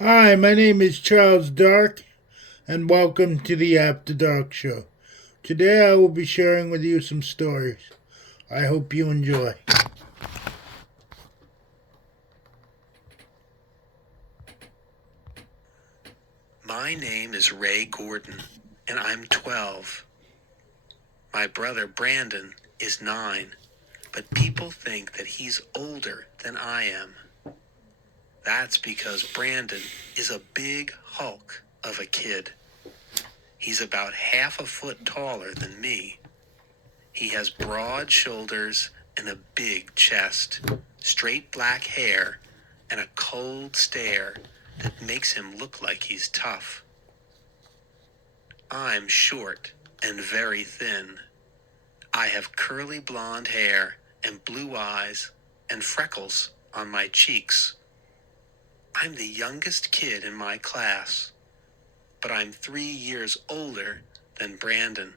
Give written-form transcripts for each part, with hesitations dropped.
Hi, my name is Charles Dark, and welcome to the After Dark Show. Today I will be sharing with you some stories. I hope you enjoy. My name is Ray Gordon, and I'm 12. My brother Brandon is 9, but people think that he's older than I am. That's because Brandon is a big hulk of a kid. He's about half a foot taller than me. He has broad shoulders and a big chest, straight black hair, and a cold stare that makes him look like he's tough. I'm short and very thin. I have curly blonde hair and blue eyes and freckles on my cheeks. I'm the youngest kid in my class, but I'm 3 years older than Brandon.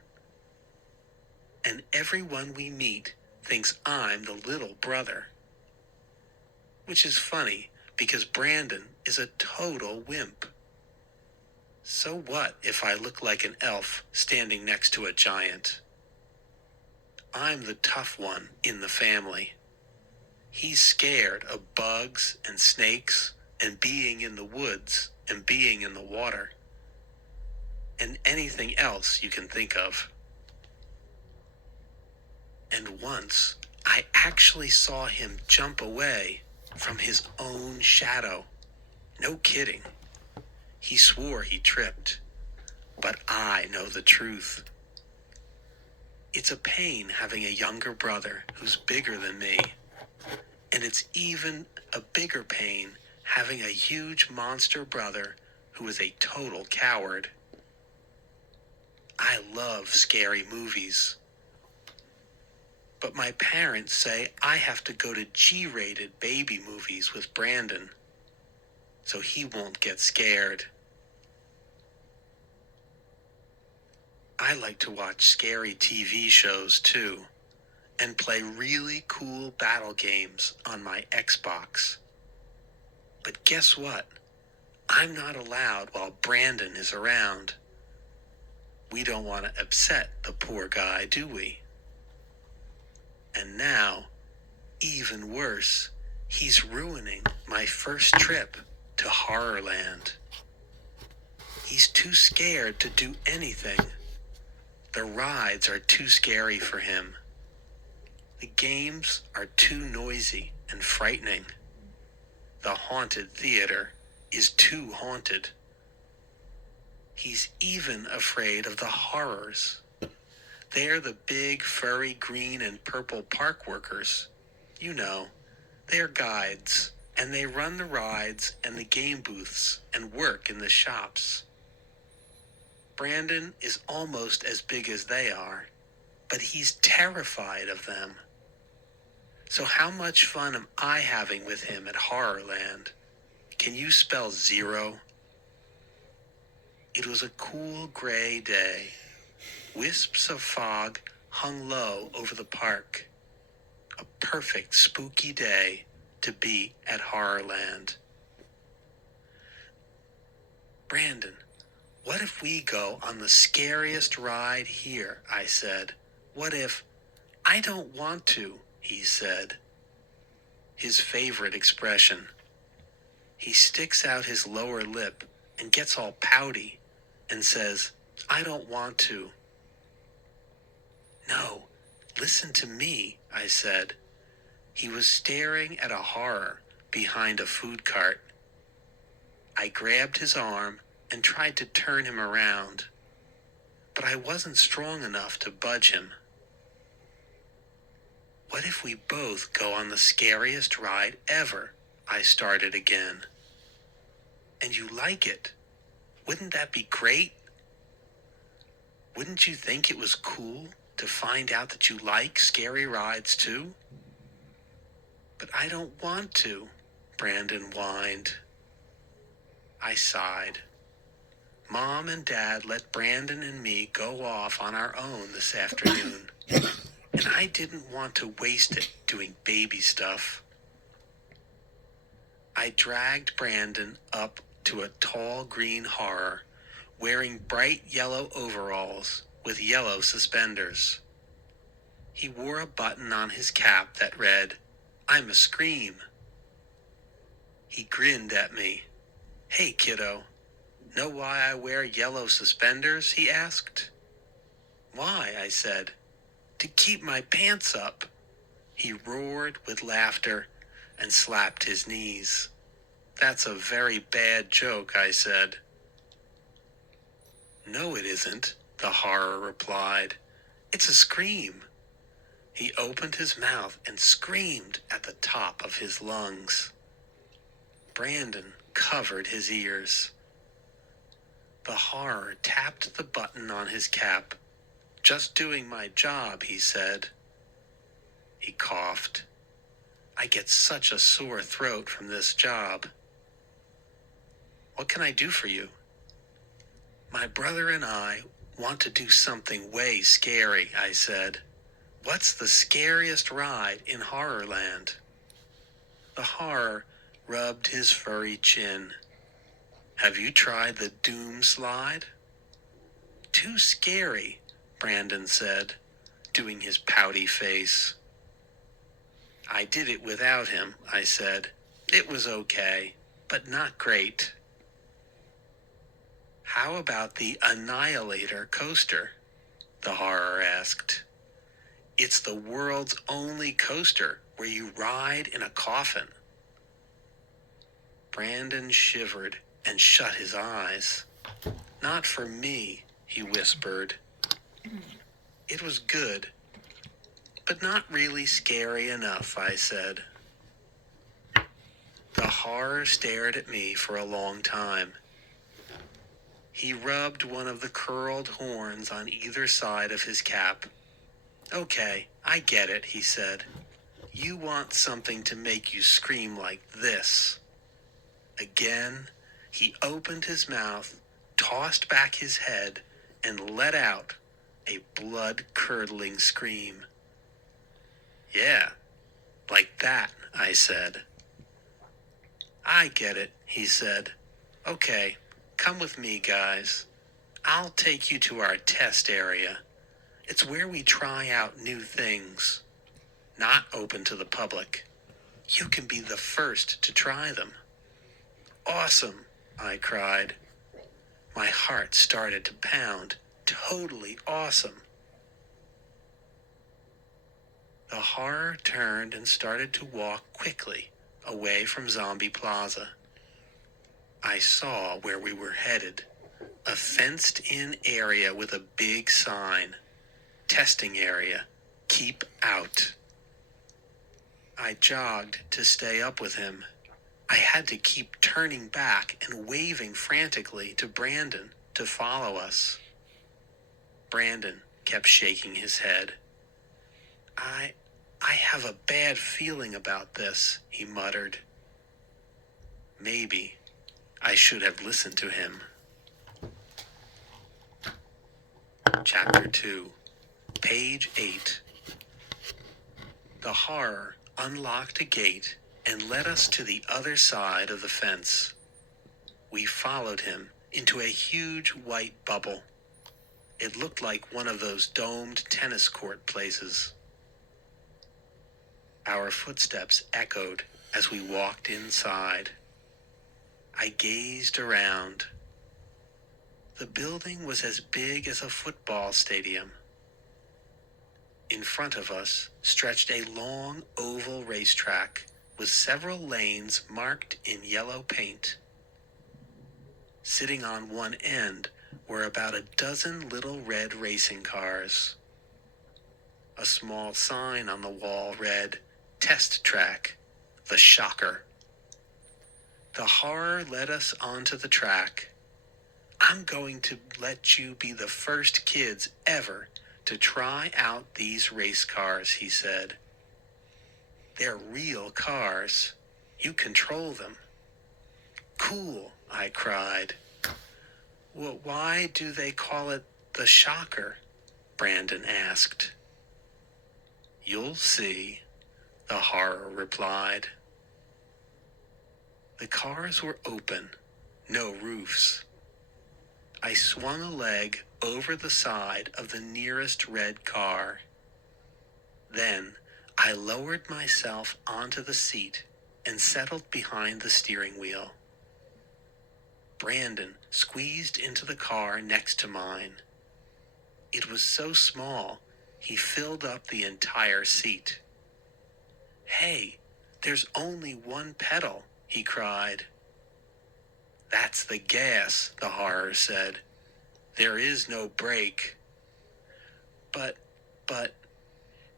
And everyone we meet thinks I'm the little brother. Which is funny because Brandon is a total wimp. So what if I look like an elf standing next to a giant? I'm the tough one in the family. He's scared of bugs and snakes and being in the woods and being in the water and anything else you can think of. And once, I actually saw him jump away from his own shadow. No kidding. He swore he tripped, but I know the truth. It's a pain having a younger brother who's bigger than me. And it's even a bigger pain having a huge monster brother who is a total coward. I love scary movies. But my parents say I have to go to G-rated baby movies with Brandon, so he won't get scared. I like to watch scary TV shows too, and play really cool battle games on my Xbox. But guess what? I'm not allowed while Brandon is around. We don't want to upset the poor guy, do we? And now, even worse, he's ruining my first trip to Horrorland. He's too scared to do anything. The rides are too scary for him. The games are too noisy and frightening. The haunted theater is too haunted. He's even afraid of the horrors. They're the big, furry, green, and purple park workers. You know, they're guides, and they run the rides and the game booths and work in the shops. Brandon is almost as big as they are, but he's terrified of them. So how much fun am I having with him at Horrorland? Can you spell 0? It was a cool gray day. Wisps of fog hung low over the park. A perfect spooky day to be at Horrorland. Brandon, what if we go on the scariest ride here? I said. What if... I don't want to, he said. His favorite expression. He sticks out his lower lip and gets all pouty and says, I don't want to. No, listen to me, I said. He was staring at a horror behind a food cart. I grabbed his arm and tried to turn him around, but I wasn't strong enough to budge him. What if we both go on the scariest ride ever? I started again. And you like it. Wouldn't that be great? Wouldn't you think it was cool to find out that you like scary rides too? But I don't want to, Brandon whined. I sighed. Mom and Dad let Brandon and me go off on our own this afternoon, and I didn't want to waste it doing baby stuff. I dragged Brandon up to a tall green horror wearing bright yellow overalls with yellow suspenders. He wore a button on his cap that read, "I'm a Scream." He grinned at me. "Hey, kiddo, know why I wear yellow suspenders?" he asked. "Why?" I said. "To keep my pants up." He roared with laughter and slapped his knees. "That's a very bad joke," I said. "No, it isn't," the horror replied. "It's a scream." He opened his mouth and screamed at the top of his lungs. Brandon covered his ears. The horror tapped the button on his cap. "Just doing my job," he said. He coughed. "I get such a sore throat from this job." "What can I do for you?" "My brother and I want to do something way scary," I said. "What's the scariest ride in Horrorland?" The horror rubbed his furry chin. "Have you tried the Doom Slide?" "Too scary," Brandon said, doing his pouty face. "I did it without him," I said. "It was okay, but not great." "How about the Annihilator coaster?" the horror asked. "It's the world's only coaster where you ride in a coffin." Brandon shivered and shut his eyes. "Not for me," he whispered. "It was good, but not really scary enough," I said. The horror stared at me for a long time. He rubbed one of the curled horns on either side of his cap. "Okay, I get it," he said. "You want something to make you scream like this." Again, he opened his mouth, tossed back his head, and let out a blood-curdling scream. "Yeah, like that," I said. "I get it," he said. "Okay, come with me, guys. I'll take you to our test area. It's where we try out new things. Not open to the public. You can be the first to try them." "Awesome," I cried. My heart started to pound. Totally awesome. The horror turned and started to walk quickly away from Zombie Plaza. I saw where we were headed. A fenced-in area with a big sign. Testing area. Keep out. I jogged to stay up with him. I had to keep turning back and waving frantically to Brandon to follow us. Brandon kept shaking his head. I have a bad feeling about this," he muttered. Maybe I should have listened to him. Chapter 2, Page 8. The horror unlocked a gate and led us to the other side of the fence. We followed him into a huge white bubble. It looked like one of those domed tennis court places. Our footsteps echoed as we walked inside. I gazed around. The building was as big as a football stadium. In front of us stretched a long oval racetrack with several lanes marked in yellow paint. Sitting on one end were about a dozen little red racing cars. A small sign on the wall read, "Test Track, the Shocker." The horror led us onto the track. "I'm going to let you be the first kids ever to try out these race cars," he said. "They're real cars. You control them." "Cool," I cried. "Well, why do they call it the Shocker?" Brandon asked. "You'll see," the horror replied. The cars were open, no roofs. I swung a leg over the side of the nearest red car. Then I lowered myself onto the seat and settled behind the steering wheel. Brandon squeezed into the car next to mine. It was so small, he filled up the entire seat. "Hey, there's only one pedal," he cried. "That's the gas," the horror said. "There is no brake." But,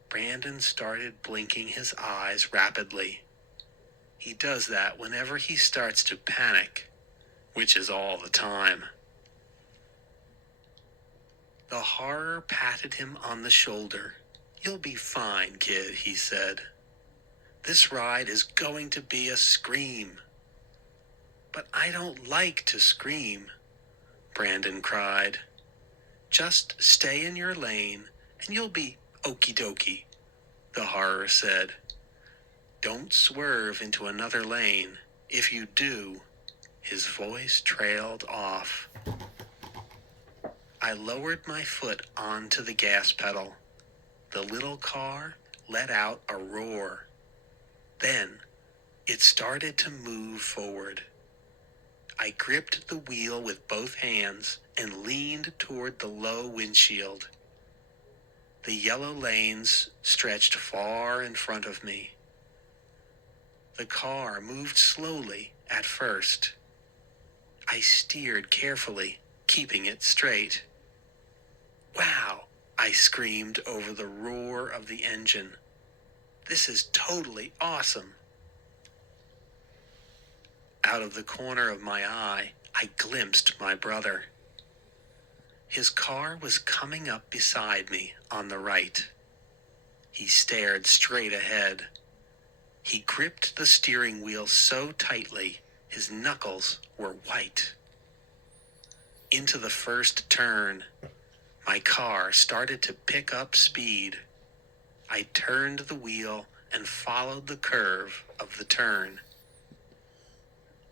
Brandon started blinking his eyes rapidly. He does that whenever he starts to panic, which is all the time. The horror patted him on the shoulder. "You'll be fine, kid," he said. "This ride is going to be a scream." "But I don't like to scream," Brandon cried. "Just stay in your lane and you'll be okie dokie," the horror said. "Don't swerve into another lane. If you do," his voice trailed off. I lowered my foot onto the gas pedal. The little car let out a roar. Then it started to move forward. I gripped the wheel with both hands and leaned toward the low windshield. The yellow lanes stretched far in front of me. The car moved slowly at first. I steered carefully, keeping it straight. "Wow!" I screamed over the roar of the engine. "This is totally awesome." Out of the corner of my eye, I glimpsed my brother. His car was coming up beside me on the right. He stared straight ahead. He gripped the steering wheel so tightly, his knuckles were white. Into the first turn, my car started to pick up speed. I turned the wheel and followed the curve of the turn.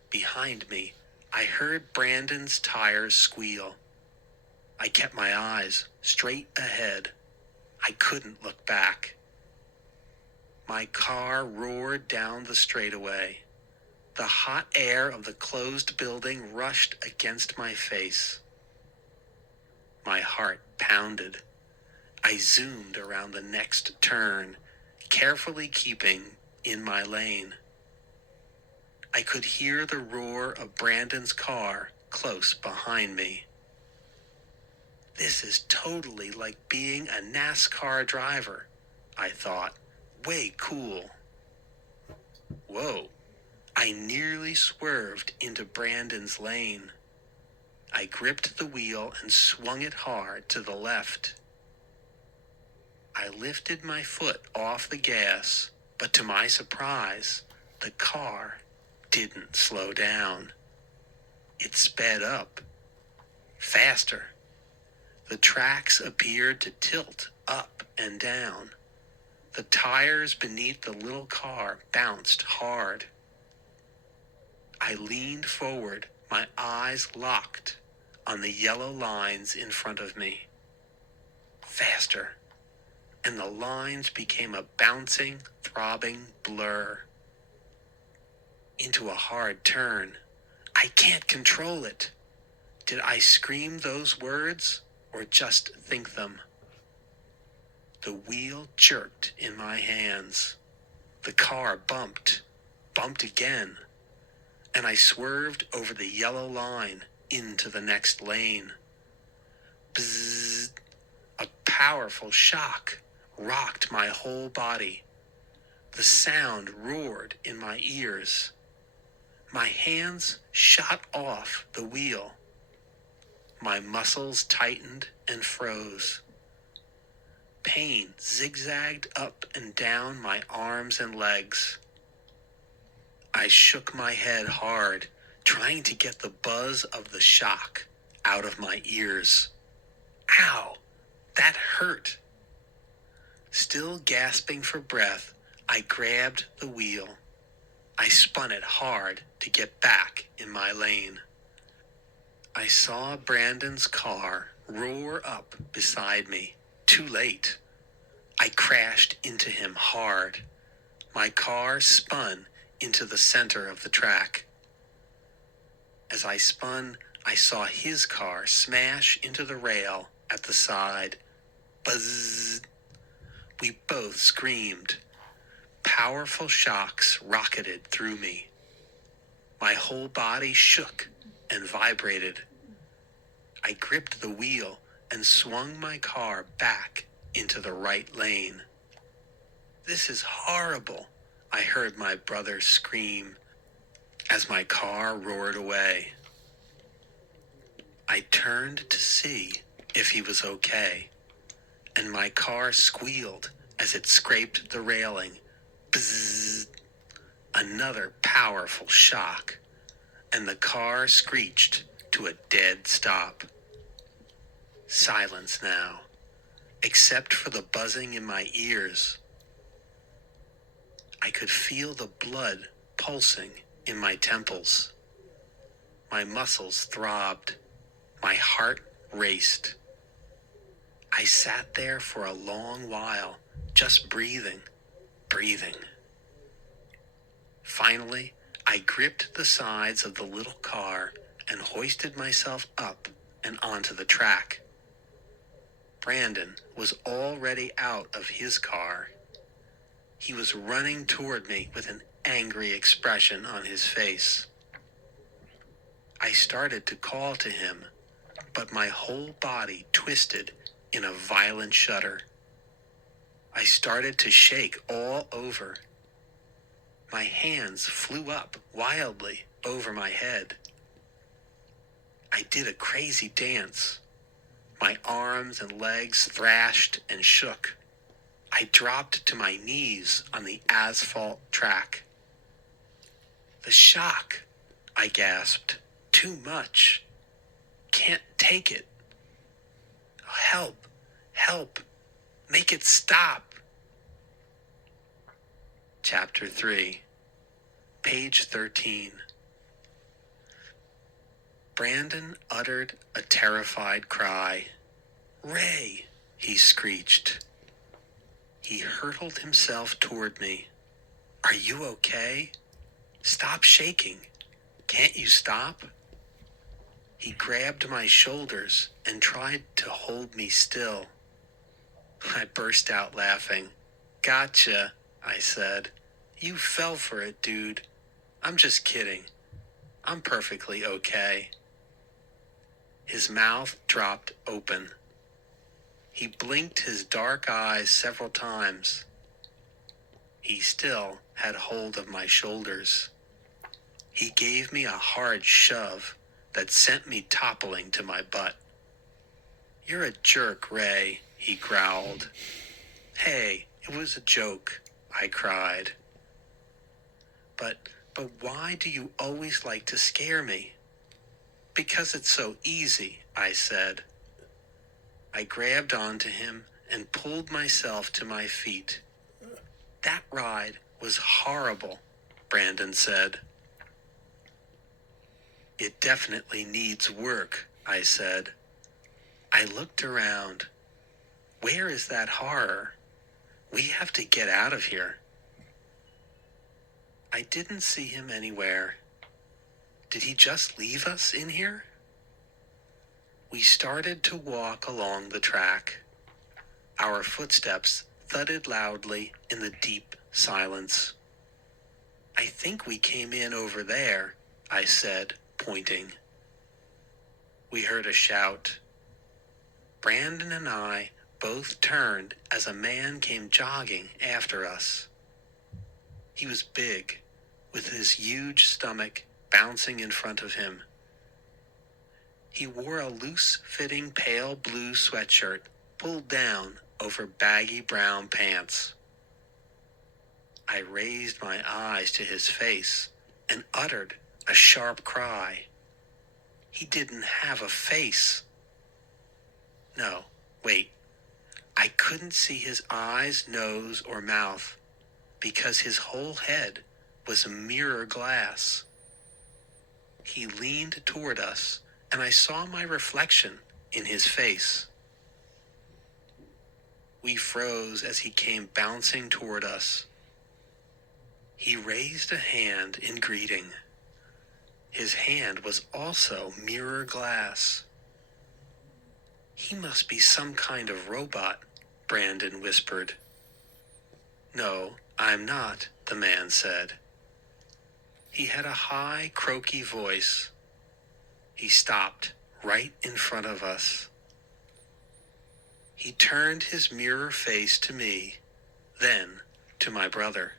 Behind me, I heard Brandon's tires squeal. I kept my eyes straight ahead. I couldn't look back. My car roared down the straightaway. The hot air of the closed building rushed against my face. My heart pounded. I zoomed around the next turn, carefully keeping in my lane. I could hear the roar of Brandon's car close behind me. This is totally like being a NASCAR driver, I thought. Way cool. Whoa! I nearly swerved into Brandon's lane. I gripped the wheel and swung it hard to the left. I lifted my foot off the gas, but to my surprise, the car didn't slow down. It sped up, faster. The tracks appeared to tilt up and down. The tires beneath the little car bounced hard. I leaned forward, my eyes locked on the yellow lines in front of me. Faster, and the lines became a bouncing, throbbing blur. Into a hard turn. I can't control it. Did I scream those words or just think them? The wheel jerked in my hands. The car bumped again, and I swerved over the yellow line into the next lane. Bzzz! A powerful shock rocked my whole body. The sound roared in my ears. My hands shot off the wheel. My muscles tightened and froze. Pain zigzagged up and down my arms and legs. I shook my head hard, trying to get the buzz of the shock out of my ears. Ow! That hurt. Still gasping for breath, I grabbed the wheel. I spun it hard to get back in my lane. I saw Brandon's car roar up beside me. Too late. I crashed into him hard. My car spun into the center of the track. As I spun, I saw his car smash into the rail at the side. Buzz! We both screamed. Powerful shocks rocketed through me. My whole body shook and vibrated. I gripped the wheel and swung my car back into the right lane. "This is horrible," I heard my brother scream as my car roared away. I turned to see if he was okay, and my car squealed as it scraped the railing. Bzzz! Another powerful shock, and the car screeched to a dead stop. Silence now, except for the buzzing in my ears. I could feel the blood pulsing in my temples. My muscles throbbed. My heart raced. I sat there for a long while, just breathing. Finally, I gripped the sides of the little car and hoisted myself up and onto the track. Brandon was already out of his car. He was running toward me with an angry expression on his face. I started to call to him, but my whole body twisted in a violent shudder. I started to shake all over. My hands flew up wildly over my head. I did a crazy dance. My arms and legs thrashed and shook. I dropped to my knees on the asphalt track. "The shock," I gasped. "Too much. Can't take it. Help, help, make it stop." Chapter 3, page 13. Brandon uttered a terrified cry. "Ray," he screeched. He hurtled himself toward me. "Are you okay? Stop shaking. Can't you stop?" He grabbed my shoulders and tried to hold me still. I burst out laughing. "Gotcha," I said. "You fell for it, dude. I'm just kidding. I'm perfectly okay." His mouth dropped open. He blinked his dark eyes several times. He still had hold of my shoulders. He gave me a hard shove that sent me toppling to my butt. "You're a jerk, Ray," he growled. "Hey, it was a joke," I cried. But why do you always like to scare me?" "Because it's so easy," I said. I grabbed onto him and pulled myself to my feet. "That ride was horrible," Brandon said. "It definitely needs work," I said. I looked around. Where is that horror? We have to get out of here. I didn't see him anywhere. Did he just leave us in here? We started to walk along the track. Our footsteps thudded loudly in the deep silence. "I think we came in over there," I said, pointing. We heard a shout. Brandon and I both turned as a man came jogging after us. He was big, with his huge stomach bouncing in front of him. He wore a loose-fitting pale blue sweatshirt pulled down over baggy brown pants. I raised my eyes to his face and uttered a sharp cry. He didn't have a face. No, wait. I couldn't see his eyes, nose, or mouth because his whole head was a mirror glass. He leaned toward us and I saw my reflection in his face. We froze as he came bouncing toward us. He raised a hand in greeting. His hand was also mirror glass. "He must be some kind of robot," Brandon whispered. "No, I'm not," the man said. He had a high, croaky voice. He stopped right in front of us. He turned his mirror face to me, then to my brother.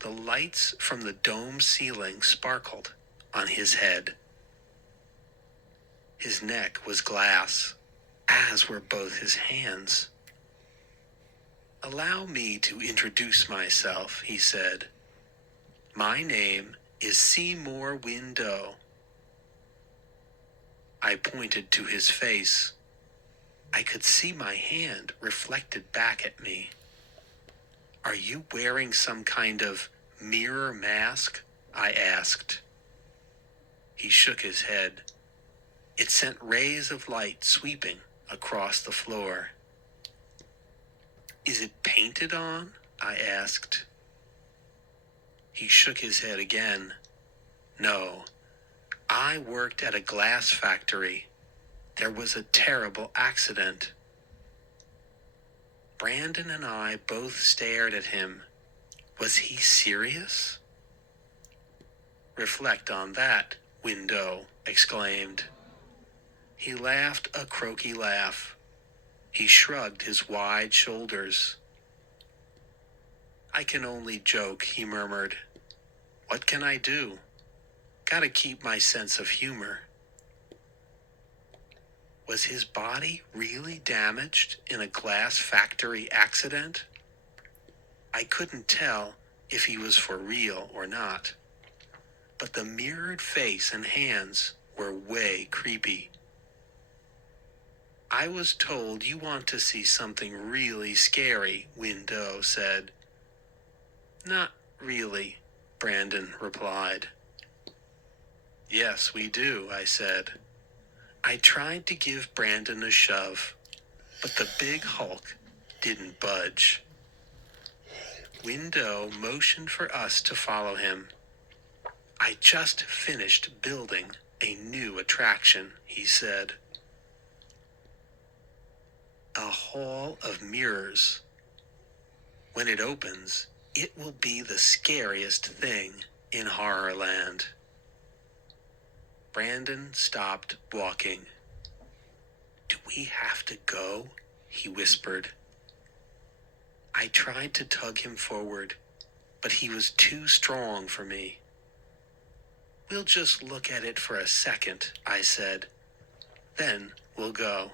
The lights from the dome ceiling sparkled on his head. His neck was glass, as were both his hands. "Allow me to introduce myself," he said. "My name is Seymour Window." I pointed to his face. I could see my hand reflected back at me. "Are you wearing some kind of mirror mask?" I asked. He shook his head. It sent rays of light sweeping across the floor. "Is it painted on?" I asked. He shook his head again. "No, I worked at a glass factory. There was a terrible accident." Brandon and I both stared at him. Was he serious? "Reflect on that," Window exclaimed. He laughed a croaky laugh. He shrugged his wide shoulders. "I can only joke," he murmured. "What can I do? Gotta keep my sense of humor." Was his body really damaged in a glass factory accident? I couldn't tell if he was for real or not, but the mirrored face and hands were way creepy. "I was told you want to see something really scary," Window said. "Not really," Brandon replied. "Yes, we do," I said. I tried to give Brandon a shove, but the big hulk didn't budge. Window motioned for us to follow him. "I just finished building a new attraction," he said. A hall of mirrors. When it opens, it will be the scariest thing in Horrorland. Brandon stopped walking. "Do we have to go?" he whispered. I tried to tug him forward, but he was too strong for me. "We'll just look at it for a second," I said. "Then we'll go."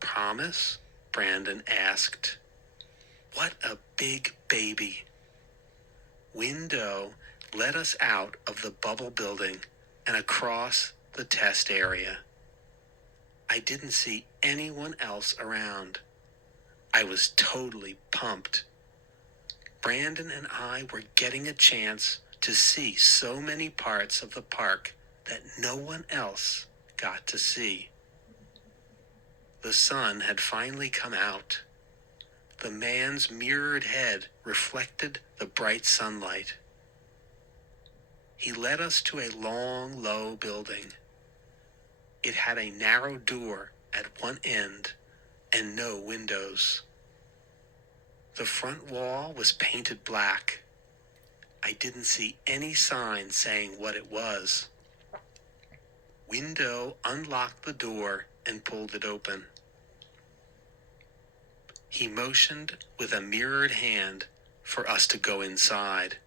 "Promise?" Brandon asked. What a big baby. Window led us out of the bubble building and across the test area. I didn't see anyone else around. I was totally pumped. Brandon and I were getting a chance to see so many parts of the park that no one else got to see. The sun had finally come out. The man's mirrored head reflected the bright sunlight. He led us to a long, low building. It had a narrow door at one end and no windows. The front wall was painted black. I didn't see any sign saying what it was. Window unlocked the door and pulled it open. He motioned with a mirrored hand for us to go inside.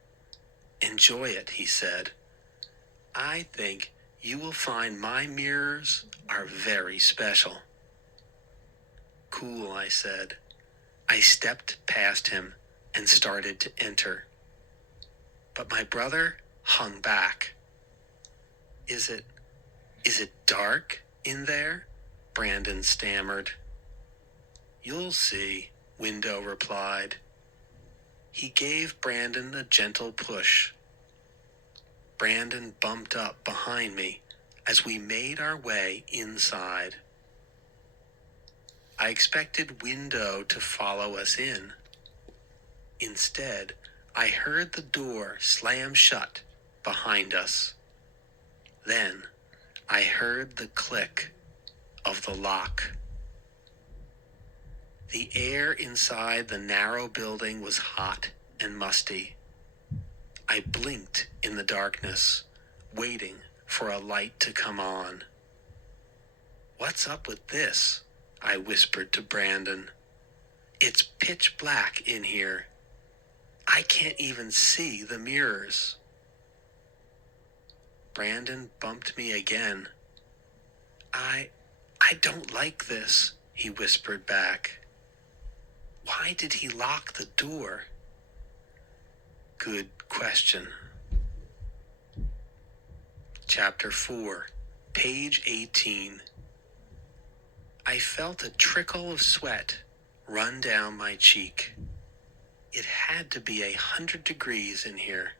"Enjoy it," he said. "I think you will find my mirrors are very special." "Cool," I said. I stepped past him and started to enter. But my brother hung back. Is it dark in there?" Brandon stammered. "You'll see," Window replied. He gave Brandon a gentle push. Brandon bumped up behind me as we made our way inside. I expected Window to follow us in. Instead, I heard the door slam shut behind us. Then, I heard the click of the lock. The air inside the narrow building was hot and musty. I blinked in the darkness, waiting for a light to come on. "What's up with this?" I whispered to Brandon. "It's pitch black in here. I can't even see the mirrors." Brandon bumped me again. I don't like this," he whispered back. "Why did he lock the door?" Good question. Chapter 4, page 18. I felt a trickle of sweat run down my cheek. It had to be 100 degrees in here.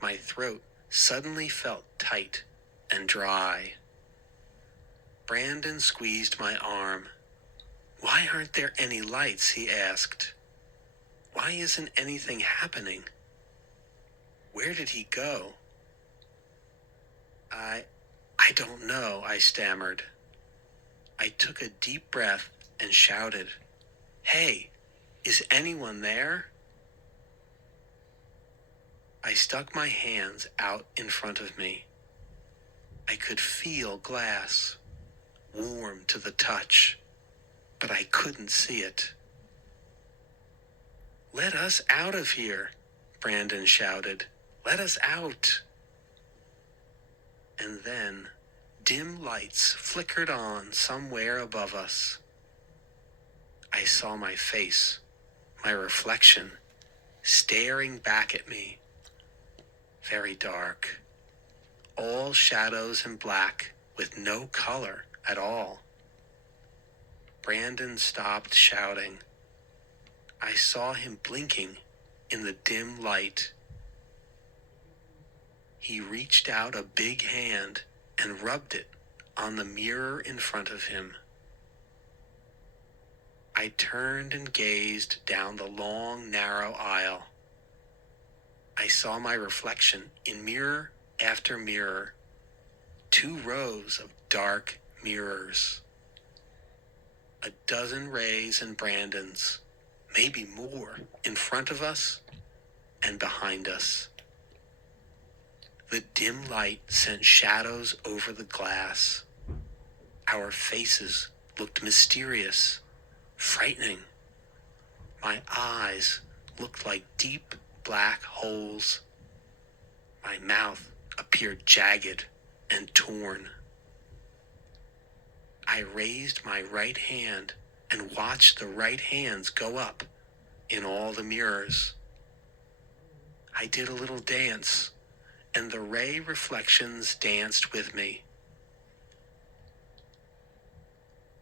My throat suddenly felt tight and dry. Brandon squeezed my arm. "Why aren't there any lights?" he asked. "Why isn't anything happening? Where did he go?" I don't know," I stammered. I took a deep breath and shouted, "Hey, is anyone there?" I stuck my hands out in front of me. I could feel glass, warm to the touch, but I couldn't see it. "Let us out of here," Brandon shouted. "Let us out." And then dim lights flickered on somewhere above us. I saw my face, my reflection, staring back at me. Very dark. All shadows and black with no color at all. Brandon stopped shouting. I saw him blinking in the dim light. He reached out a big hand and rubbed it on the mirror in front of him. I turned and gazed down the long, narrow aisle. I saw my reflection in mirror after mirror, 2 rows of dark mirrors. A dozen Rays and Brandons, maybe more, in front of us and behind us. The dim light sent shadows over the glass. Our faces looked mysterious, frightening. My eyes looked like deep black holes. My mouth appeared jagged and torn. I raised my right hand and watched the right hands go up in all the mirrors. I did a little dance, and the Ray reflections danced with me.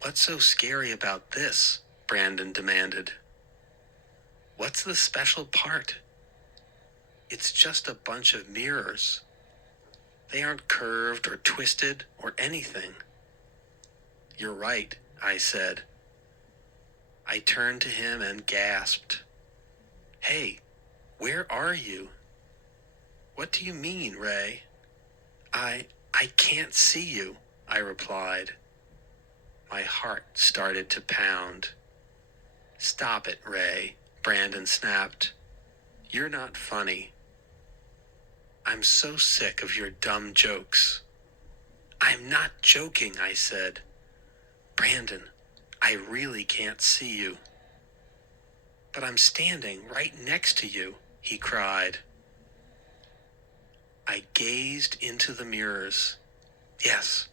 "What's so scary about this?" Brandon demanded. "What's the special part? It's just a bunch of mirrors. They aren't curved or twisted or anything." "You're right," I said. I turned to him and gasped. "Hey, where are you?" "What do you mean, Ray?" I can't see you," I replied. My heart started to pound. "Stop it, Ray," Brandon snapped. "You're not funny. I'm so sick of your dumb jokes." "I'm not joking," I said. "Brandon, I really can't see you." "But I'm standing right next to you," he cried. I gazed into the mirrors. Yes,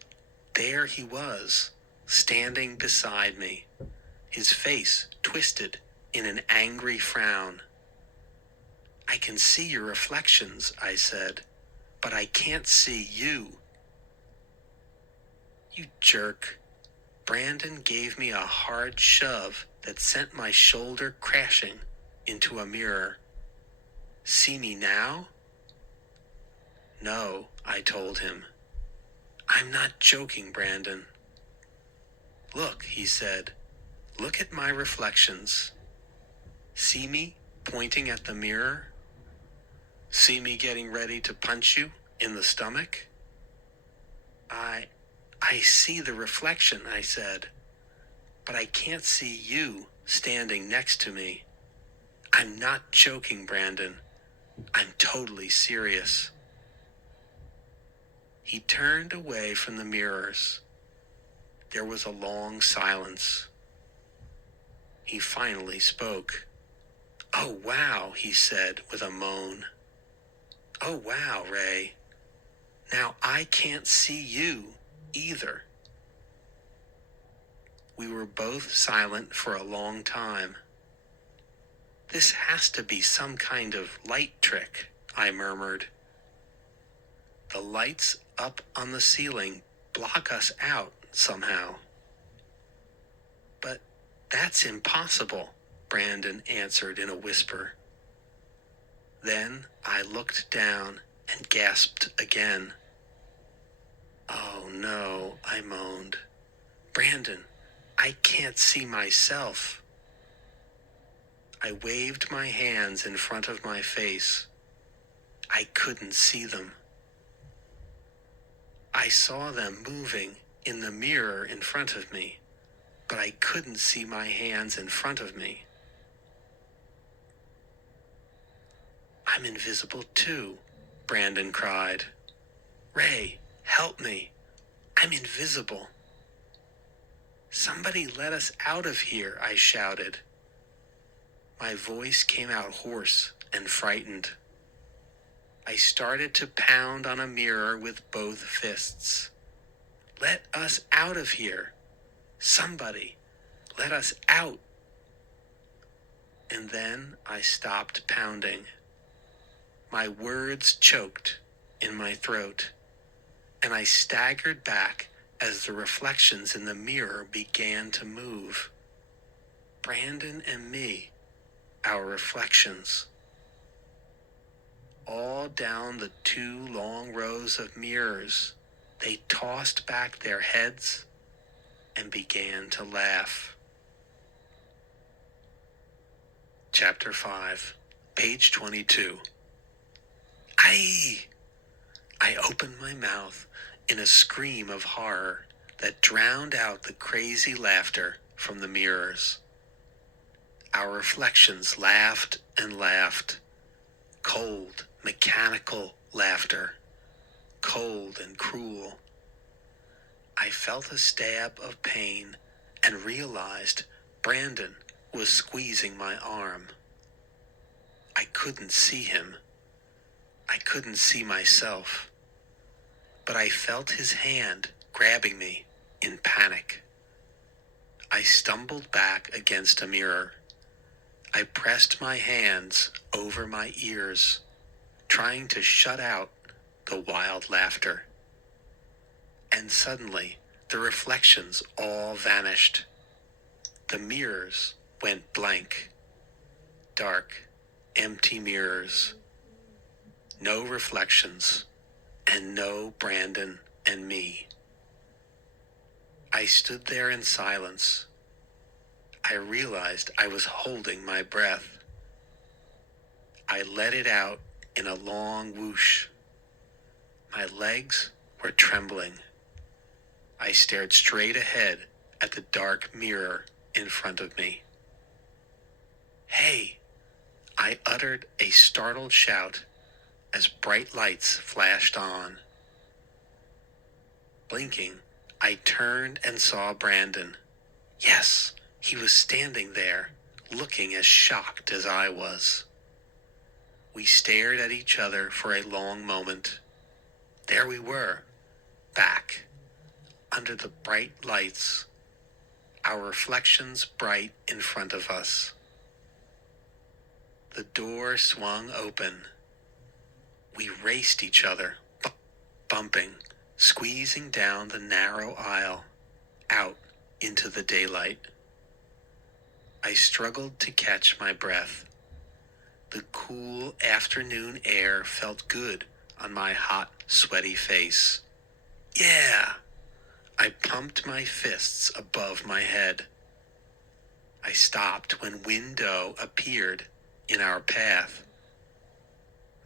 there he was, standing beside me, his face twisted in an angry frown. "I can see your reflections," I said, "but I can't see you." "You jerk." Brandon gave me a hard shove that sent my shoulder crashing into a mirror. "See me now?" "No," I told him. I'm not joking, Brandon. Look, he said. Look at my reflections. See me pointing at the mirror? See me getting ready to punch you in the stomach? I see the reflection, I said, but I can't see you standing next to me. I'm not joking, Brandon. I'm totally serious. He turned away from the mirrors. There was a long silence. He finally spoke. Oh, wow, he said with a moan. Oh, wow, Ray. Now I can't see you either. We were both silent for a long time. This has to be some kind of light trick, I murmured. The lights up on the ceiling block us out somehow. But that's impossible, Brandon answered in a whisper. Then I looked down and gasped again. Oh no, I moaned. Brandon, I can't see myself. I waved my hands in front of my face. I couldn't see them. I saw them moving in the mirror in front of me, but I couldn't see my hands in front of me. I'm invisible too, Brandon cried. Ray, help me. I'm invisible. Somebody let us out of here, I shouted. My voice came out hoarse and frightened. I started to pound on a mirror with both fists. Let us out of here. Somebody, let us out. And then I stopped pounding. My words choked in my throat, and I staggered back as the reflections in the mirror began to move. Brandon and me, our reflections. All down the 2 long rows of mirrors, they tossed back their heads and began to laugh. Chapter 5, page 22. Aye! I opened my mouth in a scream of horror that drowned out the crazy laughter from the mirrors. Our reflections laughed and laughed. Cold, mechanical laughter. Cold and cruel. I felt a stab of pain and realized Brandon was squeezing my arm. I couldn't see him. I couldn't see myself. But I felt his hand grabbing me in panic. I stumbled back against a mirror. I pressed my hands over my ears, trying to shut out the wild laughter. And suddenly, the reflections all vanished. The mirrors went blank. Dark, empty mirrors. No reflections, and no Brandon and me. I stood there in silence. I realized I was holding my breath. I let it out in a long whoosh. My legs were trembling. I stared straight ahead at the dark mirror in front of me. Hey! I uttered a startled shout as bright lights flashed on. Blinking, I turned and saw Brandon. Yes, he was standing there, looking as shocked as I was. We stared at each other for a long moment. There we were, back, under the bright lights, our reflections bright in front of us. The door swung open. We raced each other, bumping, squeezing down the narrow aisle, out into the daylight. I struggled to catch my breath. The cool afternoon air felt good on my hot, sweaty face. Yeah! I pumped my fists above my head. I stopped when Window appeared in our path.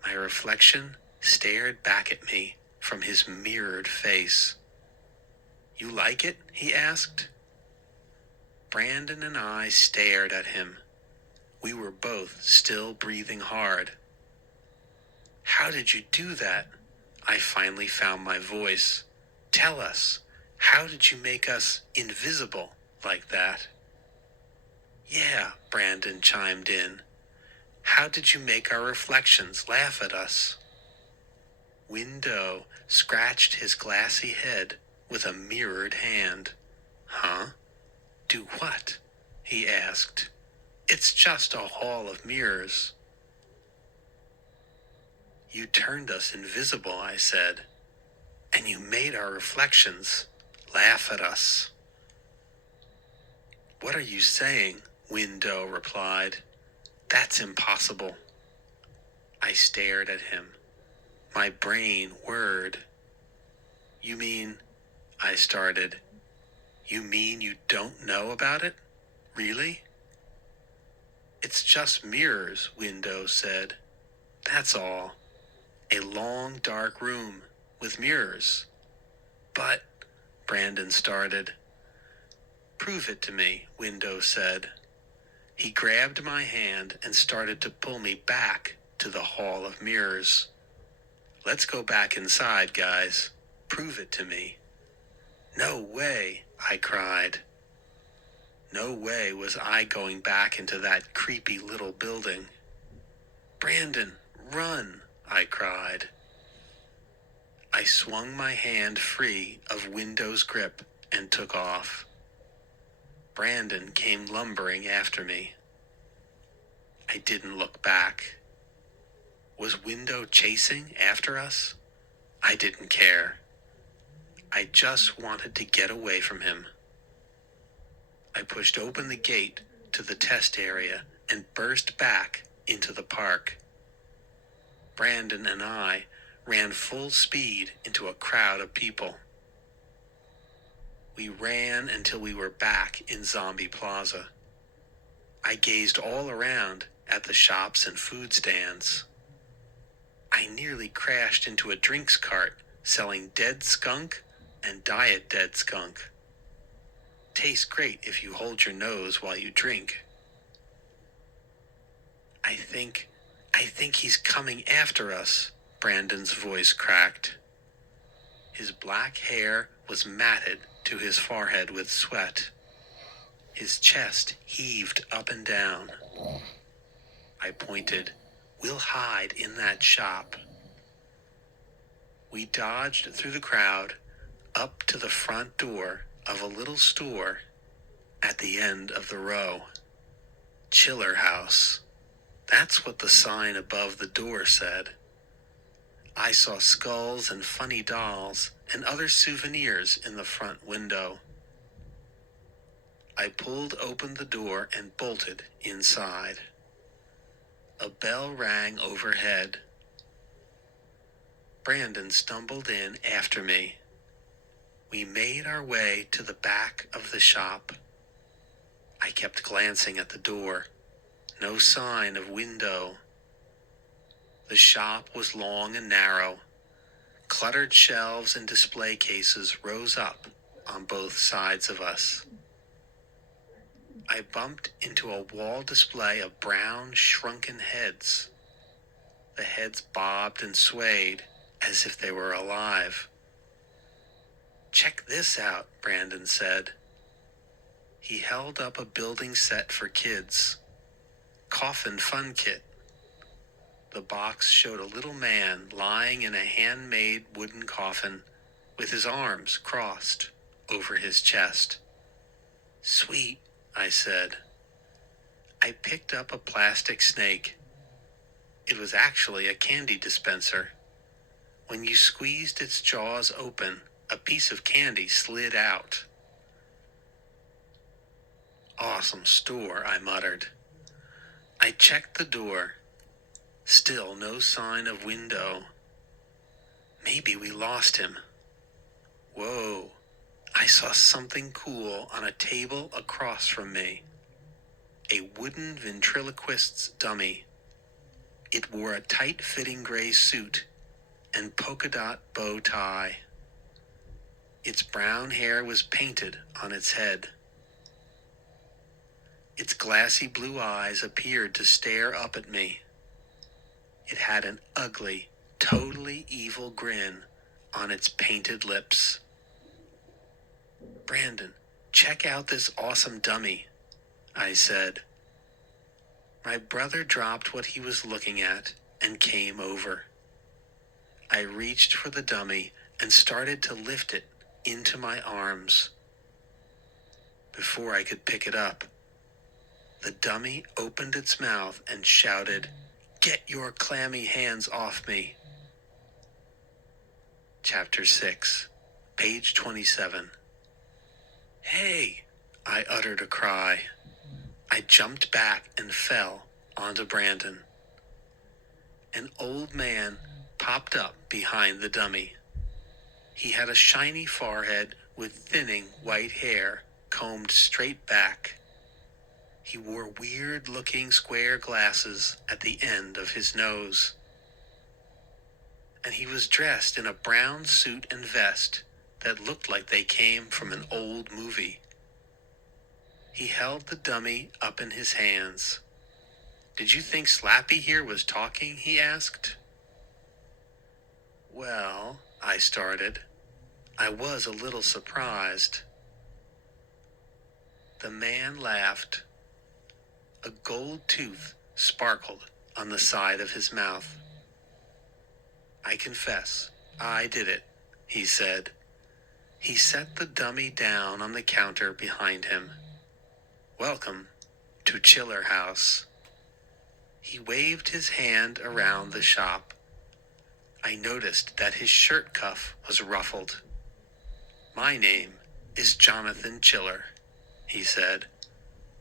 My reflection stared back at me from his mirrored face. You like it? He asked. Brandon and I stared at him. We were both still breathing hard. How did you do that? I finally found my voice. Tell us, how did you make us invisible like that? Yeah, Brandon chimed in. How did you make our reflections laugh at us? Window scratched his glassy head with a mirrored hand. Huh? Do what? He asked. It's just a hall of mirrors. You turned us invisible, I said, and you made our reflections laugh at us. What are you saying? Window replied. That's impossible. I stared at him. My brain whirred. You mean, I started. You mean you don't know about it? Really? It's just mirrors, Window said. That's all. A long, dark room with mirrors. But, Brandon started. Prove it to me, Window said. He grabbed my hand and started to pull me back to the Hall of Mirrors. Let's go back inside, guys. Prove it to me. No way, I cried. No way was I going back into that creepy little building. Brandon, run, I cried. I swung my hand free of Window's grip and took off. Brandon came lumbering after me. I didn't look back. Was Window chasing after us? I didn't care. I just wanted to get away from him. I pushed open the gate to the test area and burst back into the park. Brandon and I ran full speed into a crowd of people. We ran until we were back in Zombie Plaza. I gazed all around at the shops and food stands. I nearly crashed into a drinks cart selling dead skunk and diet dead skunk. Tastes great if you hold your nose while you drink. I think he's coming after us, Brandon's voice cracked. His black hair was matted to his forehead with sweat. His chest heaved up and down. I pointed. We'll hide in that shop. We dodged through the crowd up to the front door of a little store at the end of the row. Chiller House. That's what the sign above the door said. I saw skulls and funny dolls and other souvenirs in the front window. I pulled open the door and bolted inside. A bell rang overhead. Brandon stumbled in after me. We made our way to the back of the shop. I kept glancing at the door. No sign of Window. The shop was long and narrow. Cluttered shelves and display cases rose up on both sides of us. I bumped into a wall display of brown, shrunken heads. The heads bobbed and swayed as if they were alive. Check this out, Brandon said. He held up a building set for kids. Coffin Fun Kit. The box showed a little man lying in a handmade wooden coffin with his arms crossed over his chest. Sweet, I said. I picked up a plastic snake. It was actually a candy dispenser. When you squeezed its jaws open, a piece of candy slid out. Awesome store, I muttered. I checked the door. Still no sign of Window. Maybe we lost him. Whoa, I saw something cool on a table across from me. A wooden ventriloquist's dummy. It wore a tight-fitting gray suit and polka-dot bow tie. Its brown hair was painted on its head. Its glassy blue eyes appeared to stare up at me. It had an ugly, totally evil grin on its painted lips. "Brandon, check out this awesome dummy," I said. My brother dropped what he was looking at and came over. I reached for the dummy and started to lift it into my arms. Before I could pick it up, the dummy opened its mouth and shouted, "Get your clammy hands off me." Chapter 6, page 27. "Hey!" I uttered a cry. I jumped back and fell onto Brandon. An old man popped up behind the dummy. He had a shiny forehead with thinning white hair combed straight back. He wore weird-looking square glasses at the end of his nose. And he was dressed in a brown suit and vest that looked like they came from an old movie. He held the dummy up in his hands. "Did you think Slappy here was talking?" he asked. "Well," I started. I was a little surprised. The man laughed. A gold tooth sparkled on the side of his mouth. "I confess, I did it," he said. He set the dummy down on the counter behind him. "Welcome to Chiller House." He waved his hand around the shop. I noticed that his shirt cuff was ruffled. "My name is Jonathan Chiller," he said.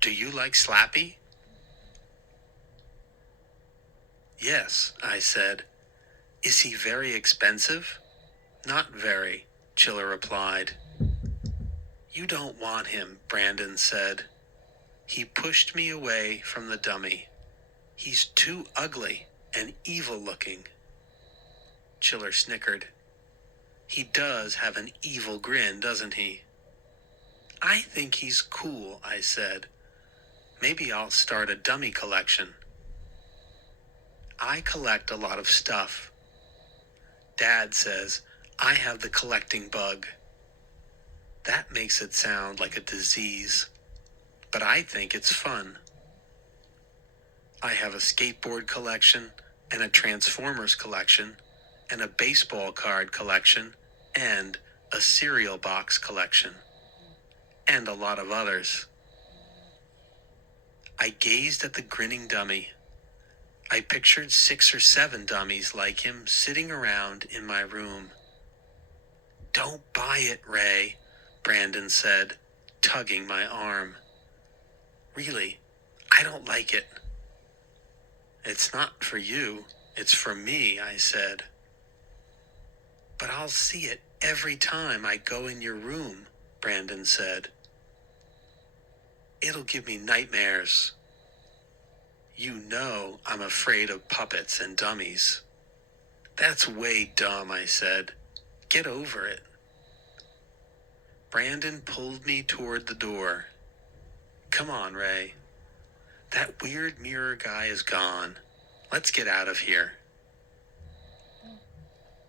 "Do you like Slappy?" "Yes," I said. "Is he very expensive?" "Not very," Chiller replied. "You don't want him," Brandon said. He pushed me away from the dummy. "He's too ugly and evil-looking." Chiller snickered. "He does have an evil grin, doesn't he?" "I think he's cool," I said. "Maybe I'll start a dummy collection." I collect a lot of stuff. Dad says I have the collecting bug. That makes it sound like a disease, but I think it's fun. I have a skateboard collection and a Transformers collection and a baseball card collection and a cereal box collection and a lot of others. I gazed at the grinning dummy. I pictured 6 or 7 dummies like him sitting around in my room. "Don't buy it, Ray," Brandon said, tugging my arm. "Really, I don't like it." "It's not for you, it's for me," I said. "But I'll see it every time I go in your room," Brandon said. "It'll give me nightmares." "You know I'm afraid of puppets and dummies." "That's way dumb," I said. "Get over it." Brandon pulled me toward the door. "Come on, Ray. That weird mirror guy is gone. Let's get out of here."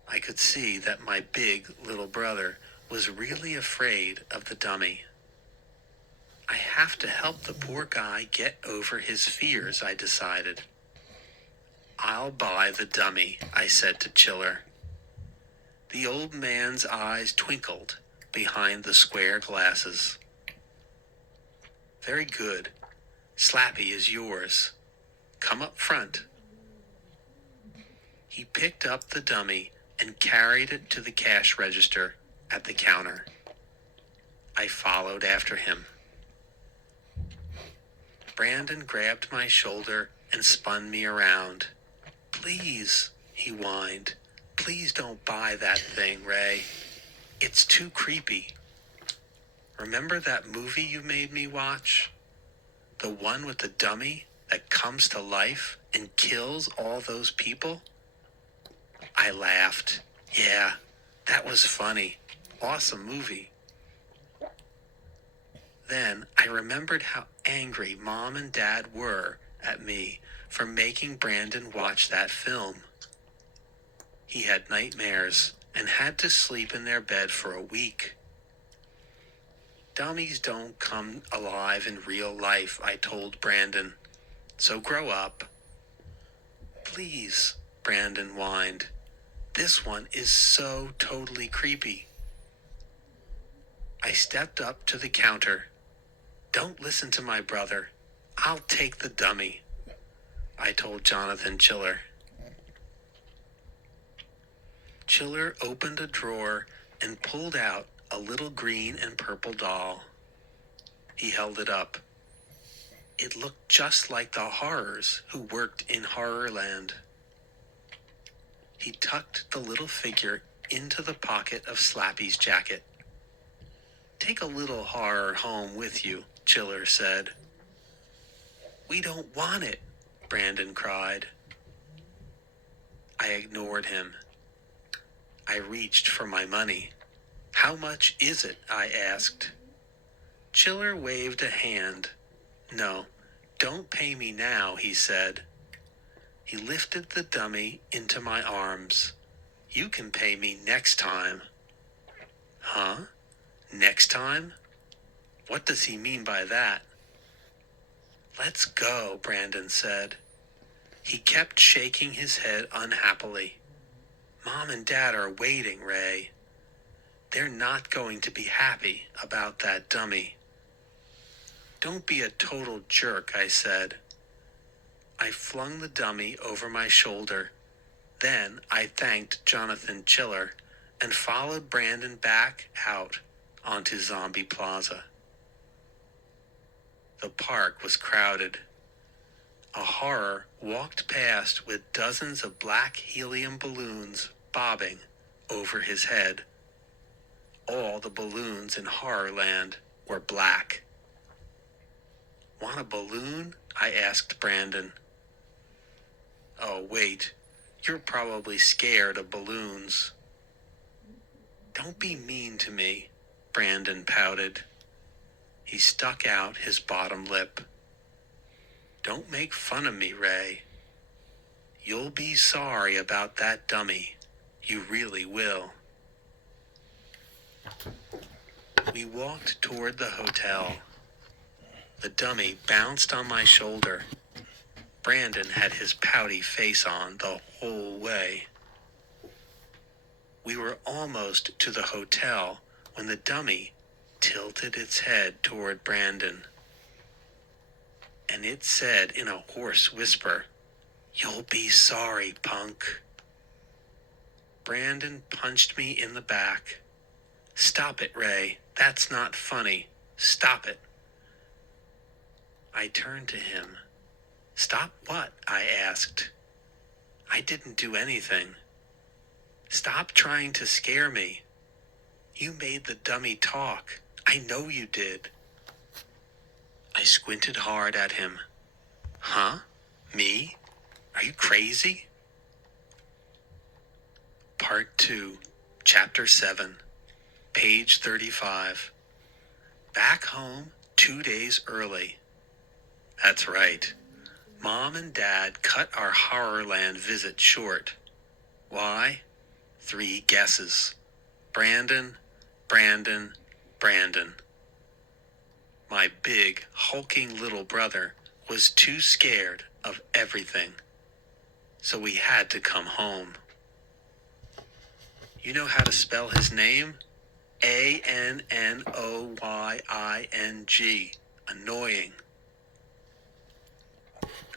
I could see that my big little brother was really afraid of the dummy. I have to help the poor guy get over his fears, I decided. "I'll buy the dummy," I said to Chiller. The old man's eyes twinkled behind the square glasses. "Very good. Slappy is yours. Come up front." He picked up the dummy and carried it to the cash register at the counter. I followed after him. Brandon grabbed my shoulder and spun me around. "Please," he whined. "Please don't buy that thing, Ray." It's too creepy. Remember that movie you made me watch? The one with the dummy that comes to life and kills all those people? I laughed. Yeah, that was funny. Awesome movie. Then I remembered how angry Mom and Dad were at me for making Brandon watch that film. He had nightmares and had to sleep in their bed for a week. Dummies don't come alive in real life, I told Brandon. So grow up. Please, Brandon whined. This one is so totally creepy. I stepped up to the counter. Don't listen to my brother. I'll take the dummy, I told Jonathan Chiller. Chiller opened a drawer and pulled out a little green and purple doll. He held it up. It looked just like the horrors who worked in Horrorland. He tucked the little figure into the pocket of Slappy's jacket. Take a little horror home with you, Chiller said. We don't want it, Brandon cried. I ignored him. I reached for my money. How much is it? I asked. Chiller waved a hand. No, don't pay me now, he said. He lifted the dummy into my arms. You can pay me next time. Huh? Next time? What does he mean by that? Let's go, Brandon said. He kept shaking his head unhappily. Mom and Dad are waiting, Ray. They're not going to be happy about that dummy. Don't be a total jerk, I said. I flung the dummy over my shoulder. Then I thanked Jonathan Chiller and followed Brandon back out onto Zombie Plaza. The park was crowded. A horror walked past with dozens of black helium balloons bobbing over his head. All the balloons in Horrorland were black. Want a balloon? I asked Brandon. Oh, wait. You're probably scared of balloons. Don't be mean to me, Brandon pouted. He stuck out his bottom lip. Don't make fun of me, Ray. You'll be sorry about that dummy. You really will. We walked toward the hotel. The dummy bounced on my shoulder. Brandon had his pouty face on the whole way. We were almost to the hotel when the dummy tilted its head toward Brandon. And it said in a hoarse whisper, "You'll be sorry, punk." Brandon punched me in the back. Stop it, Ray. That's not funny. Stop it. I turned to him. Stop what? I asked. I didn't do anything. Stop trying to scare me. You made the dummy talk. I know you did. I squinted hard at him. Huh? Me? Are you crazy? Part 2, Chapter 7, page 35. Back home 2 days early. That's right. Mom and Dad cut our Horrorland visit short. Why? 3 guesses. Brandon, Brandon, Brandon. My big, hulking little brother was too scared of everything. So we had to come home. You know how to spell his name? Annoying. Annoying.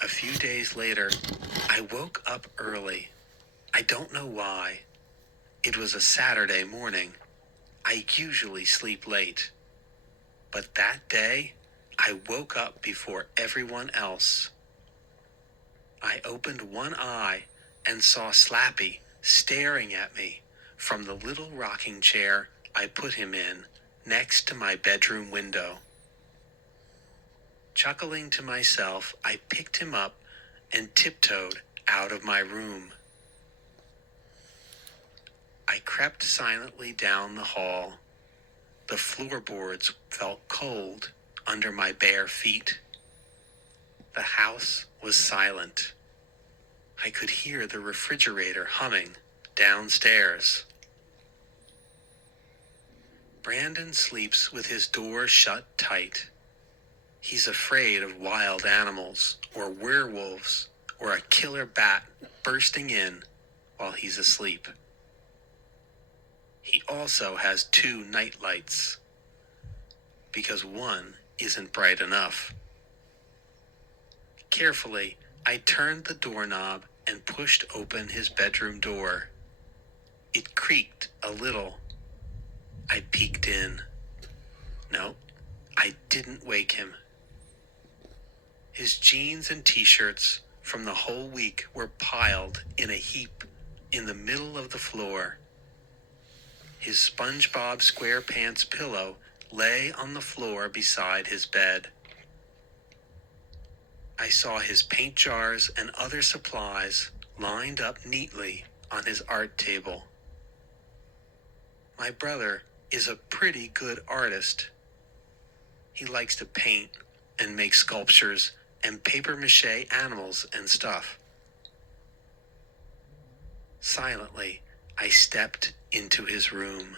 A few days later, I woke up early. I don't know why. It was a Saturday morning. I usually sleep late. But that day, I woke up before everyone else. I opened one eye and saw Slappy staring at me from the little rocking chair I put him in next to my bedroom window. Chuckling to myself, I picked him up and tiptoed out of my room. I crept silently down the hall. The floorboards felt cold under my bare feet. The house was silent. I could hear the refrigerator humming downstairs. Brandon sleeps with his door shut tight. He's afraid of wild animals or werewolves or a killer bat bursting in while he's asleep. He also has 2 night lights because one isn't bright enough. Carefully, I turned the doorknob and pushed open his bedroom door. It creaked a little. I peeked in. No, I didn't wake him. His jeans and t-shirts from the whole week were piled in a heap in the middle of the floor. His SpongeBob SquarePants pillow lay on the floor beside his bed. I saw his paint jars and other supplies lined up neatly on his art table. My brother is a pretty good artist. He likes to paint and make sculptures and papier-mâché animals and stuff. Silently, I stepped into his room.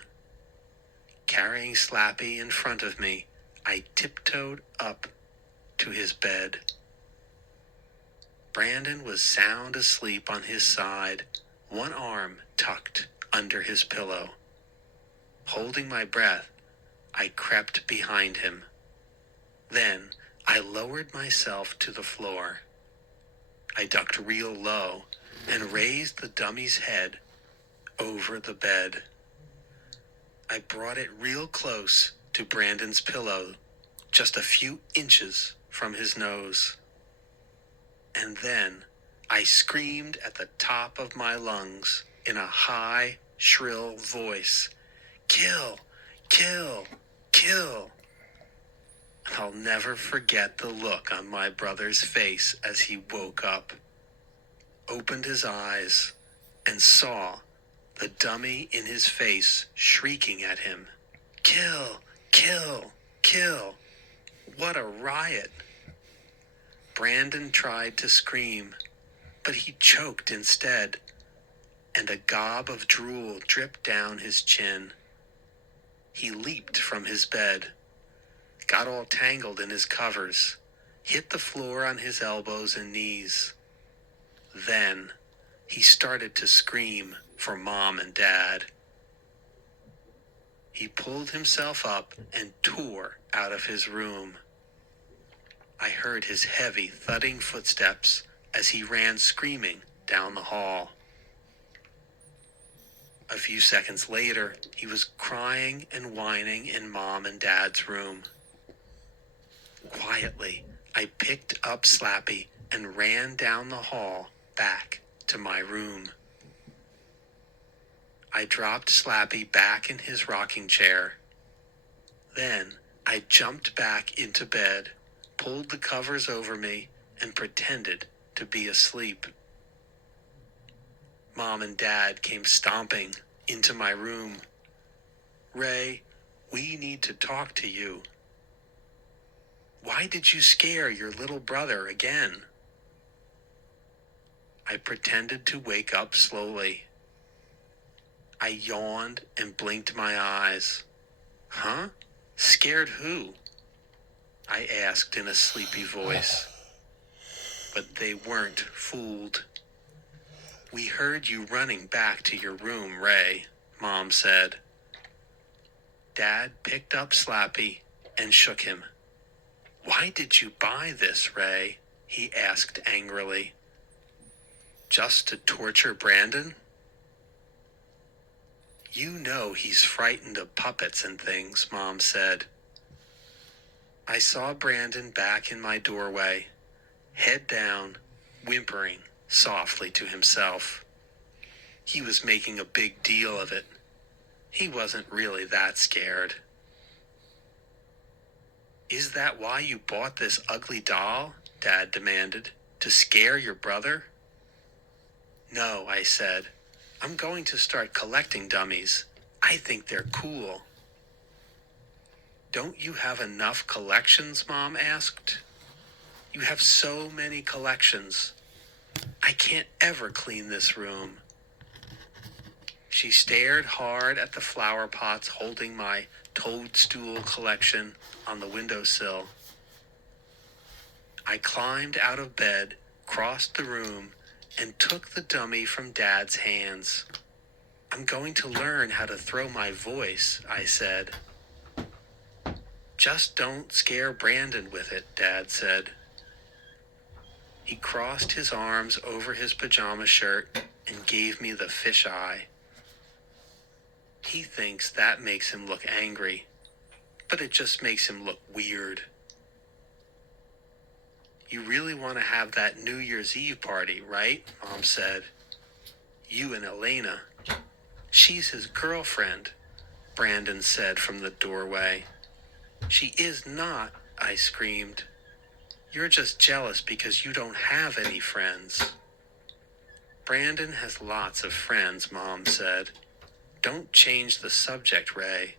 Carrying Slappy in front of me, I tiptoed up to his bed. Brandon was sound asleep on his side, one arm tucked under his pillow. Holding my breath, I crept behind him. Then I lowered myself to the floor. I ducked real low and raised the dummy's head over the bed. I brought it real close to Brandon's pillow, just a few inches from his nose. And then I screamed at the top of my lungs in a high, shrill voice, "Kill! Kill! Kill!" I'll never forget the look on my brother's face as he woke up, opened his eyes, and saw the dummy in his face shrieking at him, "Kill! Kill! Kill!" What a riot! Brandon tried to scream, but he choked instead, and a gob of drool dripped down his chin. He leaped from his bed, got all tangled in his covers, hit the floor on his elbows and knees. Then he started to scream for Mom and Dad. He pulled himself up and tore out of his room. I heard his heavy, thudding footsteps as he ran screaming down the hall. A few seconds later, he was crying and whining in Mom and Dad's room. Quietly, I picked up Slappy and ran down the hall back to my room. I dropped Slappy back in his rocking chair. Then I jumped back into bed, pulled the covers over me, and pretended to be asleep. Mom and Dad came stomping into my room. "Ray, we need to talk to you." "Why did you scare your little brother again?" I pretended to wake up slowly. I yawned and blinked my eyes. "Huh? Scared who?" I asked in a sleepy voice. But they weren't fooled. "We heard you running back to your room, Ray," Mom said. Dad picked up Slappy and shook him. "Why did you buy this, Ray?" he asked angrily. "Just to torture Brandon?" "You know he's frightened of puppets and things," Mom said. I saw Brandon back in my doorway, head down, whimpering softly to himself. He was making a big deal of it. He wasn't really that scared. Is that why you bought this ugly doll? Dad demanded. To scare your brother? No, I said. I'm going to start collecting dummies. I think they're cool. Don't you have enough collections? Mom asked. You have so many collections. I can't ever clean this room. She stared hard at the flower pots holding my toadstool collection on the windowsill. I climbed out of bed, crossed the room, and took the dummy from Dad's hands. I'm going to learn how to throw my voice, I said. Just don't scare Brandon with it, Dad said. He crossed his arms over his pajama shirt and gave me the fish eye. He thinks that makes him look angry, but it just makes him look weird. You really want to have that New Year's Eve party, right? Mom said. You and Elena. She's his girlfriend, Brandon said from the doorway. She is not, I screamed. You're just jealous because you don't have any friends. Brandon has lots of friends, Mom said. Don't change the subject, Ray.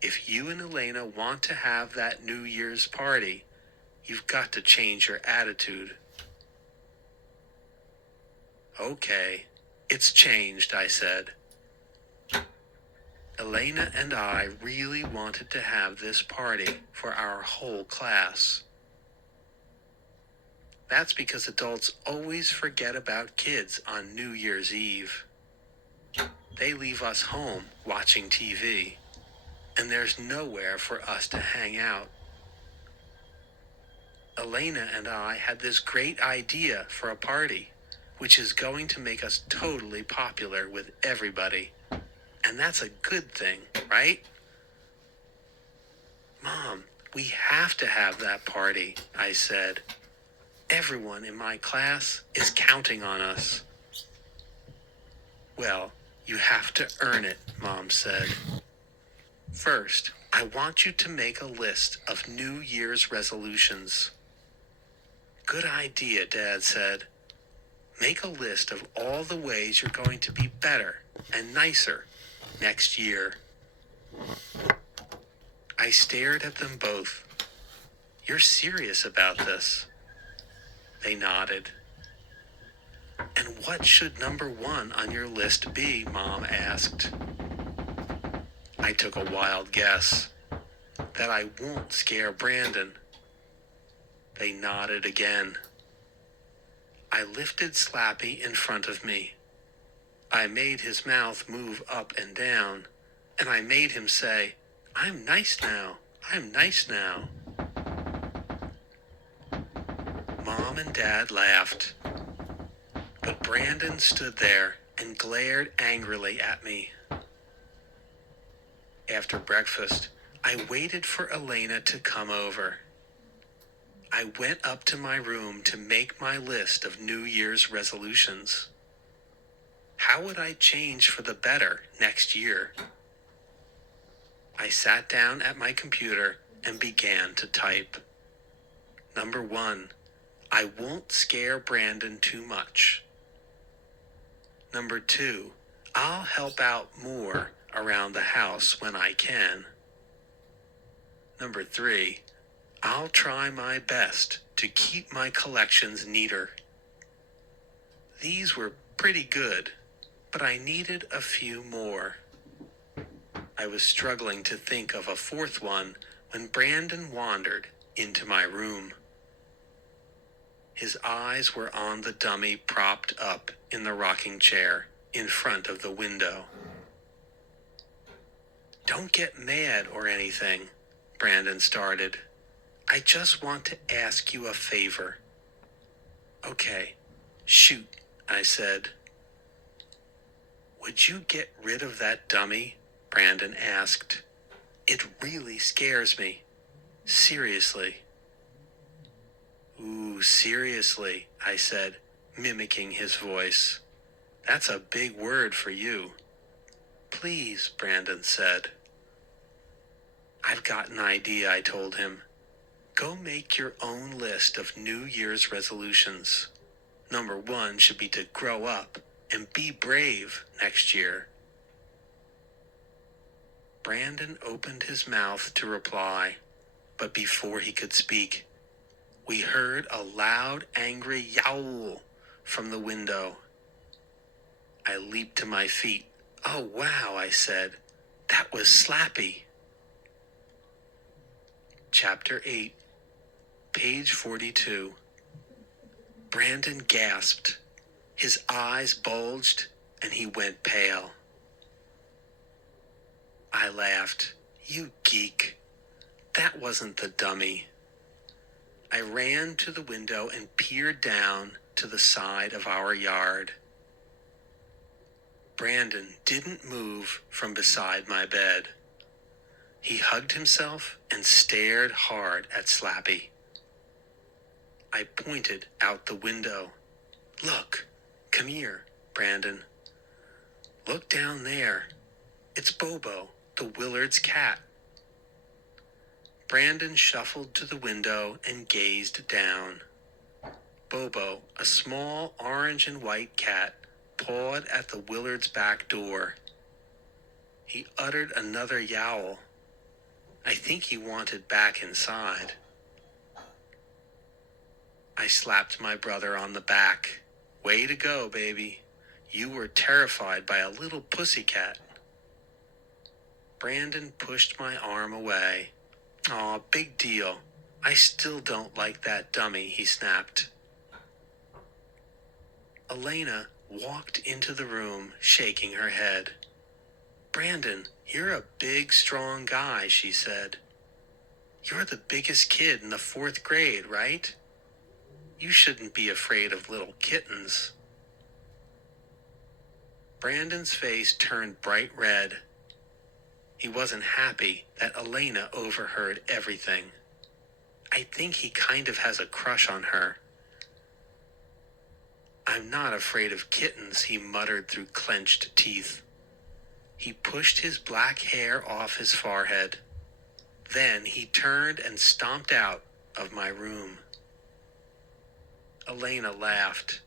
If you and Elena want to have that New Year's party, you've got to change your attitude. Okay, it's changed, I said. Elena and I really wanted to have this party for our whole class. That's because adults always forget about kids on New Year's Eve. They leave us home watching TV, and there's nowhere for us to hang out. Elena and I had this great idea for a party, which is going to make us totally popular with everybody. And that's a good thing, right? Mom, we have to have that party, I said. Everyone in my class is counting on us. Well, you have to earn it, Mom said. First, I want you to make a list of New Year's resolutions. Good idea, Dad said. Make a list of all the ways you're going to be better and nicer next year. I stared at them both. You're serious about this? They nodded. And what should number 1 on your list be? Mom asked. I took a wild guess. That I won't scare Brandon. They nodded again. I lifted Slappy in front of me. I made his mouth move up and down, and I made him say, I'm nice now. I'm nice now. Mom and Dad laughed, but Brandon stood there and glared angrily at me. After breakfast, I waited for Elena to come over. I went up to my room to make my list of New Year's resolutions. How would I change for the better next year? I sat down at my computer and began to type. Number 1, I won't scare Brandon too much. Number 2, I'll help out more around the house when I can. Number 3, I'll try my best to keep my collections neater. These were pretty good, but I needed a few more. I was struggling to think of a 4th one when Brandon wandered into my room. His eyes were on the dummy propped up in the rocking chair in front of the window. Don't get mad or anything, Brandon started. I just want to ask you a favor. Okay, shoot, I said. Would you get rid of that dummy? Brandon asked. It really scares me. Seriously. Ooh, seriously, I said, mimicking his voice. That's a big word for you. Please, Brandon said. I've got an idea, I told him. Go make your own list of New Year's resolutions. Number 1 should be to grow up and be brave next year. Brandon opened his mouth to reply, but before he could speak, we heard a loud, angry yowl from the window. I leaped to my feet. Oh, wow, I said. That was Slappy. Chapter 8, page 42. Brandon gasped. His eyes bulged, and he went pale. I laughed. You geek. That wasn't the dummy. I ran to the window and peered down to the side of our yard. Brandon didn't move from beside my bed. He hugged himself and stared hard at Slappy. I pointed out the window. Look, come here, Brandon. Look down there. It's Bobo, the Willards' cat. Brandon shuffled to the window and gazed down. Bobo, a small orange and white cat, pawed at the Willards' back door. He uttered another yowl. I think he wanted back inside. I slapped my brother on the back. Way to go, baby. You were terrified by a little pussycat. Brandon pushed my arm away. Aw, big deal. I still don't like that dummy, he snapped. Elena walked into the room, shaking her head. Brandon, you're a big, strong guy, she said. You're the biggest kid in the 4th grade, right? You shouldn't be afraid of little kittens. Brandon's face turned bright red. He wasn't happy that Elena overheard everything. I think he kind of has a crush on her. I'm not afraid of kittens, he muttered through clenched teeth. He pushed his black hair off his forehead. Then he turned and stomped out of my room. Elena laughed.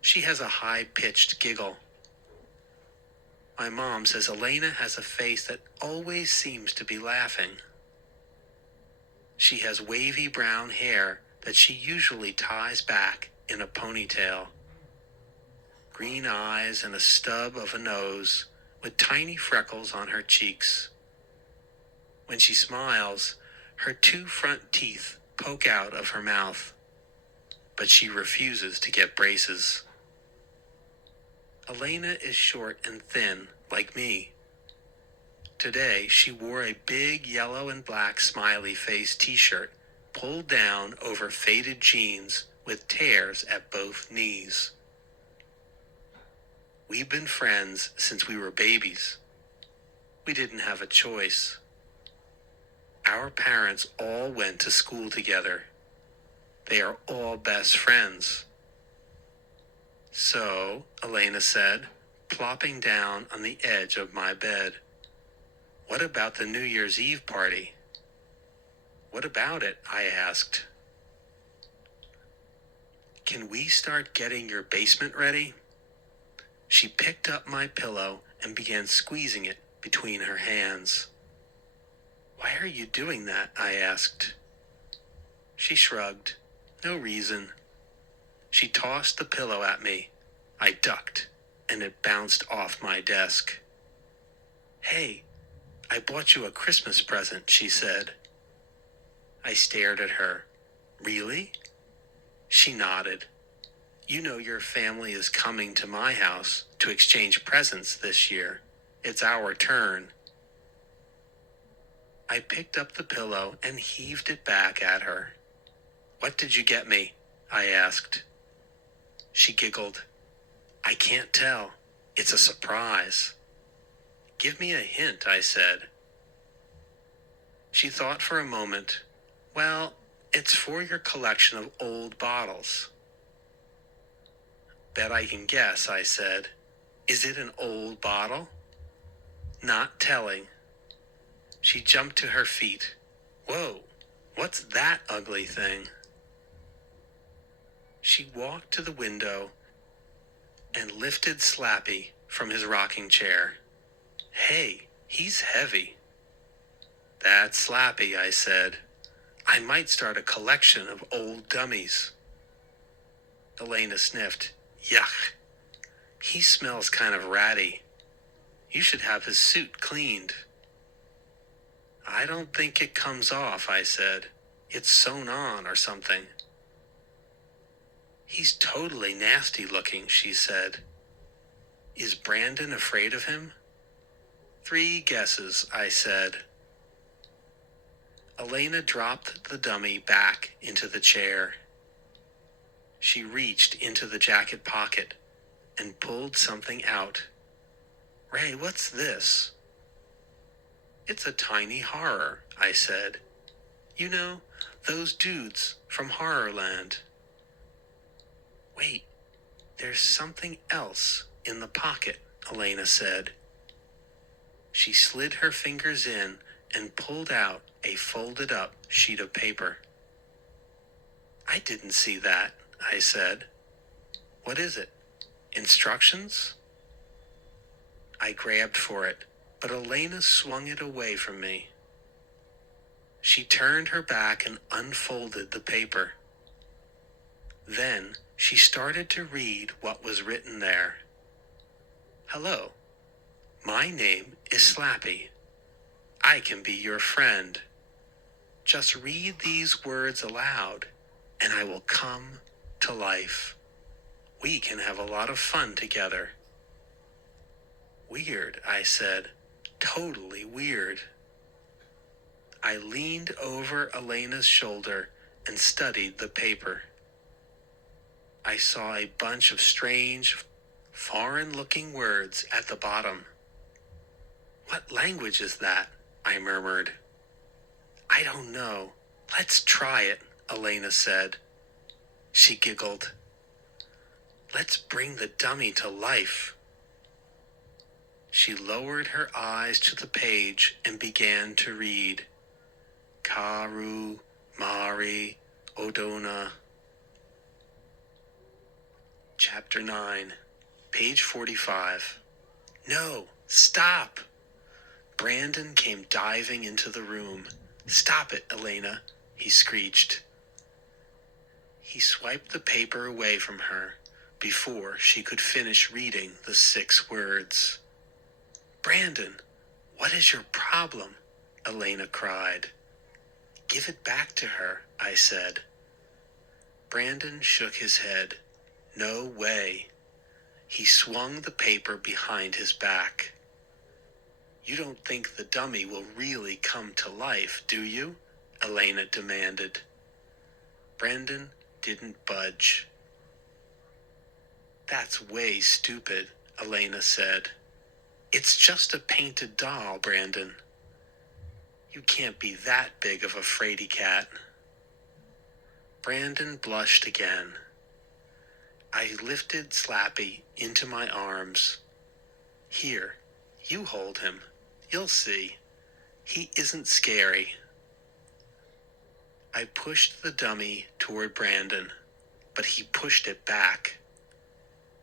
She has a high-pitched giggle. My mom says Elena has a face that always seems to be laughing. She has wavy brown hair that she usually ties back in a ponytail. Green eyes and a stub of a nose with tiny freckles on her cheeks. When she smiles, her 2 front teeth poke out of her mouth, but she refuses to get braces. Elena is short and thin, like me. Today, she wore a big yellow and black smiley face t-shirt pulled down over faded jeans with tears at both knees. We've been friends since we were babies. We didn't have a choice. Our parents all went to school together. They are all best friends. So, Elena said, plopping down on the edge of my bed. What about the New Year's Eve party? What about it? I asked. Can we start getting your basement ready? She picked up my pillow and began squeezing it between her hands. Why are you doing that? I asked. She shrugged. No reason. She tossed the pillow at me. I ducked, and it bounced off my desk. Hey, I bought you a Christmas present, she said. I stared at her. Really? She nodded. You know your family is coming to my house to exchange presents this year. It's our turn. I picked up the pillow and heaved it back at her. What did you get me? I asked. She giggled. I can't tell. It's a surprise. Give me a hint, I said. She thought for a moment. Well, it's for your collection of old bottles. Bet I can guess, I said. Is it an old bottle? not telling. She jumped to her feet. Whoa, what's that ugly thing? She walked to the window and lifted Slappy from his rocking chair. Hey, he's heavy. That's Slappy, I said. I might start a collection of old dummies. Elena sniffed. Yuck. He smells kind of ratty. You should have his suit cleaned. I don't think it comes off, I said. It's sewn on or something. He's totally nasty looking, she said. Is Brandon afraid of him? 3 guesses, I said. Elena dropped the dummy back into the chair. She reached into the jacket pocket and pulled something out. Ray, what's this? It's a tiny horror, I said. You know, those dudes from Horrorland. Wait, there's something else in the pocket, Elena said. She slid her fingers in and pulled out a folded up sheet of paper. I didn't see that, I said. What is it? Instructions? I grabbed for it, but Elena swung it away from me. She turned her back and unfolded the paper. Then she started to read what was written there. Hello, my name is Slappy. I can be your friend. Just read these words aloud, and I will come to life. We can have a lot of fun together. Weird, I said. Totally weird. I leaned over Elena's shoulder and studied the paper. I saw a bunch of strange, foreign-looking words at the bottom. What language is that? I murmured. I don't know. Let's try it, Elena said. She giggled. Let's bring the dummy to life. She lowered her eyes to the page and began to read. Karu, Mari, Odona. Chapter 9, page 45. No, stop! Brandon came diving into the room. Stop it, Elena, he screeched. He swiped the paper away from her before she could finish reading the 6 words. Brandon, what is your problem? Elena cried. Give it back to her, I said. Brandon shook his head. No way. He swung the paper behind his back. You don't think the dummy will really come to life, do you? Elena demanded. Brandon didn't budge. That's way stupid, Elena said. It's just a painted doll, Brandon. You can't be that big of a fraidy cat. Brandon blushed again. I lifted Slappy into my arms. Here, you hold him. You'll see. He isn't scary. I pushed the dummy toward Brandon, but he pushed it back.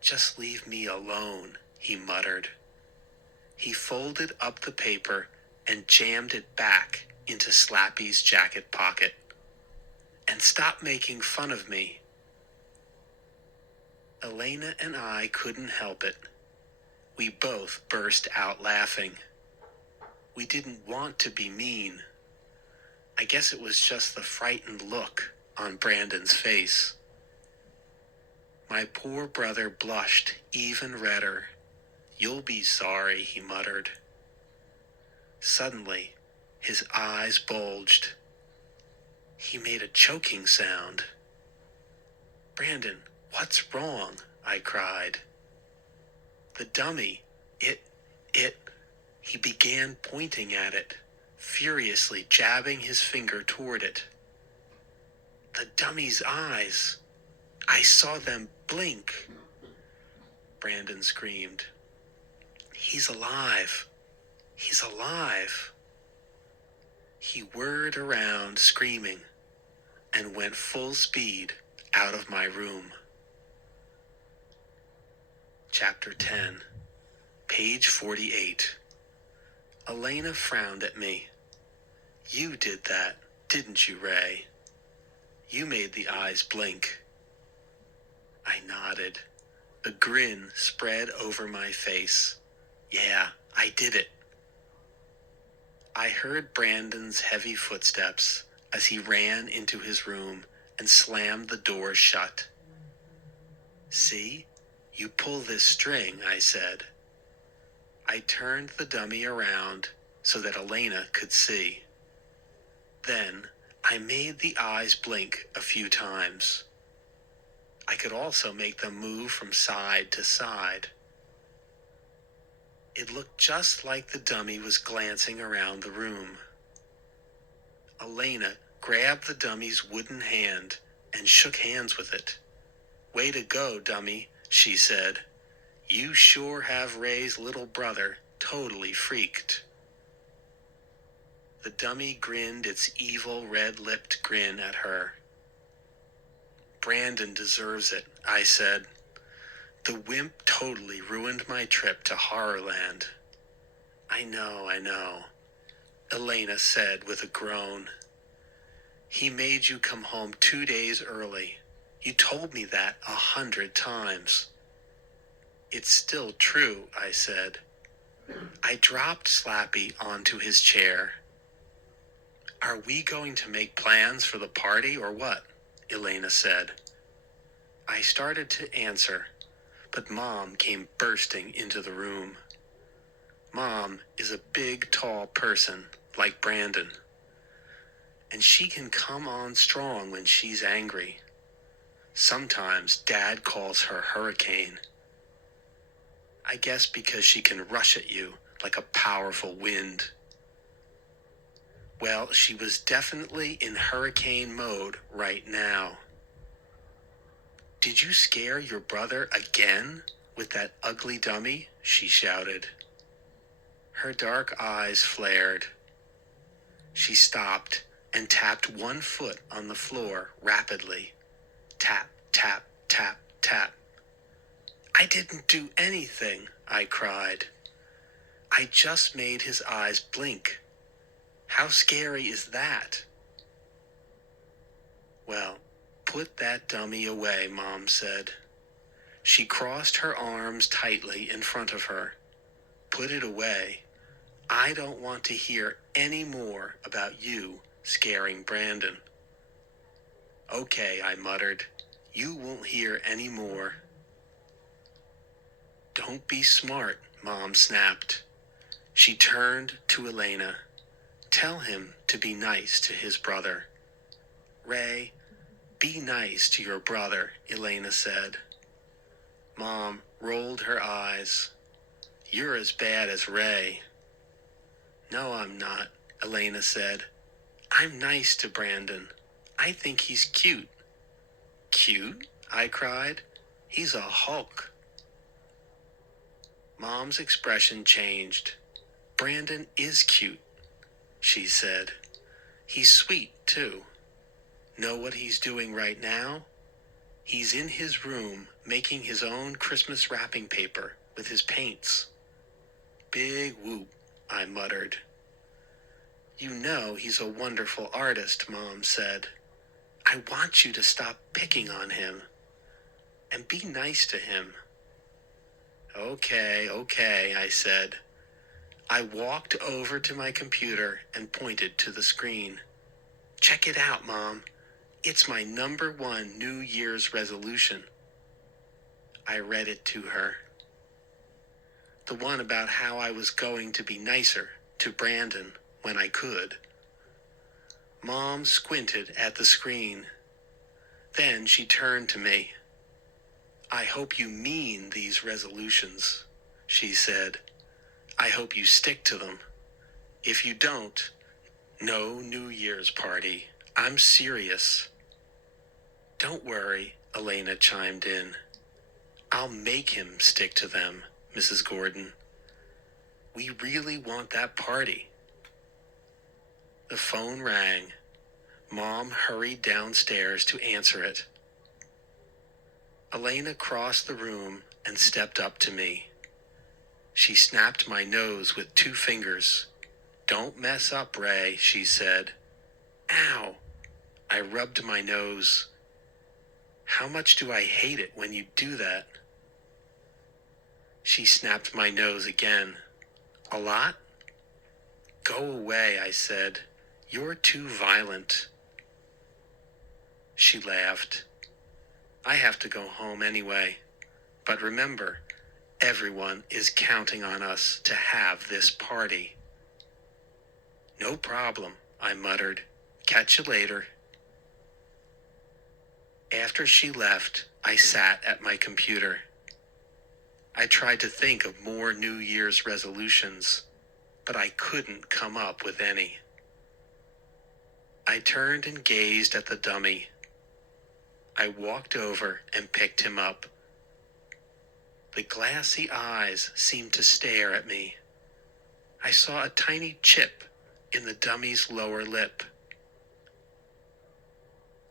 Just leave me alone, he muttered. He folded up the paper and jammed it back into Slappy's jacket pocket. And stop making fun of me. Elena and I couldn't help it. We both burst out laughing. We didn't want to be mean. I guess it was just the frightened look on Brandon's face. My poor brother blushed even redder. You'll be sorry, he muttered. Suddenly, his eyes bulged. He made a choking sound. Brandon, what's wrong? I cried. The dummy, he began pointing at it, furiously jabbing his finger toward it. The dummy's eyes. I saw them blink. Brandon screamed. He's alive. He's alive. He whirred around, screaming, and went full speed out of my room. Chapter 10, page 48. Elena frowned at me. You did that, didn't you, Ray? You made the eyes blink. I nodded. A grin spread over my face. Yeah, I did it. I heard Brandon's heavy footsteps as he ran into his room and slammed the door shut. See? You pull this string, I said. I turned the dummy around so that Elena could see. Then I made the eyes blink a few times. I could also make them move from side to side. It looked just like the dummy was glancing around the room. Elena grabbed the dummy's wooden hand and shook hands with it. Way to go, dummy, she said. You sure have Ray's little brother totally freaked. The dummy grinned its evil red-lipped grin at her. Brandon deserves it, I said. The wimp totally ruined my trip to Horrorland. I know, Elena said with a groan. He made you come home 2 days early. You told me that 100 times. It's still true, I said. I dropped Slappy onto his chair. Are we going to make plans for the party or what? Elena said. I started to answer, but Mom came bursting into the room. Mom is a big, tall person, like Brandon, and she can come on strong when she's angry. Sometimes Dad calls her Hurricane. I guess because she can rush at you like a powerful wind. Well, she was definitely in hurricane mode right now. Did you scare your brother again with that ugly dummy? She shouted. Her dark eyes flared. She stopped and tapped one foot on the floor rapidly. Tap, tap, tap, tap. I didn't do anything, I cried. I just made his eyes blink. How scary is that? Well, put that dummy away, Mom said. She crossed her arms tightly in front of her. Put it away. I don't want to hear any more about you scaring Brandon. Okay, I muttered. You won't hear any more. Don't be smart, Mom snapped. She turned to Elena. Tell him to be nice to his brother. Ray, be nice to your brother, Elena said. Mom rolled her eyes. You're as bad as Ray. No, I'm not, Elena said. I'm nice to Brandon. I think he's cute. Cute? I cried. He's a Hulk. Mom's expression changed. Brandon is cute, she said. He's sweet, too. Know what he's doing right now? He's in his room making his own Christmas wrapping paper with his paints. Big whoop, I muttered. You know he's a wonderful artist, Mom said. I want you to stop picking on him and be nice to him. Okay, I said. I walked over to my computer and pointed to the screen. Check it out, Mom. It's my #1 New Year's resolution. I read it to her. The one about how I was going to be nicer to Brandon when I could. Mom squinted at the screen. Then she turned to me. I hope you mean these resolutions, she said. I hope you stick to them. If you don't, no New Year's party. I'm serious. Don't worry, Elena chimed in. I'll make him stick to them, Mrs. Gordon. We really want that party. The phone rang. Mom hurried downstairs to answer it. Elena crossed the room and stepped up to me. She snapped my nose with 2 fingers. "Don't mess up, Ray," she said. "Ow!" I rubbed my nose. "How much do I hate it when you do that?" She snapped my nose again. "A lot?" "Go away," I said. "You're too violent." She laughed. "I have to go home anyway. But remember, everyone is counting on us to have this party." "No problem," I muttered. "Catch you later." After she left, I sat at my computer. I tried to think of more New Year's resolutions, but I couldn't come up with any. I turned and gazed at the dummy. I walked over and picked him up. The glassy eyes seemed to stare at me. I saw a tiny chip in the dummy's lower lip.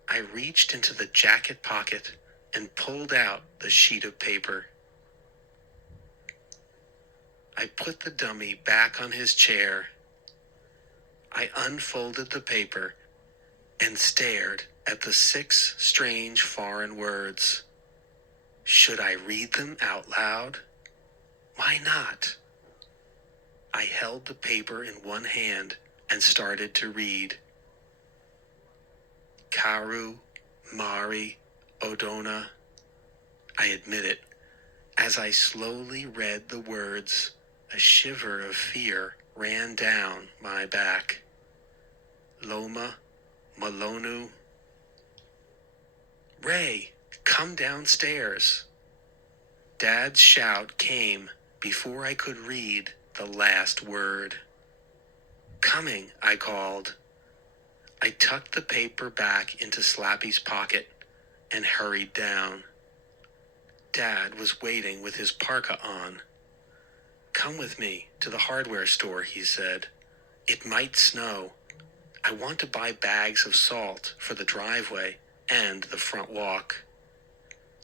I reached into the jacket pocket and pulled out the sheet of paper. I put the dummy back on his chair. I unfolded the paper and stared at the 6 strange foreign words. Should I read them out loud? Why not? I held the paper in one hand and started to read. Karu, Mari, Odona. I admit it. As I slowly read the words, a shiver of fear ran down my back. Loma, Malonu. "Ray, come downstairs." Dad's shout came before I could read the last word. "Coming," I called. I tucked the paper back into Slappy's pocket and hurried down. Dad was waiting with his parka on. "Come with me to the hardware store," he said. "It might snow. I want to buy bags of salt for the driveway and the front walk."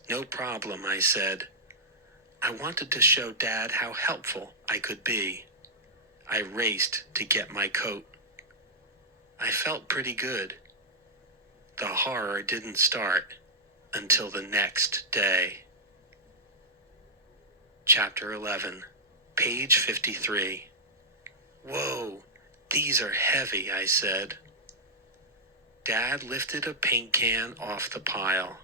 "No problem," I said. I wanted to show Dad how helpful I could be. I raced to get my coat. I felt pretty good. The horror didn't start until the next day. Chapter 11, page 53. "Whoa, these are heavy," I said. Dad lifted a paint can off the pile.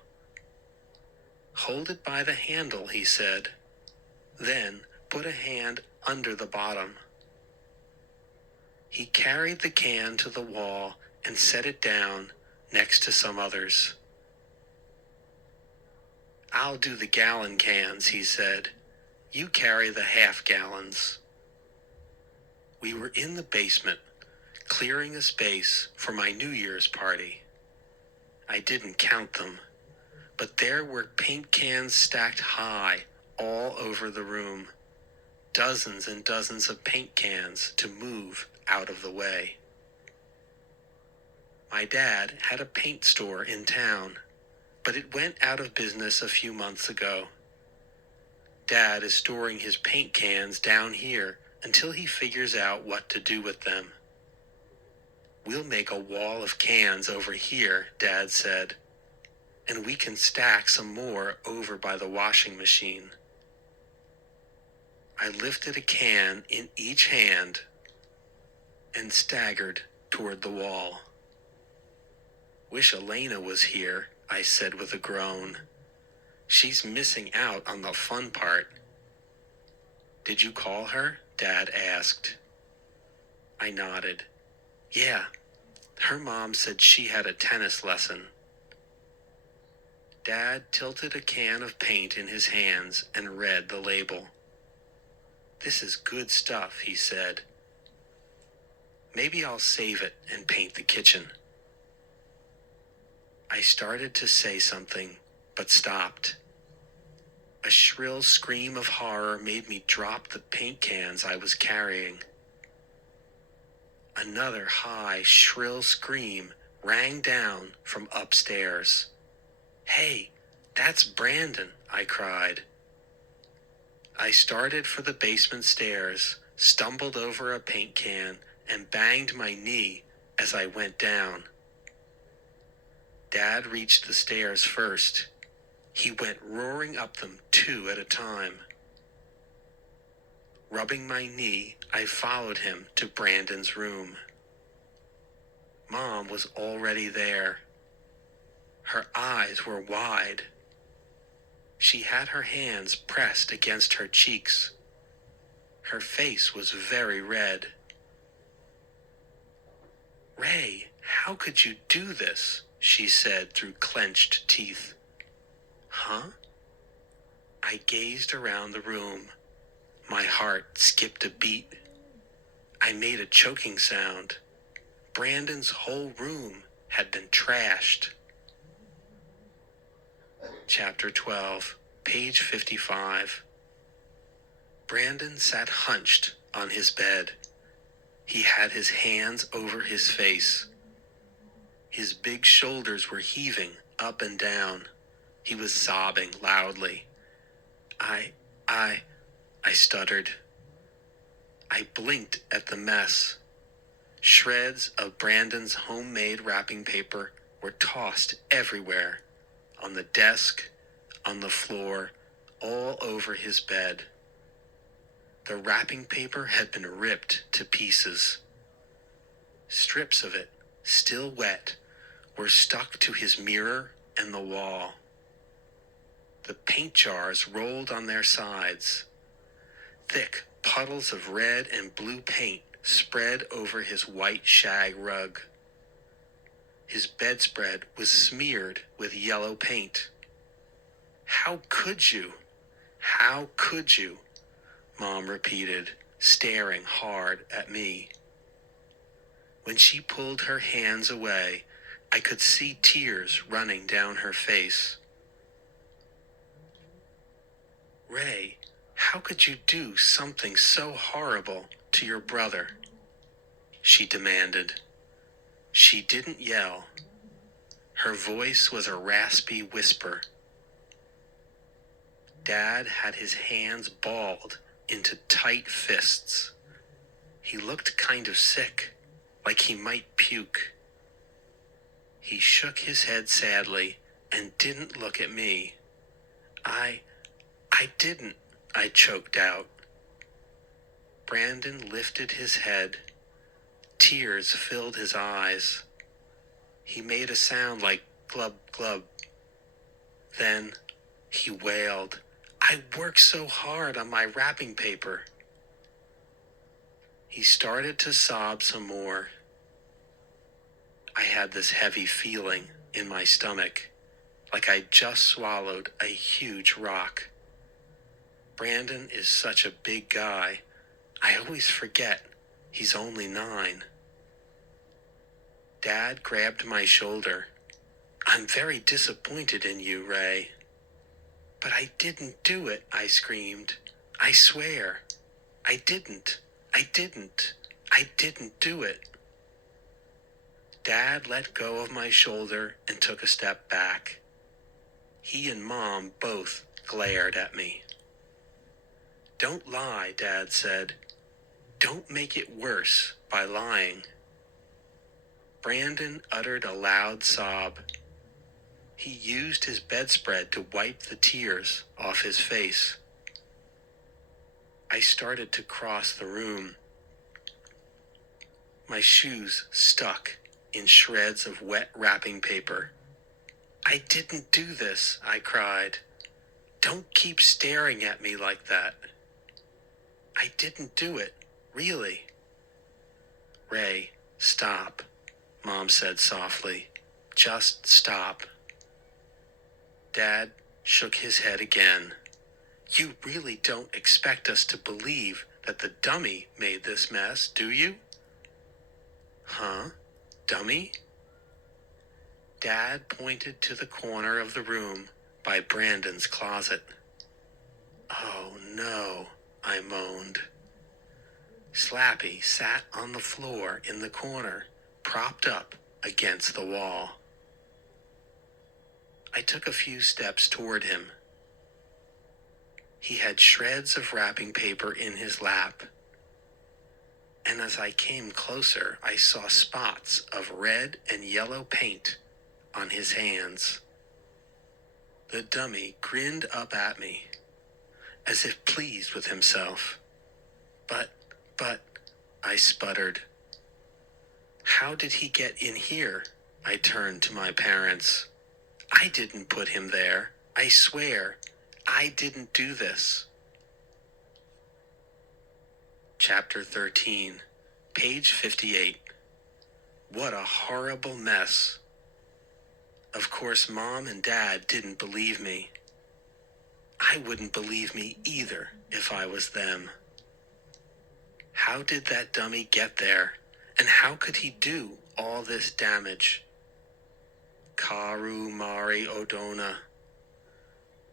"Hold it by the handle," he said. Then put a hand under the bottom. He carried the can to the wall and set it down next to some others. "I'll do the gallon cans," he said. "You carry the half gallons." We were in the basement, clearing a space for my New Year's party. I didn't count them, but there were paint cans stacked high all over the room. Dozens and dozens of paint cans to move out of the way. My dad had a paint store in town, but it went out of business a few months ago. Dad is storing his paint cans down here until he figures out what to do with them. "We'll make a wall of cans over here," Dad said, "and we can stack some more over by the washing machine." I lifted a can in each hand and staggered toward the wall. "Wish Elena was here," I said with a groan. "She's missing out on the fun part." "Did you call her?" Dad asked. I nodded. "Yeah, her mom said she had a tennis lesson." Dad tilted a can of paint in his hands and read the label. "This is good stuff," he said. "Maybe I'll save it and paint the kitchen." I started to say something, but stopped. A shrill scream of horror made me drop the paint cans I was carrying. Another high, shrill scream rang down from upstairs. "Hey, that's Brandon," I cried. I started for the basement stairs, stumbled over a paint can, and banged my knee as I went down. Dad reached the stairs first. He went roaring up them 2 at a time. Rubbing my knee, I followed him to Brandon's room. Mom was already there. Her eyes were wide. She had her hands pressed against her cheeks. Her face was very red. "Ray, how could you do this?" she said through clenched teeth. "Huh?" I gazed around the room. My heart skipped a beat. I made a choking sound. Brandon's whole room had been trashed. Chapter 12, page 55. Brandon sat hunched on his bed. He had his hands over his face. His big shoulders were heaving up and down. He was sobbing loudly. I stuttered. I blinked at the mess. Shreds of Brandon's homemade wrapping paper were tossed everywhere, on the desk, on the floor, all over his bed. The wrapping paper had been ripped to pieces. Strips of it, still wet, were stuck to his mirror and the wall. The paint jars rolled on their sides. Thick puddles of red and blue paint spread over his white shag rug. His bedspread was smeared with yellow paint. "How could you? How could you?" Mom repeated, staring hard at me. When she pulled her hands away, I could see tears running down her face. "Ray, how could you do something so horrible to your brother?" she demanded. She didn't yell. Her voice was a raspy whisper. Dad had his hands balled into tight fists. He looked kind of sick, like he might puke. He shook his head sadly and didn't look at me. I didn't," I choked out. Brandon lifted his head. Tears filled his eyes. He made a sound like glub glub. Then he wailed, "I worked so hard on my wrapping paper." He started to sob some more. I had this heavy feeling in my stomach, like I'd just swallowed a huge rock. Brandon is such a big guy. I always forget he's only 9. Dad grabbed my shoulder. "I'm very disappointed in you, Ray." "But I didn't do it," I screamed. "I swear. I didn't do it." Dad let go of my shoulder and took a step back. He and Mom both glared at me. "Don't lie," Dad said. "Don't make it worse by lying." Brandon uttered a loud sob. He used his bedspread to wipe the tears off his face. I started to cross the room. My shoes stuck in shreds of wet wrapping paper. "I didn't do this," I cried. "Don't keep staring at me like that." "I didn't do it, really." "Ray, stop," Mom said softly. "Just stop." Dad shook his head again. "You really don't expect us to believe that the dummy made this mess, do you?" "Huh? Dummy?" Dad pointed to the corner of the room by Brandon's closet. Oh no, I moaned. Slappy sat on the floor in the corner, propped up against the wall. I took a few steps toward him. He had shreds of wrapping paper in his lap, and as I came closer, I saw spots of red and yellow paint on his hands. The dummy grinned up at me, as if pleased with himself. But, I sputtered. How did he get in here? I turned to my parents. I didn't put him there. I swear, I didn't do this. Chapter 13, page 58. What a horrible mess. Of course, Mom and Dad didn't believe me. I wouldn't believe me either if I was them. How did that dummy get there? And how could he do all this damage? Karu Mari Odona.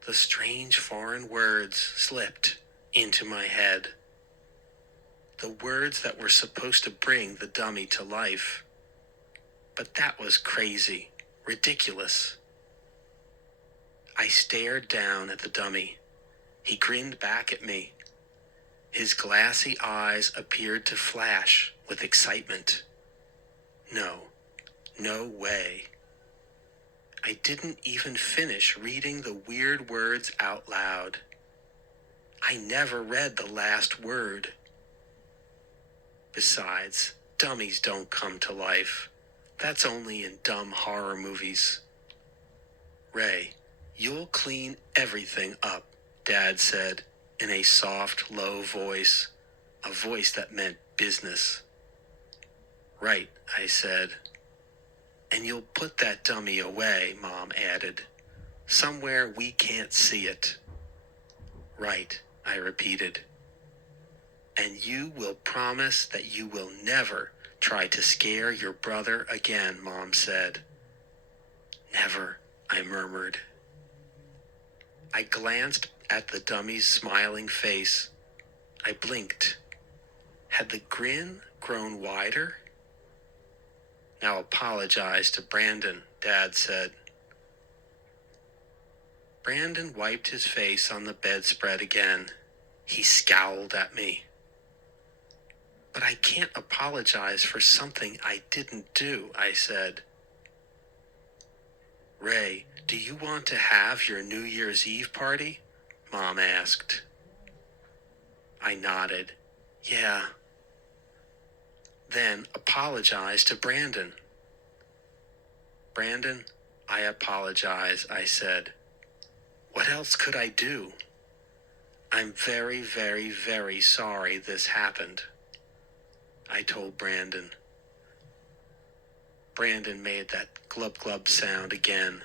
The strange foreign words slipped into my head. The words that were supposed to bring the dummy to life. But that was crazy, ridiculous. I stared down at the dummy. He grinned back at me. His glassy eyes appeared to flash with excitement. No way. I didn't even finish reading the weird words out loud. I never read the last word. Besides, dummies don't come to life. That's only in dumb horror movies. Ray, you'll clean everything up, Dad said in a soft, low voice, a voice that meant business. Right, I said. And you'll put that dummy away, Mom added. Somewhere we can't see it. Right, I repeated. And you will promise that you will never try to scare your brother again, Mom said. Never, I murmured. I glanced at the dummy's smiling face. I blinked. Had the grin grown wider? Now apologize to Brandon, Dad said. Brandon wiped his face on the bedspread again. He scowled at me. But I can't apologize for something I didn't do, I said. Ray, do you want to have your New Year's Eve party? Mom asked. I nodded. Yeah. Then apologize to Brandon. Brandon, I apologize, I said. What else could I do? I'm very, very, very sorry this happened, I told Brandon. Brandon made that glub-glub sound again.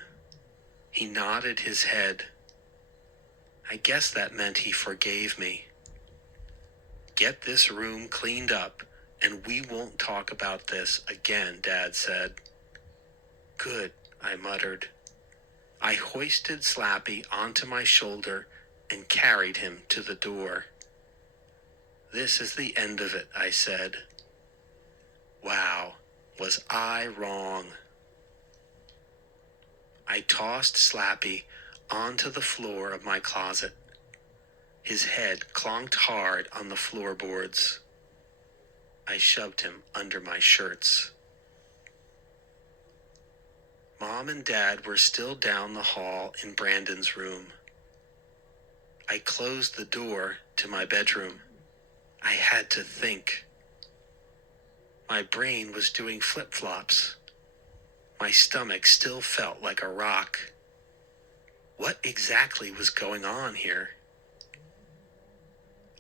He nodded his head. I guess that meant he forgave me. Get this room cleaned up, and we won't talk about this again, Dad said. Good, I muttered. I hoisted Slappy onto my shoulder and carried him to the door. This is the end of it, I said. Wow, was I wrong? I tossed Slappy onto the floor of my closet. His head clonked hard on the floorboards. I shoved him under my shirts. Mom and Dad were still down the hall in Brandon's room. I closed the door to my bedroom. I had to think. My brain was doing flip-flops. My stomach still felt like a rock. What exactly was going on here?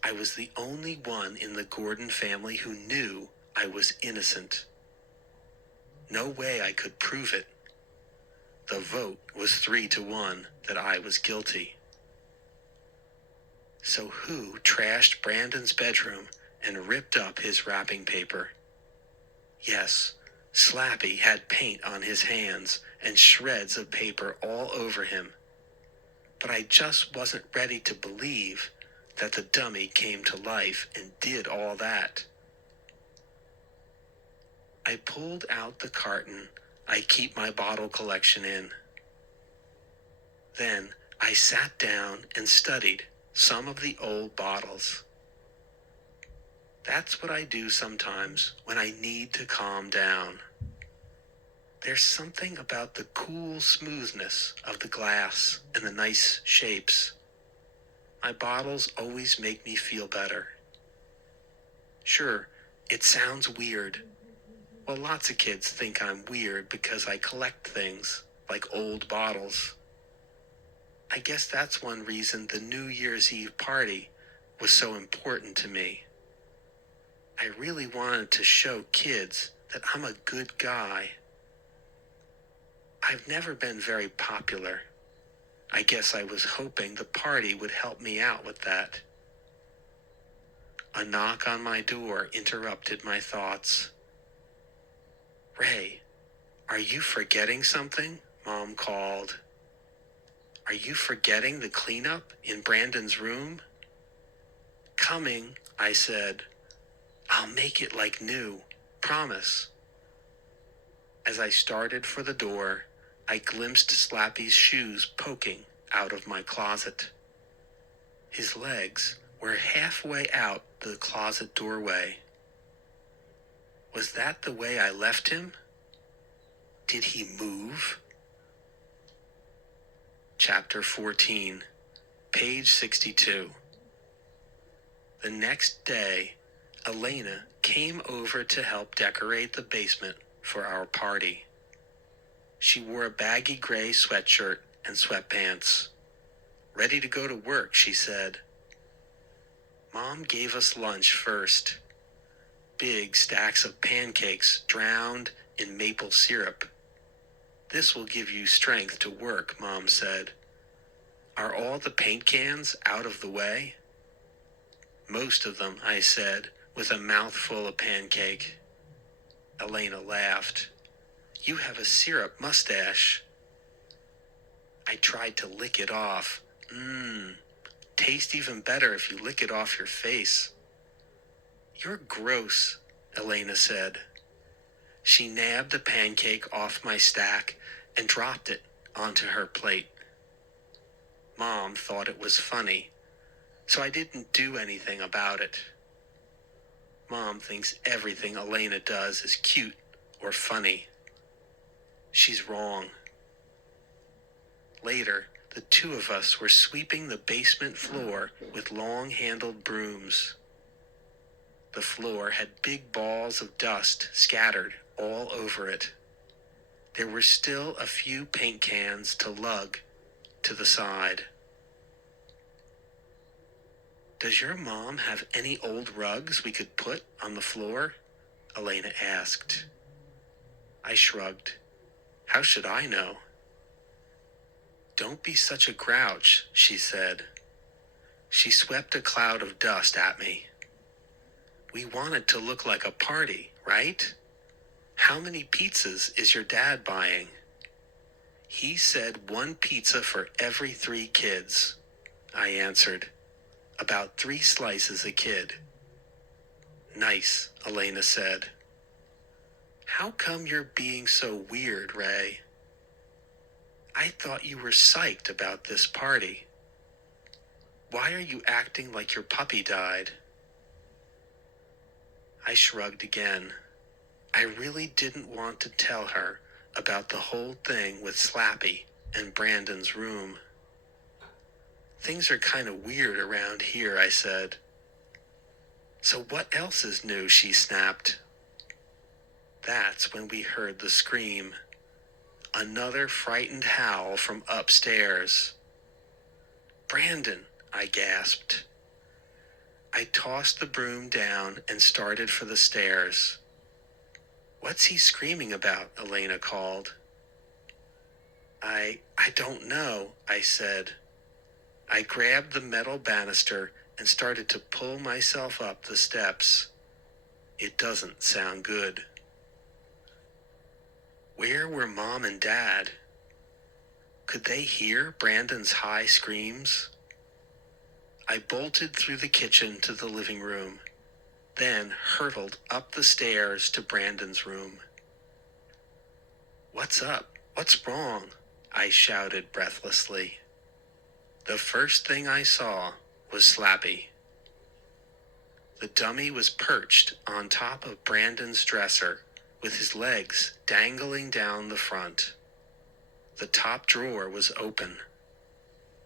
I was the only one in the Gordon family who knew I was innocent. No way I could prove it. The vote was 3-1 that I was guilty. So who trashed Brandon's bedroom and ripped up his wrapping paper? Yes, Slappy had paint on his hands and shreds of paper all over him. but I just wasn't ready to believe that the dummy came to life and did all that. I pulled out the carton I keep my bottle collection in. Then I sat down and studied some of the old bottles. That's what I do sometimes when I need to calm down. There's something about the cool smoothness of the glass and the nice shapes. My bottles always make me feel better. Sure, it sounds weird. Well, lots of kids think I'm weird because I collect things like old bottles. I guess that's one reason the New Year's Eve party was so important to me. I really wanted to show kids that I'm a good guy. I've never been very popular. I guess I was hoping the party would help me out with that. A knock on my door interrupted my thoughts. "Ray, are you forgetting something?" Mom called. "Are you forgetting the cleanup in Brandon's room?" "Coming," I said. "I'll make it like new. Promise." As I started for the door, I glimpsed Slappy's shoes poking out of my closet. His legs were halfway out the closet doorway. Was that the way I left him? Did he move? Chapter 14, page 62. The next day, Elena came over to help decorate the basement for our party. She wore a baggy gray sweatshirt and sweatpants. "Ready to go to work," she said. Mom gave us lunch first. Big stacks of pancakes drowned in maple syrup. "This will give you strength to work," Mom said. "Are all the paint cans out of the way?" "Most of them," I said, with a mouthful of pancake. Elena laughed. "You have a syrup mustache." I tried to lick it off. Tastes even better if you lick it off your face. "You're gross," Elena said. She nabbed a pancake off my stack and dropped it onto her plate. Mom thought it was funny, so I didn't do anything about it. Mom thinks everything Elena does is cute or funny. She's wrong. Later, the two of us were sweeping the basement floor with long-handled brooms. The floor had big balls of dust scattered all over it. There were still a few paint cans to lug to the side. "Does your mom have any old rugs we could put on the floor?" Elena asked. I shrugged. How should I know? "Don't be such a grouch," she said. She swept a cloud of dust at me. "We want it to look like a party, right? How many pizzas is your dad buying?" "He said 1 pizza for every 3 kids," I answered. "About 3 slices a kid." "Nice," Elena said. "How come you're being so weird, Ray?" "I thought you were psyched about this party. Why are you acting like your puppy died?" I shrugged again. I really didn't want to tell her about the whole thing with Slappy and Brandon's room. "Things are kind of weird around here," I said. "So what else is new?" she snapped. That's when we heard the scream. Another frightened howl from upstairs. "Brandon," I gasped. I tossed the broom down and started for the stairs. "What's he screaming about?" Elena called. I don't know," I said. I grabbed the metal banister and started to pull myself up the steps. It doesn't sound good. Where were Mom and Dad? Could they hear Brandon's high screams? I bolted through the kitchen to the living room, then hurtled up the stairs to Brandon's room. "What's up? What's wrong?" I shouted breathlessly. The first thing I saw was Slappy. The dummy was perched on top of Brandon's dresser, with his legs dangling down the front. The top drawer was open.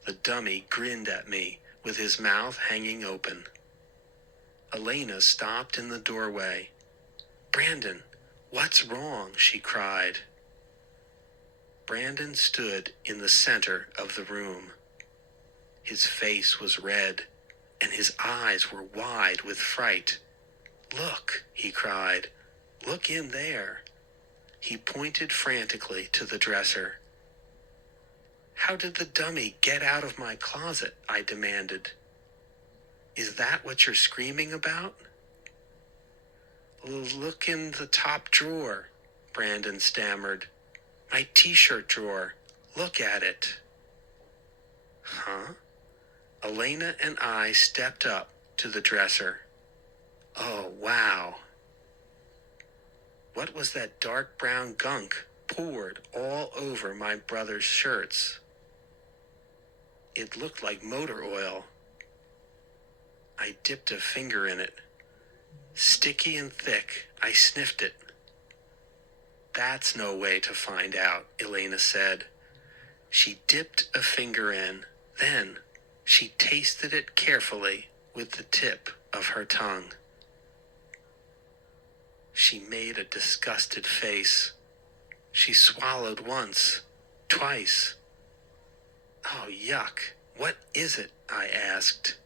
The dummy grinned at me, with his mouth hanging open. Elena stopped in the doorway. "Brandon, what's wrong?" she cried. Brandon stood in the center of the room. His face was red, and his eyes were wide with fright. "Look," he cried. "Look in there." He pointed frantically to the dresser. "How did the dummy get out of my closet?" I demanded. "Is that what you're screaming about?" "Look in the top drawer," Brandon stammered. "My t-shirt drawer. Look at it." "Huh?" Elena and I stepped up to the dresser. Oh, wow. What was that dark brown gunk poured all over my brother's shirts? It looked like motor oil. I dipped a finger in it. Sticky and thick, I sniffed it. "That's no way to find out," Elena said. She dipped a finger in, then she tasted it carefully with the tip of her tongue. She made a disgusted face. She swallowed once, twice. "Oh, yuck. What is it?" I asked.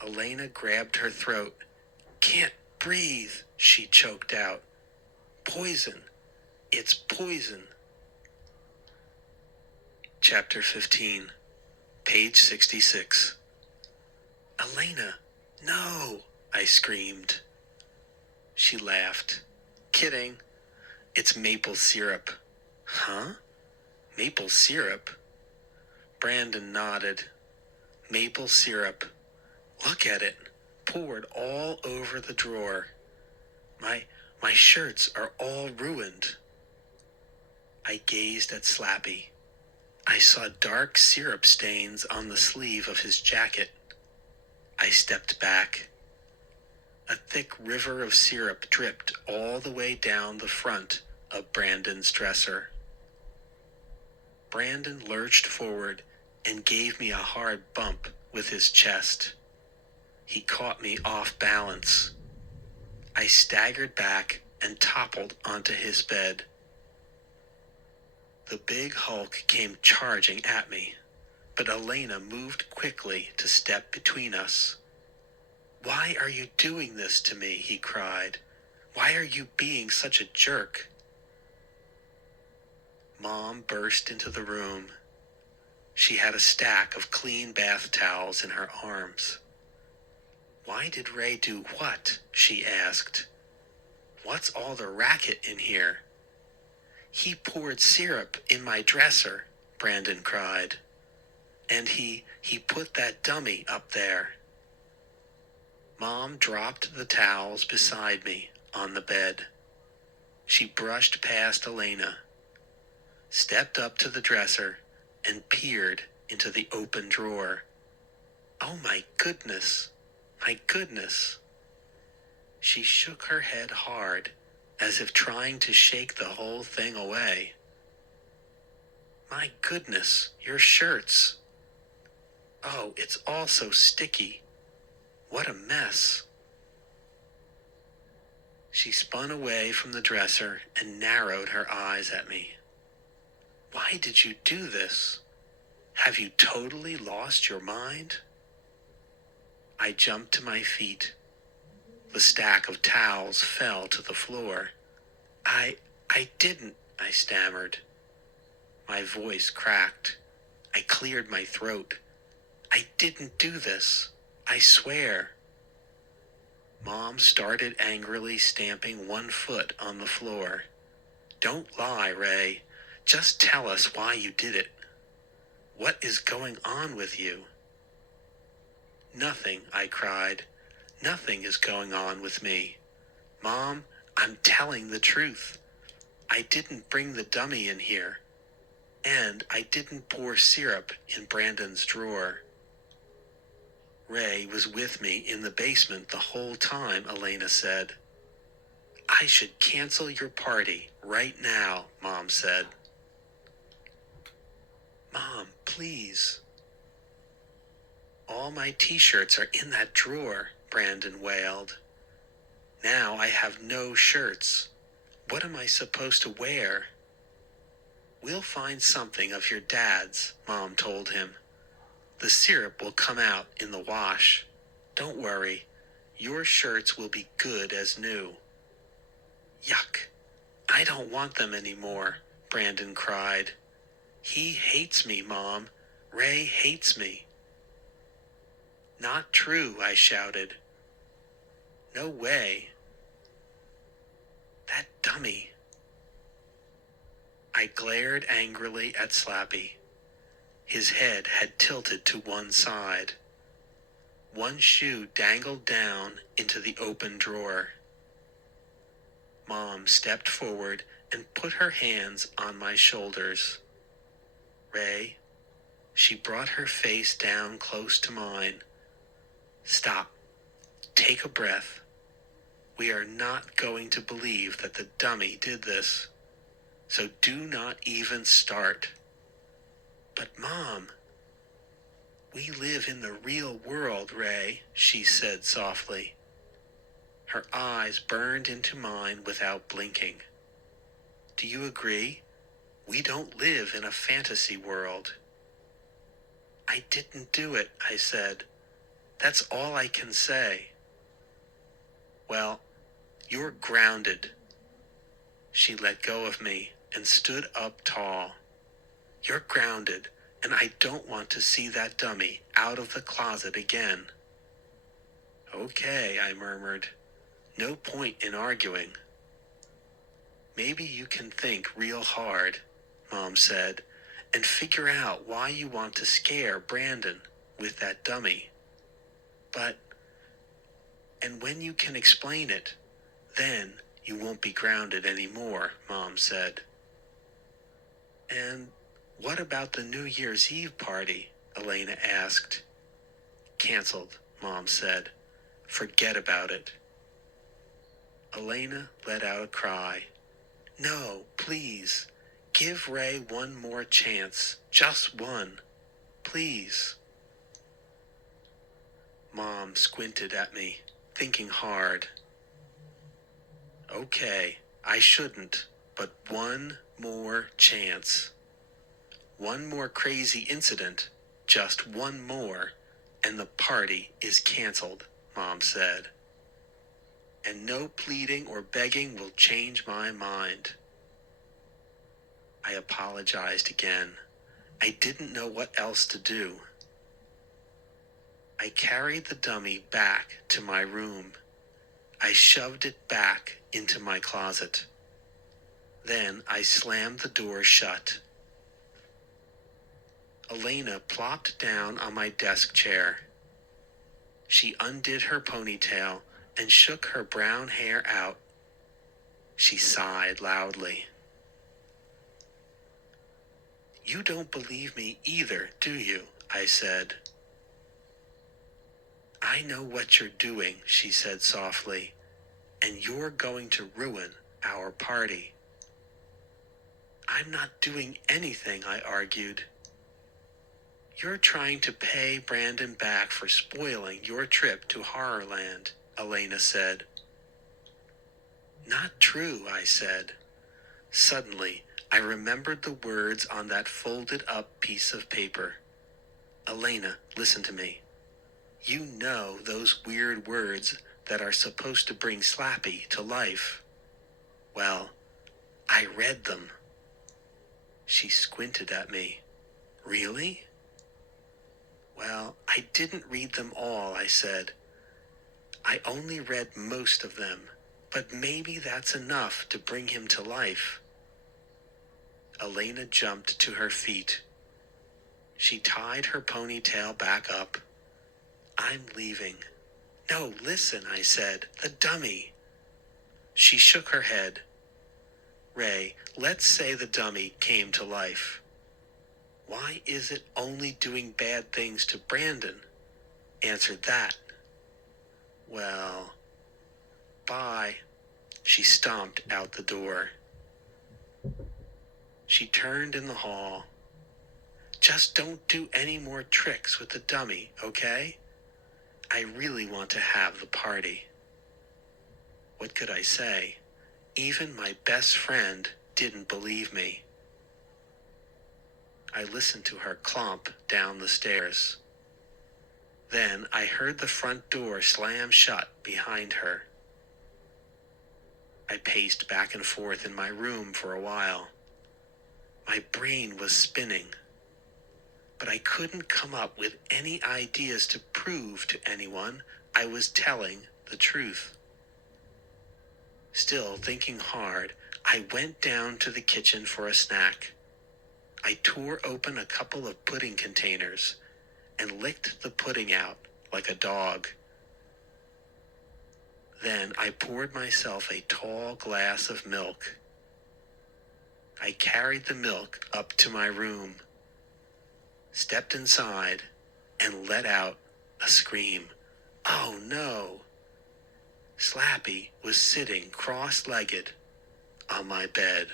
Elena grabbed her throat. "Can't breathe," she choked out. "Poison. It's poison." Chapter 15, page 66. "Elena, no," I screamed. She laughed. "Kidding. It's maple syrup." "Huh? Maple syrup?" Brandon nodded. "Maple syrup. Look at it, poured all over the drawer. My shirts are all ruined." I gazed at Slappy. I saw dark syrup stains on the sleeve of his jacket. I stepped back. A thick river of syrup dripped all the way down the front of Brandon's dresser. Brandon lurched forward and gave me a hard bump with his chest. He caught me off balance. I staggered back and toppled onto his bed. The big Hulk came charging at me, but Elena moved quickly to step between us. "Why are you doing this to me?" he cried. "Why are you being such a jerk?" Mom burst into the room. She had a stack of clean bath towels in her arms. "Why did Ray do what?" she asked. "What's all the racket in here?" "He poured syrup in my dresser," Brandon cried. "And he put that dummy up there." Mom dropped the towels beside me on the bed. She brushed past Elena, stepped up to the dresser, and peered into the open drawer. "Oh my goodness, my goodness." She shook her head hard, as if trying to shake the whole thing away. "My goodness, your shirts. Oh, it's all so sticky. What a mess." She spun away from the dresser and narrowed her eyes at me. "Why did you do this? Have you totally lost your mind?" I jumped to my feet. The stack of towels fell to the floor. I didn't," I stammered. My voice cracked. I cleared my throat. "I didn't do this. I swear." Mom started angrily stamping one foot on the floor. "Don't lie, Ray. Just tell us why you did it." What is going on with you?" "Nothing," I cried. "Nothing is going on with me. Mom, I'm telling the truth. I didn't bring the dummy in here. And I didn't pour syrup in Brandon's drawer." "Ray was with me in the basement the whole time," Elena said. "I should cancel your party right now," Mom said. "Mom, please." "All my t-shirts are in that drawer," Brandon wailed. "Now I have no shirts. What am I supposed to wear?" "We'll find something of your dad's," Mom told him. "The syrup will come out in the wash. Don't worry. Your shirts will be good as new." "Yuck. I don't want them anymore," Brandon cried. "He hates me, Mom. Ray hates me." "Not true," I shouted. "No way." "That dummy." I glared angrily at Slappy. His head had tilted to one side. One shoe dangled down into the open drawer. Mom stepped forward and put her hands on my shoulders. "Ray," she brought her face down close to mine. "Stop. Take a breath. We are not going to believe that the dummy did this. So do not even start." "But Mom, we live in the real world, Ray," she said softly. Her eyes burned into mine without blinking. "Do you agree? We don't live in a fantasy world." "I didn't do it," I said. "That's all I can say." "Well, you're grounded." She let go of me and stood up tall. "You're grounded, and I don't want to see that dummy out of the closet again." "Okay," I murmured. "No point in arguing." "Maybe you can think real hard," Mom said, "and figure out why you want to scare Brandon with that dummy. And when you can explain it, then you won't be grounded anymore," Mom said. "And what about the New Year's Eve party?" Elena asked. "Canceled," Mom said. "Forget about it." Elena let out a cry. "No, please. Give Ray one more chance. Just one. Please." Mom squinted at me, thinking hard. "Okay, I shouldn't, but one more chance. One more crazy incident, just one more, and the party is canceled," Mom said. "And no pleading or begging will change my mind." I apologized again. I didn't know what else to do. I carried the dummy back to my room. I shoved it back into my closet. Then I slammed the door shut. Elena plopped down on my desk chair. She undid her ponytail and shook her brown hair out. She sighed loudly. "You don't believe me either, do you?" I said. "I know what you're doing," she said softly, "and you're going to ruin our party." "I'm not doing anything," I argued. "You're trying to pay Brandon back for spoiling your trip to Horrorland," Elena said. "Not true," I said. Suddenly, I remembered the words on that folded-up piece of paper. "Elena, listen to me. You know those weird words that are supposed to bring Slappy to life. Well, I read them." She squinted at me. "Really?" "Well, I didn't read them all," I said. "I only read most of them, but maybe that's enough to bring him to life." Elena jumped to her feet. She tied her ponytail back up. "I'm leaving." "No, listen," I said. "The dummy." She shook her head. "Ray, let's say the dummy came to life. Why is it only doing bad things to Brandon? Answer that." "Well, bye." She stomped out the door. She turned in the hall. "Just don't do any more tricks with the dummy, okay? I really want to have the party." What could I say? Even my best friend didn't believe me. I listened to her clomp down the stairs. Then I heard the front door slam shut behind her. I paced back and forth in my room for a while. My brain was spinning, but I couldn't come up with any ideas to prove to anyone I was telling the truth. Still thinking hard, I went down to the kitchen for a snack. I tore open a couple of pudding containers and licked the pudding out like a dog. Then I poured myself a tall glass of milk. I carried the milk up to my room, stepped inside, and let out a scream. Oh no! Slappy was sitting cross-legged on my bed.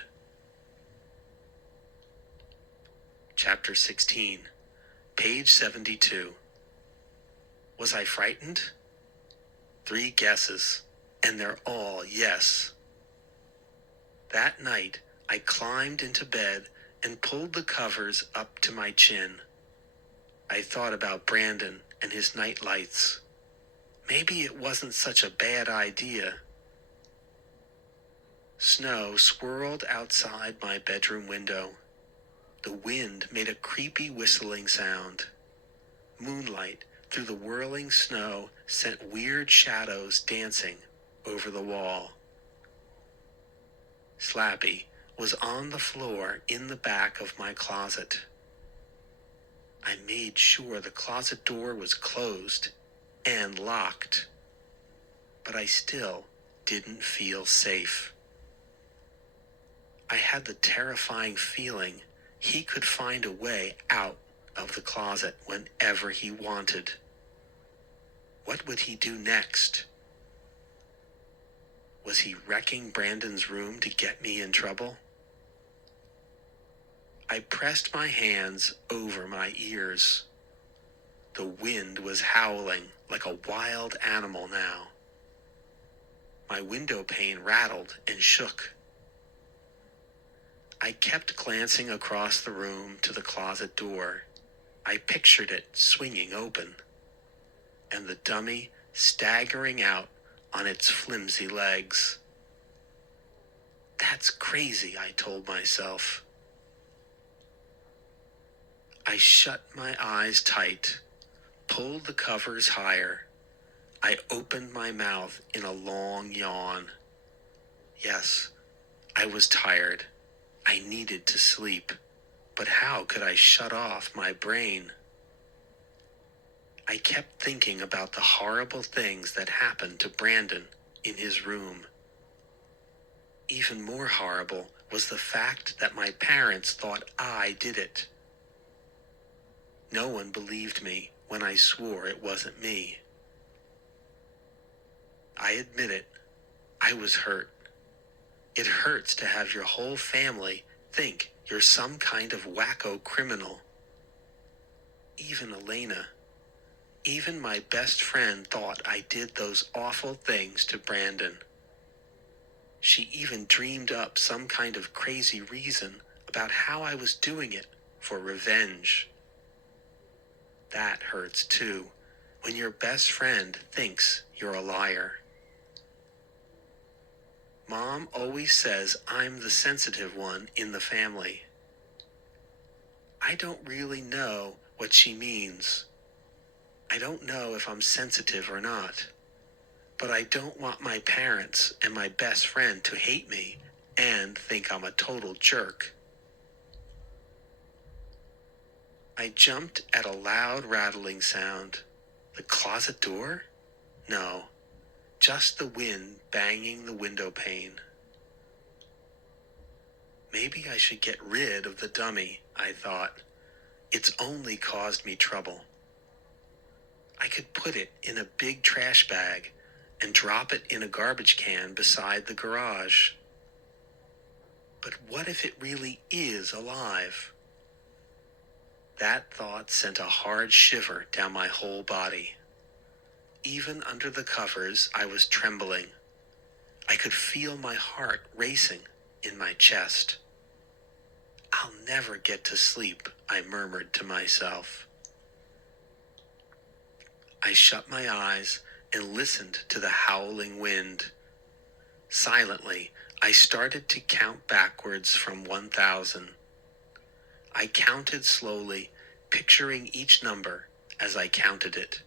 Chapter 16, page 72. Was I frightened? 3 guesses, and they're all yes. That night, I climbed into bed and pulled the covers up to my chin. I thought about Brandon and his night lights. Maybe it wasn't such a bad idea. Snow swirled outside my bedroom window. The wind made a creepy whistling sound. Moonlight through the whirling snow sent weird shadows dancing over the wall. Slappy was on the floor in the back of my closet. I made sure the closet door was closed and locked, but I still didn't feel safe. I had the terrifying feeling he could find a way out of the closet whenever he wanted. What would he do next? Was he wrecking Brandon's room to get me in trouble? I pressed my hands over my ears. The wind was howling like a wild animal now. My window pane rattled and shook. I kept glancing across the room to the closet door. I pictured it swinging open, and the dummy staggering out on its flimsy legs. That's crazy, I told myself. I shut my eyes tight, pulled the covers higher. I opened my mouth in a long yawn. Yes, I was tired. I needed to sleep, but how could I shut off my brain? I kept thinking about the horrible things that happened to Brandon in his room. Even more horrible was the fact that my parents thought I did it. No one believed me when I swore it wasn't me. I admit it, I was hurt. It hurts to have your whole family think you're some kind of wacko criminal. Even Elena, even my best friend thought I did those awful things to Brandon. She even dreamed up some kind of crazy reason about how I was doing it for revenge. That hurts too, when your best friend thinks you're a liar. Mom always says I'm the sensitive one in the family. I don't really know what she means. I don't know if I'm sensitive or not, but I don't want my parents and my best friend to hate me and think I'm a total jerk. I jumped at a loud rattling sound. The closet door? No, just the wind banging the window pane. Maybe I should get rid of the dummy, I thought. It's only caused me trouble. I could put it in a big trash bag and drop it in a garbage can beside the garage. But what if it really is alive? That thought sent a hard shiver down my whole body. Even under the covers, I was trembling. I could feel my heart racing in my chest. I'll never get to sleep, I murmured to myself. I shut my eyes and listened to the howling wind. Silently, I started to count backwards from 1,000. I counted slowly, picturing each number as I counted it.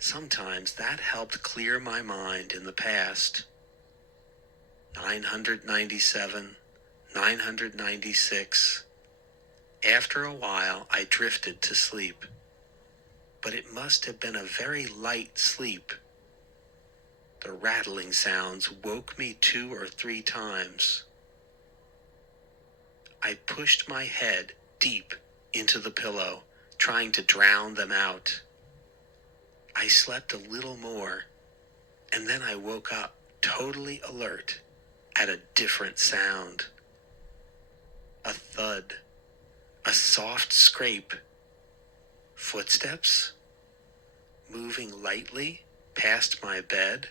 Sometimes that helped clear my mind in the past. 997, 996. After a while, I drifted to sleep. But it must have been a very light sleep. The rattling sounds woke me 2 or 3 times. I pushed my head deep into the pillow, trying to drown them out. I slept a little more, and then I woke up totally alert at a different sound. A thud, a soft scrape, footsteps moving lightly past my bed.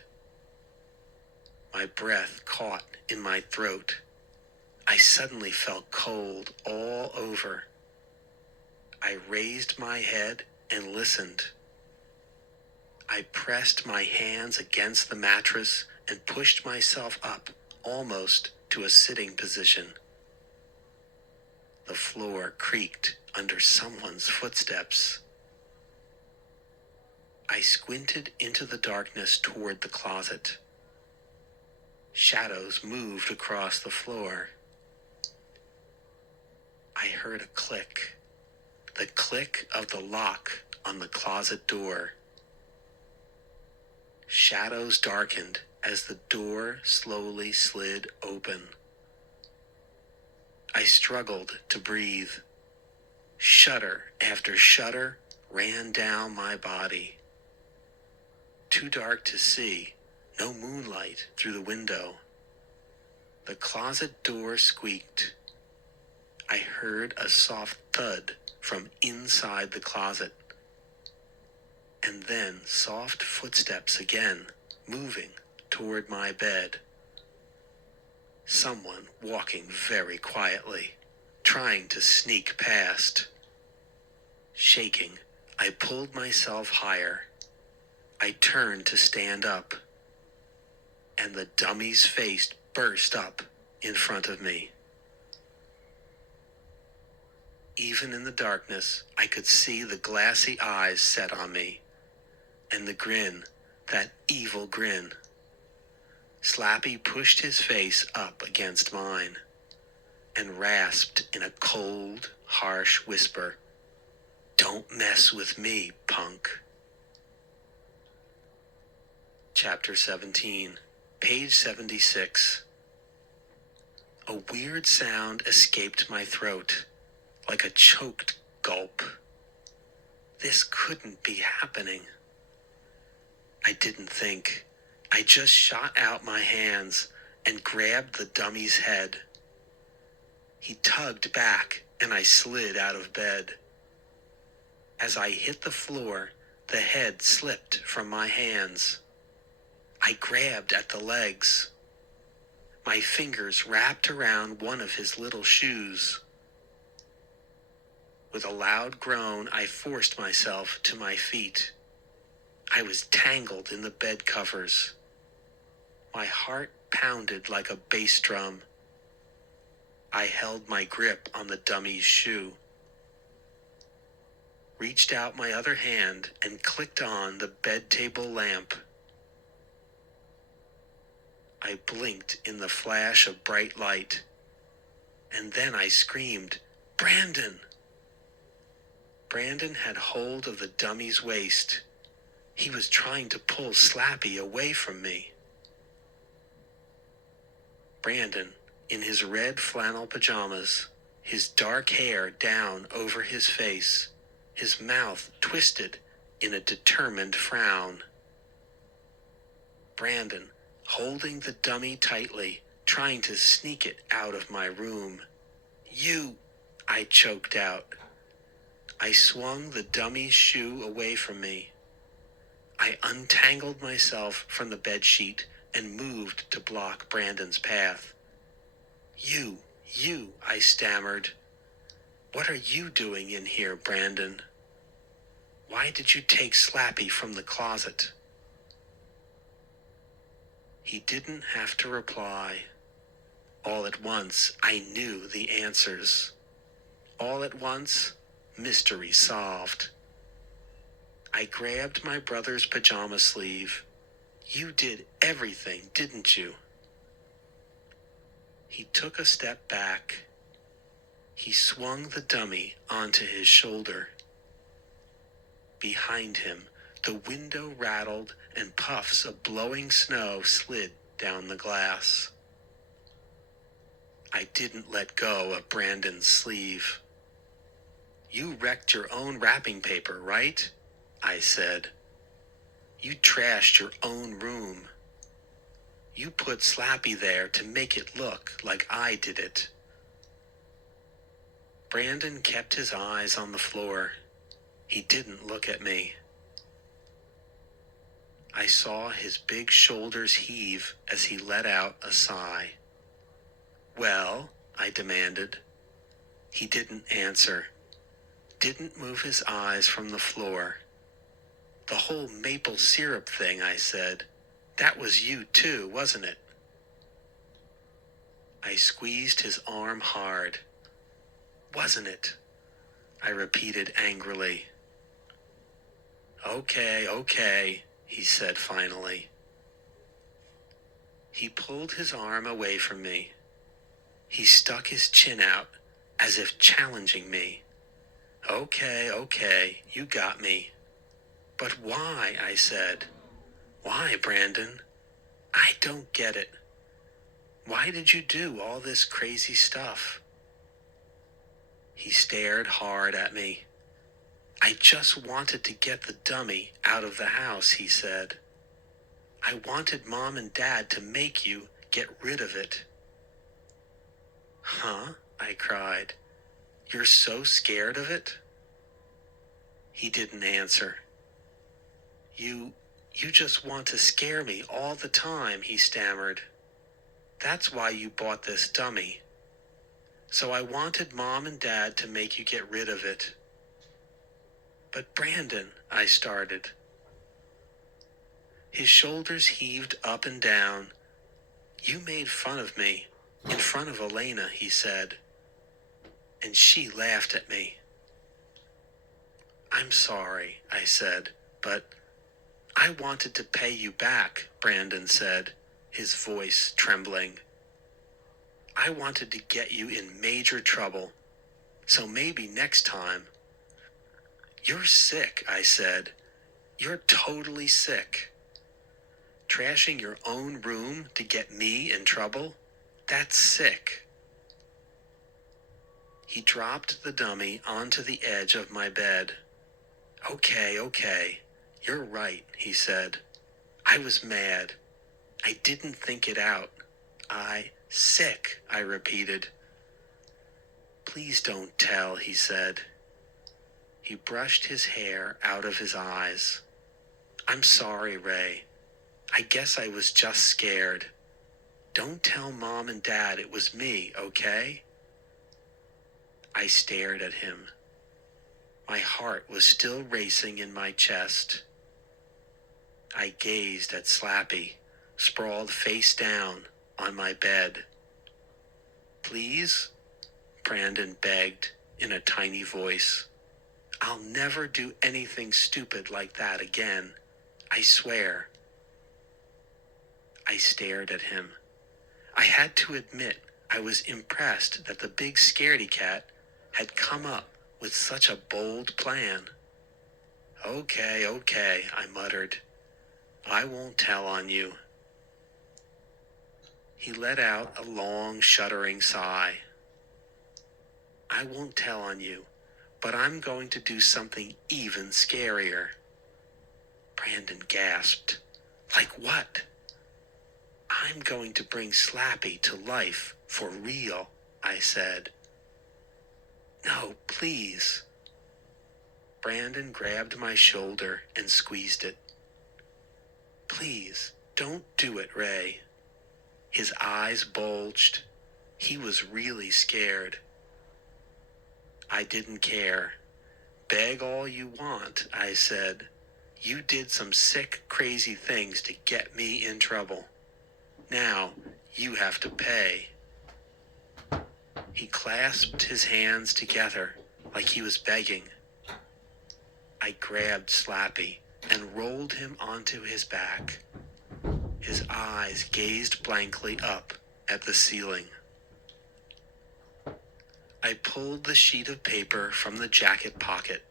My breath caught in my throat. I suddenly felt cold all over. I raised my head and listened. I pressed my hands against the mattress and pushed myself up almost to a sitting position. The floor creaked under someone's footsteps. I squinted into the darkness toward the closet. Shadows moved across the floor. I heard a click, the click of the lock on the closet door. Shadows darkened as the door slowly slid open. I struggled to breathe. Shudder after shudder ran down my body. Too dark to see, no moonlight through the window. The closet door squeaked. I heard a soft thud from inside the closet. And then soft footsteps again, moving toward my bed. Someone walking very quietly, trying to sneak past. Shaking, I pulled myself higher. I turned to stand up, and the dummy's face burst up in front of me. Even in the darkness, I could see the glassy eyes set on me, and the grin, that evil grin. Slappy pushed his face up against mine and rasped in a cold, harsh whisper, "Don't mess with me, punk." Chapter 17, page 76. A weird sound escaped my throat, like a choked gulp. This couldn't be happening. I didn't think. I just shot out my hands and grabbed the dummy's head. He tugged back and I slid out of bed. As I hit the floor, the head slipped from my hands. I grabbed at the legs. My fingers wrapped around one of his little shoes. With a loud groan, I forced myself to my feet. I was tangled in the bed covers. My heart pounded like a bass drum. I held my grip on the dummy's shoe, reached out my other hand and clicked on the bed table lamp. I blinked in the flash of bright light, and then I screamed, "Brandon!" Brandon had hold of the dummy's waist. He was trying to pull Slappy away from me. Brandon, in his red flannel pajamas, his dark hair down over his face, his mouth twisted in a determined frown. Brandon, holding the dummy tightly, trying to sneak it out of my room. "You," I choked out. I swung the dummy's shoe away from me. I untangled myself from the bedsheet and moved to block Brandon's path. You, I stammered. "What are you doing in here, Brandon? Why did you take Slappy from the closet?" He didn't have to reply. All at once, I knew the answers. All at once, mystery solved. I grabbed my brother's pajama sleeve. "You did everything, didn't you?" He took a step back. He swung the dummy onto his shoulder. Behind him, the window rattled and puffs of blowing snow slid down the glass. I didn't let go of Brandon's sleeve. "You wrecked your own wrapping paper, right?" I said. "You trashed your own room. You put Slappy there to make it look like I did it." Brandon kept his eyes on the floor. He didn't look at me. I saw his big shoulders heave as he let out a sigh. "Well?" I demanded. He didn't answer. Didn't move his eyes from the floor. "The whole maple syrup thing," I said. "That was you too, wasn't it?" I squeezed his arm hard. "Wasn't it?" I repeated angrily. Okay, he said finally. He pulled his arm away from me. He stuck his chin out, as if challenging me. Okay, you got me. "But why?" I said. "Why, Brandon? I don't get it. Why did you do all this crazy stuff?" He stared hard at me. "I just wanted to get the dummy out of the house," he said. "I wanted Mom and Dad to make you get rid of it." "Huh?" I cried. "You're so scared of it?" He didn't answer. You just want to scare me all the time," he stammered. "That's why you bought this dummy. So I wanted Mom and Dad to make you get rid of it." "But Brandon," I started. His shoulders heaved up and down. "You made fun of me, in front of Elena," he said. "And she laughed at me." "I'm sorry," I said, "but I wanted to pay you back," Brandon said, his voice trembling. "I wanted to get you in major trouble, so maybe next time." "You're sick," I said. "You're totally sick. Trashing your own room to get me in trouble? That's sick." He dropped the dummy onto the edge of my bed. Okay, you're right," he said. "I was mad. I didn't think it out. Sick," I repeated. "Please don't tell," he said. He brushed his hair out of his eyes. "I'm sorry, Ray. I guess I was just scared. Don't tell Mom and Dad it was me, okay?" I stared at him. My heart was still racing in my chest. I gazed at Slappy, sprawled face down on my bed. "Please?" Brandon begged in a tiny voice. "I'll never do anything stupid like that again. I swear." I stared at him. I had to admit I was impressed that the big scaredy cat had come up with such a bold plan. Okay, I muttered. I won't tell on you. He let out a long, shuddering sigh. I won't tell on you, but I'm going to do something even scarier. Brandon gasped. Like what? I'm going to bring Slappy to life for real, I said. No, please. Brandon grabbed my shoulder and squeezed it. Please, don't do it, Ray. His eyes bulged. He was really scared. I didn't care. Beg all you want, I said. You did some sick, crazy things to get me in trouble. Now, you have to pay. He clasped his hands together like he was begging. I grabbed Slappy and rolled him onto his back. His eyes gazed blankly up at the ceiling. I pulled the sheet of paper from the jacket pocket,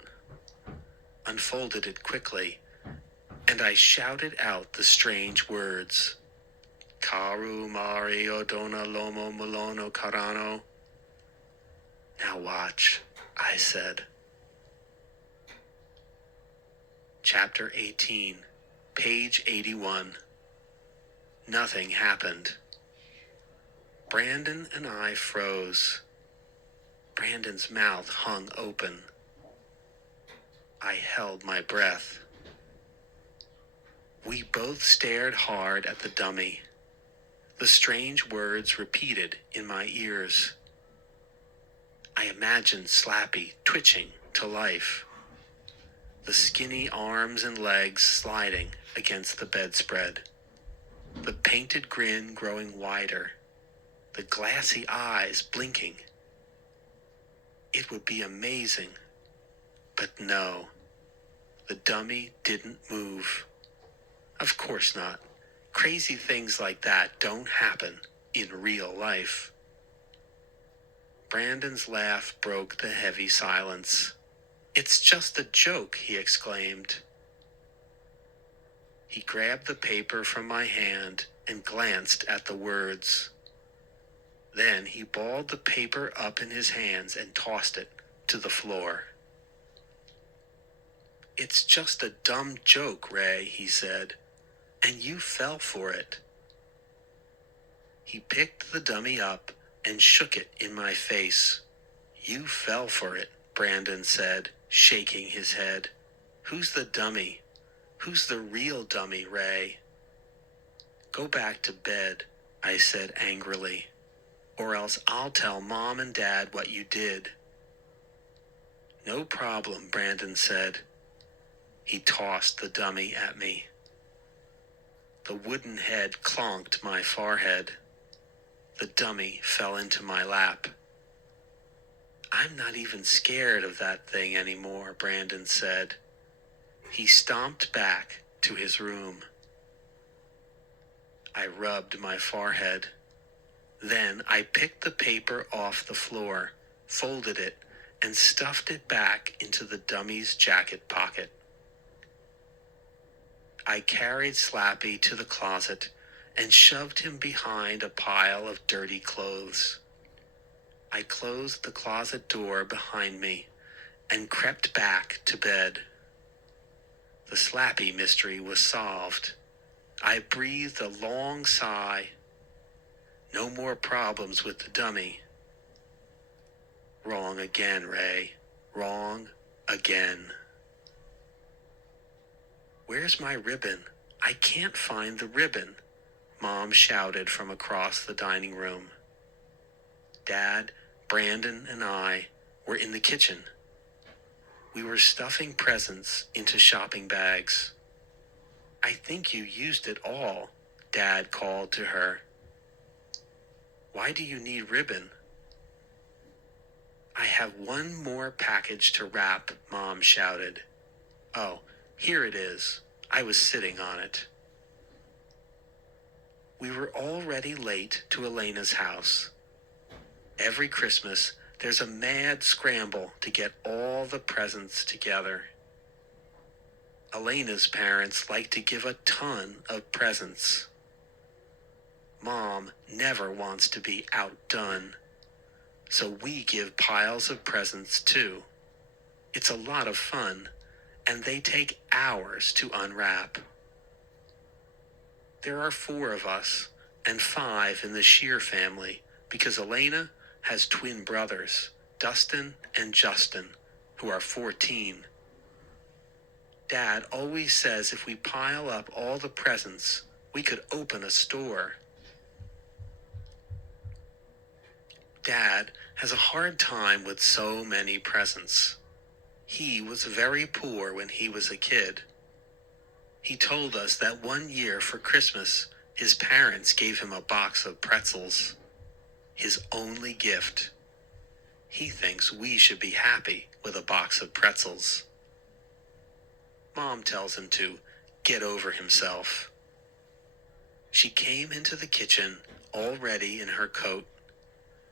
unfolded it quickly, and I shouted out the strange words. Karu Mario Dona Lomo Molono Carano. Now watch, I said. Chapter 18, page 81. Nothing happened. Brandon and I froze. Brandon's mouth hung open. I held my breath. We both stared hard at the dummy. The strange words repeated in my ears. I imagined Slappy twitching to life, the skinny arms and legs sliding against the bedspread, the painted grin growing wider, the glassy eyes blinking. It would be amazing, but no, the dummy didn't move. Of course not. Crazy things like that don't happen in real life. Brandon's laugh broke the heavy silence. It's just a joke, he exclaimed. He grabbed the paper from my hand and glanced at the words. Then he balled the paper up in his hands and tossed it to the floor. It's just a dumb joke, Ray, he said, and you fell for it. He picked the dummy up and shook it in my face. You fell for it, Brandon said, shaking his head. Who's the dummy? Who's the real dummy, Ray? Go back to bed, I said angrily, or else I'll tell Mom and Dad what you did. No problem, Brandon said. He tossed the dummy at me. The wooden head clonked my forehead. The dummy fell into my lap. I'm not even scared of that thing anymore, Brandon said. He stomped back to his room. I rubbed my forehead. Then I picked the paper off the floor, folded it, and stuffed it back into the dummy's jacket pocket. I carried Slappy to the closet and shoved him behind a pile of dirty clothes. I closed the closet door behind me and crept back to bed. The Slappy mystery was solved. I breathed a long sigh. No more problems with the dummy. Wrong again, Ray. Wrong again. Where's my ribbon? I can't find the ribbon, Mom shouted from across the dining room. Dad, Brandon, and I were in the kitchen. We were stuffing presents into shopping bags. I think you used it all, Dad called to her. Why do you need ribbon? I have one more package to wrap, Mom shouted. Oh, here it is. I was sitting on it. We were already late to Elena's house. Every Christmas, there's a mad scramble to get all the presents together. Elena's parents like to give a ton of presents. Mom never wants to be outdone, so we give piles of presents too. It's a lot of fun, and they take hours to unwrap. There are 4 of us, and 5 in the Shear family, because Elena has twin brothers, Dustin and Justin, who are 14. Dad always says if we pile up all the presents, we could open a store. Dad has a hard time with so many presents. He was very poor when he was a kid. He told us that one year for Christmas, his parents gave him a box of pretzels, his only gift. He thinks we should be happy with a box of pretzels. Mom tells him to get over himself. She came into the kitchen, all ready in her coat.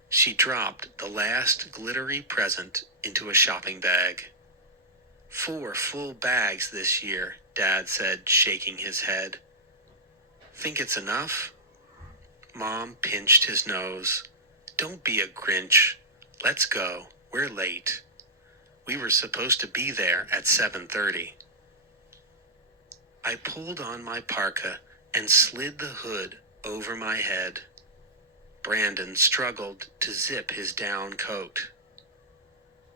She dropped the last glittery present into a shopping bag. 4 full bags this year, Dad said, shaking his head. Think it's enough? Mom pinched his nose. Don't be a Grinch. Let's go. We're late. We were supposed to be there at 7:30. I pulled on my parka and slid the hood over my head. Brandon struggled to zip his down coat.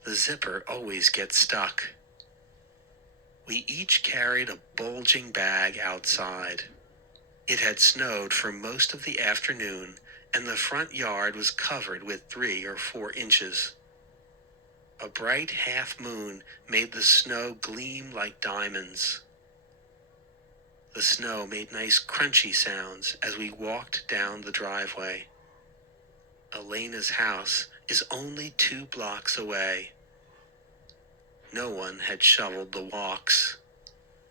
The zipper always gets stuck. We each carried a bulging bag outside. It had snowed for most of the afternoon, and the front yard was covered with 3 or 4 inches. A bright half moon made the snow gleam like diamonds. The snow made nice crunchy sounds as we walked down the driveway. Elena's house is only 2 blocks away. No one had shoveled the walks.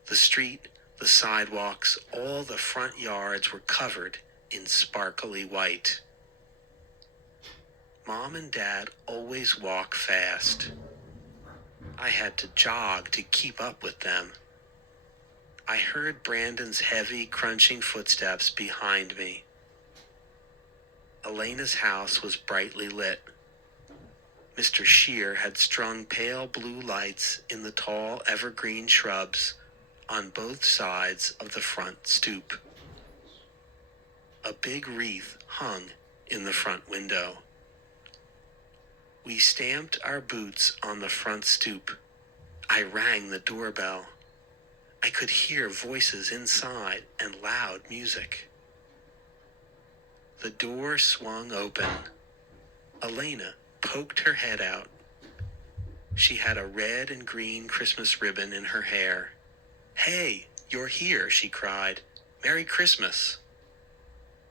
The street, the sidewalks, all the front yards were covered in sparkly white. Mom and Dad always walk fast. I had to jog to keep up with them. I heard Brandon's heavy, crunching footsteps behind me. Elena's house was brightly lit. Mr. Shear had strung pale blue lights in the tall evergreen shrubs on both sides of the front stoop. A big wreath hung in the front window. We stamped our boots on the front stoop. I rang the doorbell. I could hear voices inside and loud music. The door swung open. Elena poked her head out. She had a red and green Christmas ribbon in her hair. "Hey, you're here," she cried. "Merry Christmas."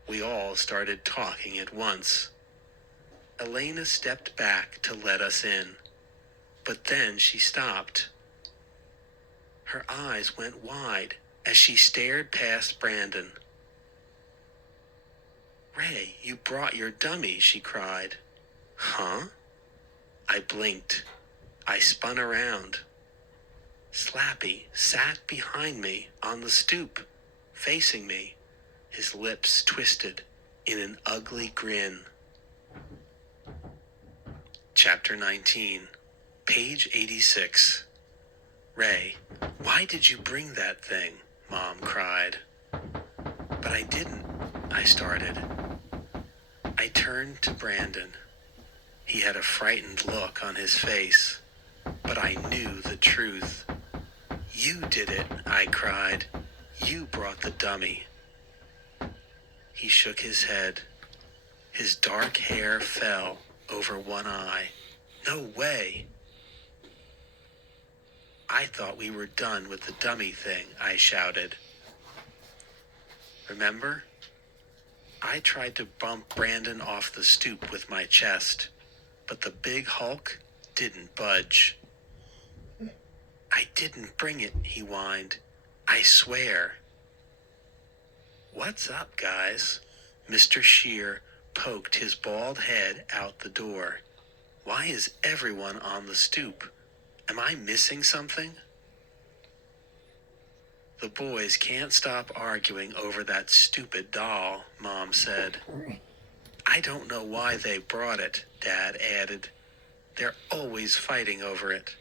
We all started talking at once. Elena stepped back to let us in, but then she stopped. Her eyes went wide as she stared past Brandon. "Ray, you brought your dummy," she cried. "Huh?" I blinked. I spun around. Slappy sat behind me on the stoop, facing me, his lips twisted in an ugly grin. Chapter 19, page 86. "Ray, why did you bring that thing?" Mom cried. "But I didn't," I started. I turned to Brandon. He had a frightened look on his face, but I knew the truth. "You did it," I cried. "You brought the dummy." He shook his head. His dark hair fell over one eye. "No way." "I thought we were done with the dummy thing," I shouted. "Remember? I tried to bump Brandon off the stoop with my chest, but the big hulk didn't budge." "I didn't bring it," he whined. "I swear." "What's up, guys?" Mr. Shear poked his bald head out the door. Why is everyone on the stoop? Am I missing something? The boys can't stop arguing over that stupid doll, Mom said. I don't know why they brought it, Dad added. They're always fighting over it.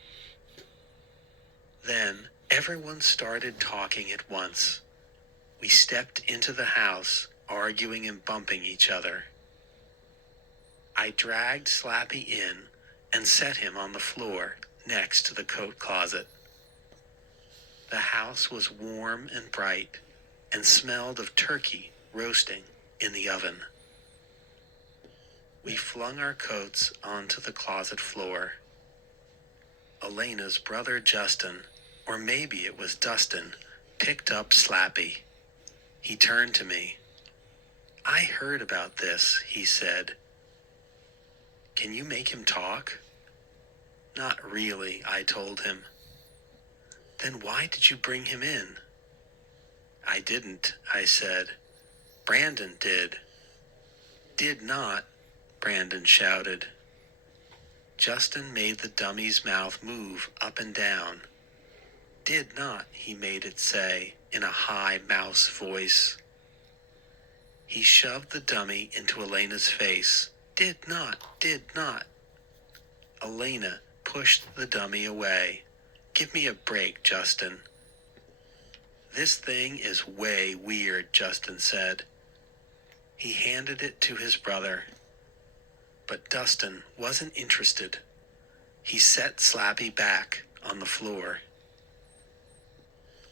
Then everyone started talking at once. We stepped into the house, arguing and bumping each other. I dragged Slappy in and set him on the floor next to the coat closet. The house was warm and bright and smelled of turkey roasting in the oven. We flung our coats onto the closet floor. Elena's brother Justin, or maybe it was Dustin, picked up Slappy. He turned to me. I heard about this, he said. Can you make him talk? Not really, I told him. Then why did you bring him in? I didn't, I said. Brandon did. Did not, Brandon shouted. Justin made the dummy's mouth move up and down. Did not, he made it say in a high mouse voice. He shoved the dummy into Elena's face. Did not, did not. Elena pushed the dummy away. Give me a break, Justin. This thing is way weird, Justin said. He handed it to his brother. But Dustin wasn't interested. He set Slappy back on the floor.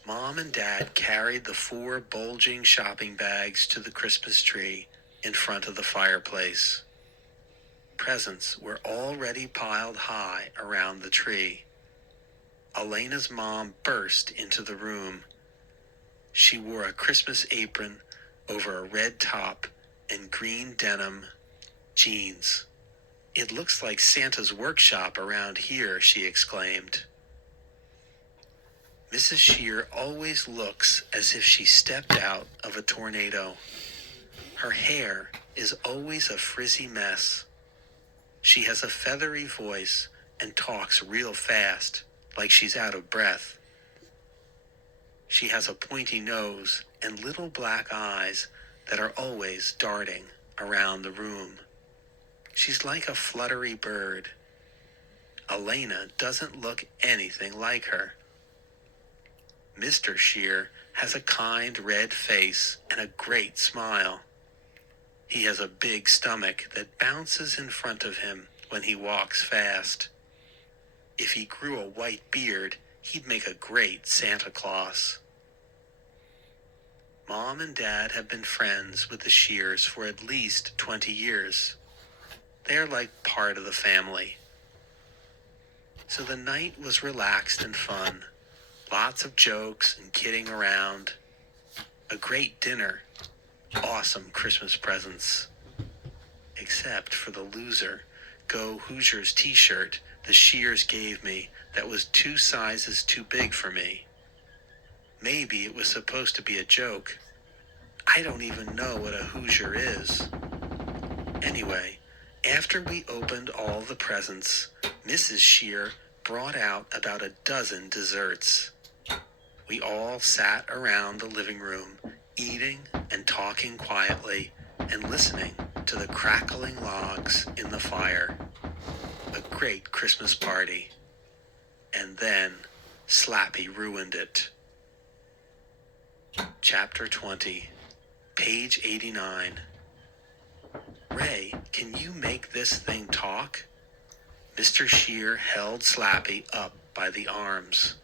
Mom and Dad carried the 4 bulging shopping bags to the Christmas tree in front of the fireplace. Presents were already piled high around the tree. Elena's mom burst into the room. She wore a Christmas apron over a red top and green denim jeans. It looks like Santa's workshop around here, she exclaimed. Mrs. Shear always looks as if she stepped out of a tornado. Her hair is always a frizzy mess. She has a feathery voice and talks real fast, like she's out of breath. She has a pointy nose and little black eyes that are always darting around the room. She's like a fluttery bird. Elena doesn't look anything like her. Mr. Shear has a kind red face and a great smile. He has a big stomach that bounces in front of him when he walks fast. If he grew a white beard, he'd make a great Santa Claus. Mom and Dad have been friends with the Shears for at least 20 years. They're like part of the family. So the night was relaxed and fun. Lots of jokes and kidding around. A great dinner. Awesome Christmas presents. Except for the loser Go Hoosiers t-shirt the Shears gave me that was 2 sizes too big for me. Maybe it was supposed to be a joke. I don't even know what a Hoosier is. Anyway, after we opened all the presents, Mrs. Shear brought out about a dozen desserts. We all sat around the living room, eating and talking quietly and listening to the crackling logs in the fire. A great Christmas party. And then Slappy ruined it. Chapter 20, page 89. Ray, can you make this thing talk? Mr. Shear held Slappy up by the arms.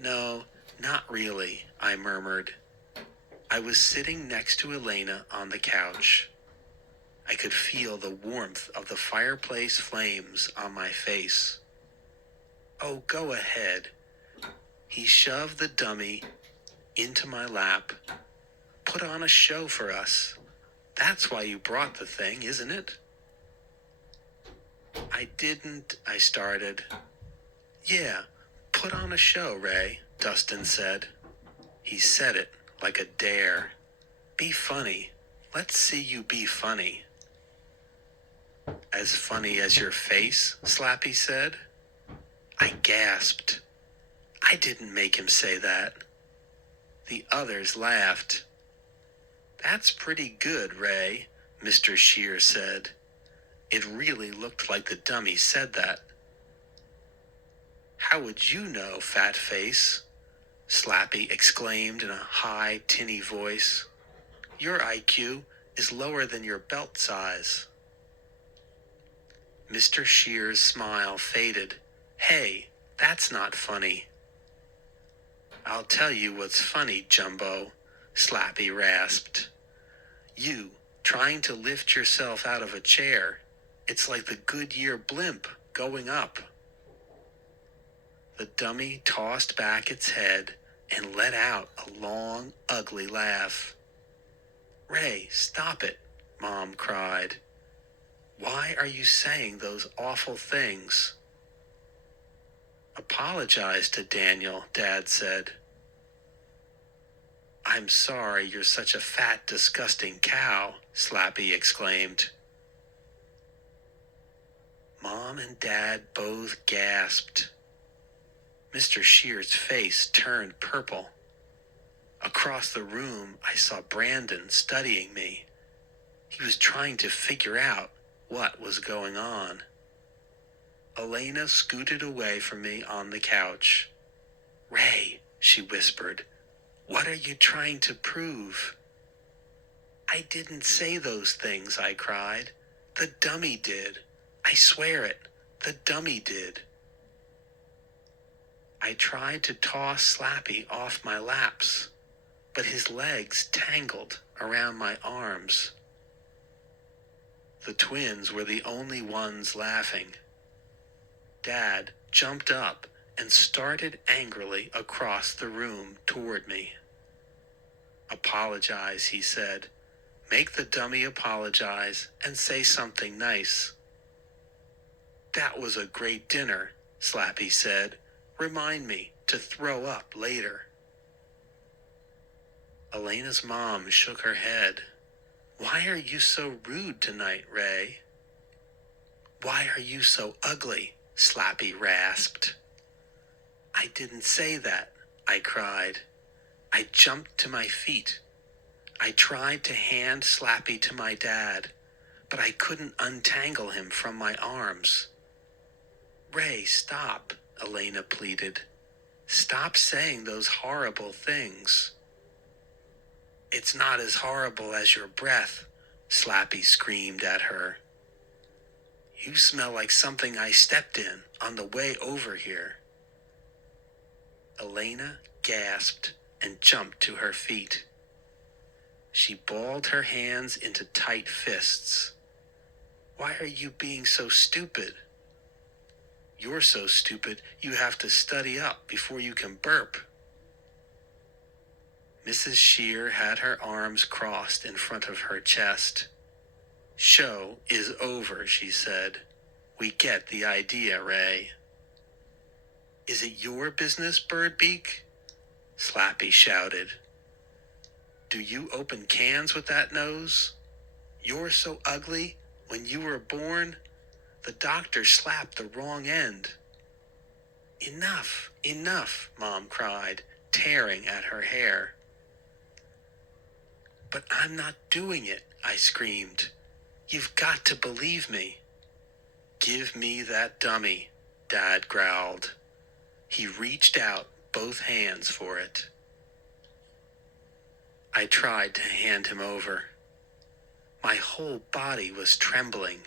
No, not really, I murmured. I was sitting next to Elena on the couch. I could feel the warmth of the fireplace flames on my face. Oh, go ahead. He shoved the dummy into my lap. Put on a show for us. That's why you brought the thing, isn't it? I started. Yeah, put on a show, Ray, Dustin said. He said it like a dare. Be funny. Let's see you be funny. As funny as your face, Slappy said. I gasped. I didn't make him say that. The others laughed. That's pretty good, Ray, Mr. Shear said. It really looked like the dummy said that. How would you know, fat face? Slappy exclaimed in a high, tinny voice. Your IQ is lower than your belt size. Mr. Shear's smile faded. Hey, that's not funny. I'll tell you what's funny, Jumbo, Slappy rasped. You, trying to lift yourself out of a chair. It's like the Goodyear blimp going up. The dummy tossed back its head and let out a long, ugly laugh. Ray, stop it, Mom cried. Why are you saying those awful things? Apologize to Daniel, Dad said. I'm sorry you're such a fat, disgusting cow, Slappy exclaimed. Mom and Dad both gasped. Mr. Shear's face turned purple. Across the room, I saw Brandon studying me. He was trying to figure out what was going on. Elena scooted away from me on the couch. Ray, she whispered, what are you trying to prove? I didn't say those things, I cried. The dummy did. I swear it, the dummy did. I tried to toss Slappy off my laps, but his legs tangled around my arms. The twins were the only ones laughing. Dad jumped up and started angrily across the room toward me. Apologize, he said. Make the dummy apologize and say something nice. That was a great dinner, Slappy said. Remind me to throw up later. Elena's mom shook her head. Why are you so rude tonight, Ray? Why are you so ugly? Slappy rasped. I didn't say that, I cried. I jumped to my feet. I tried to hand Slappy to my dad, but I couldn't untangle him from my arms. Ray, stop, Elena pleaded. Stop saying those horrible things. It's not as horrible as your breath, Slappy screamed at her. You smell like something I stepped in on the way over here. Elena gasped and jumped to her feet. She balled her hands into tight fists. Why are you being so stupid? You're so stupid you have to study up before you can burp. Mrs. Shear had her arms crossed in front of her chest. Show is over, she said. We get the idea, Ray. Is it your business, Birdbeak? Slappy shouted. Do you open cans with that nose? You're so ugly. When you were born, the doctor slapped the wrong end. Enough, enough, Mom cried, tearing at her hair. But I'm not doing it, I screamed. You've got to believe me. Give me that dummy, Dad growled. He reached out both hands for it. I tried to hand him over. My whole body was trembling.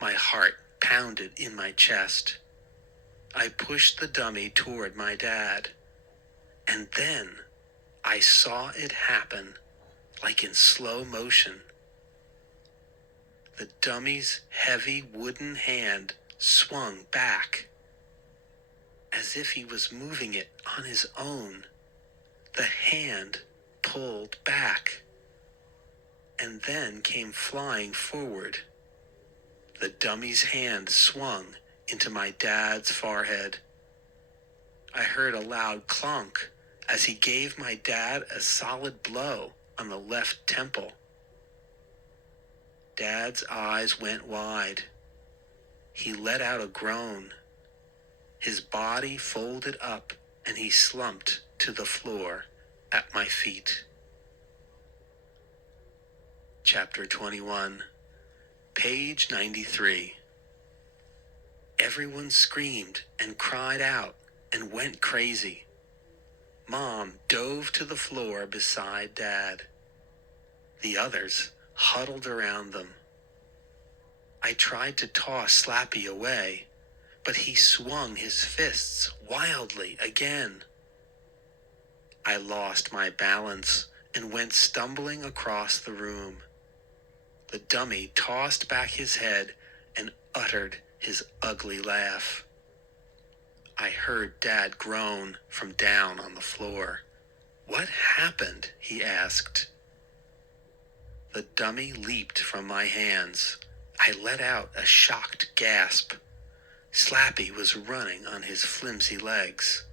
My heart pounded in my chest. I pushed the dummy toward my dad. And then I saw it happen, like in slow motion. The dummy's heavy wooden hand swung back, as if he was moving it on his own. The hand pulled back, and then came flying forward. The dummy's hand swung into my dad's forehead. I heard a loud clunk as he gave my dad a solid blow on the left temple. Dad's eyes went wide. He let out a groan. His body folded up and he slumped to the floor at my feet. Chapter 21, page 93. Everyone screamed and cried out and went crazy. Mom dove to the floor beside Dad. The others huddled around them. I tried to toss Slappy away, but he swung his fists wildly again. I lost my balance and went stumbling across the room. The dummy tossed back his head and uttered his ugly laugh. I heard Dad groan from down on the floor. "What happened?" he asked. The dummy leaped from my hands. I let out a shocked gasp. Slappy was running on his flimsy legs,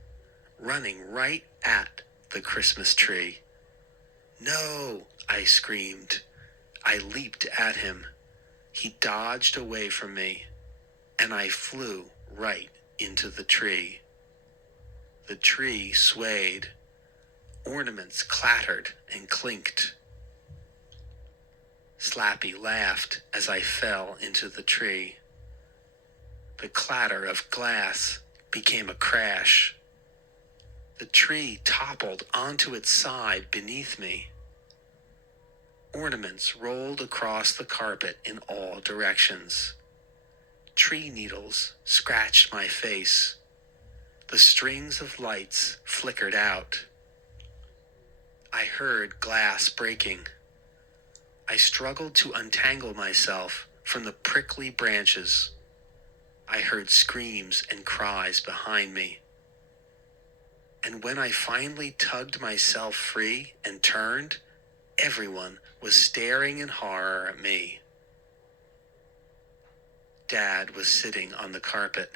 running right at the Christmas tree. "No!" I screamed. I leaped at him. He dodged away from me, and I flew right into the tree. The tree swayed. Ornaments clattered and clinked. Slappy laughed as I fell into the tree. The clatter of glass became a crash. The tree toppled onto its side beneath me. Ornaments rolled across the carpet in all directions. Tree needles scratched my face. The strings of lights flickered out. I heard glass breaking. I struggled to untangle myself from the prickly branches. I heard screams and cries behind me. And when I finally tugged myself free and turned, everyone was staring in horror at me. Dad was sitting on the carpet.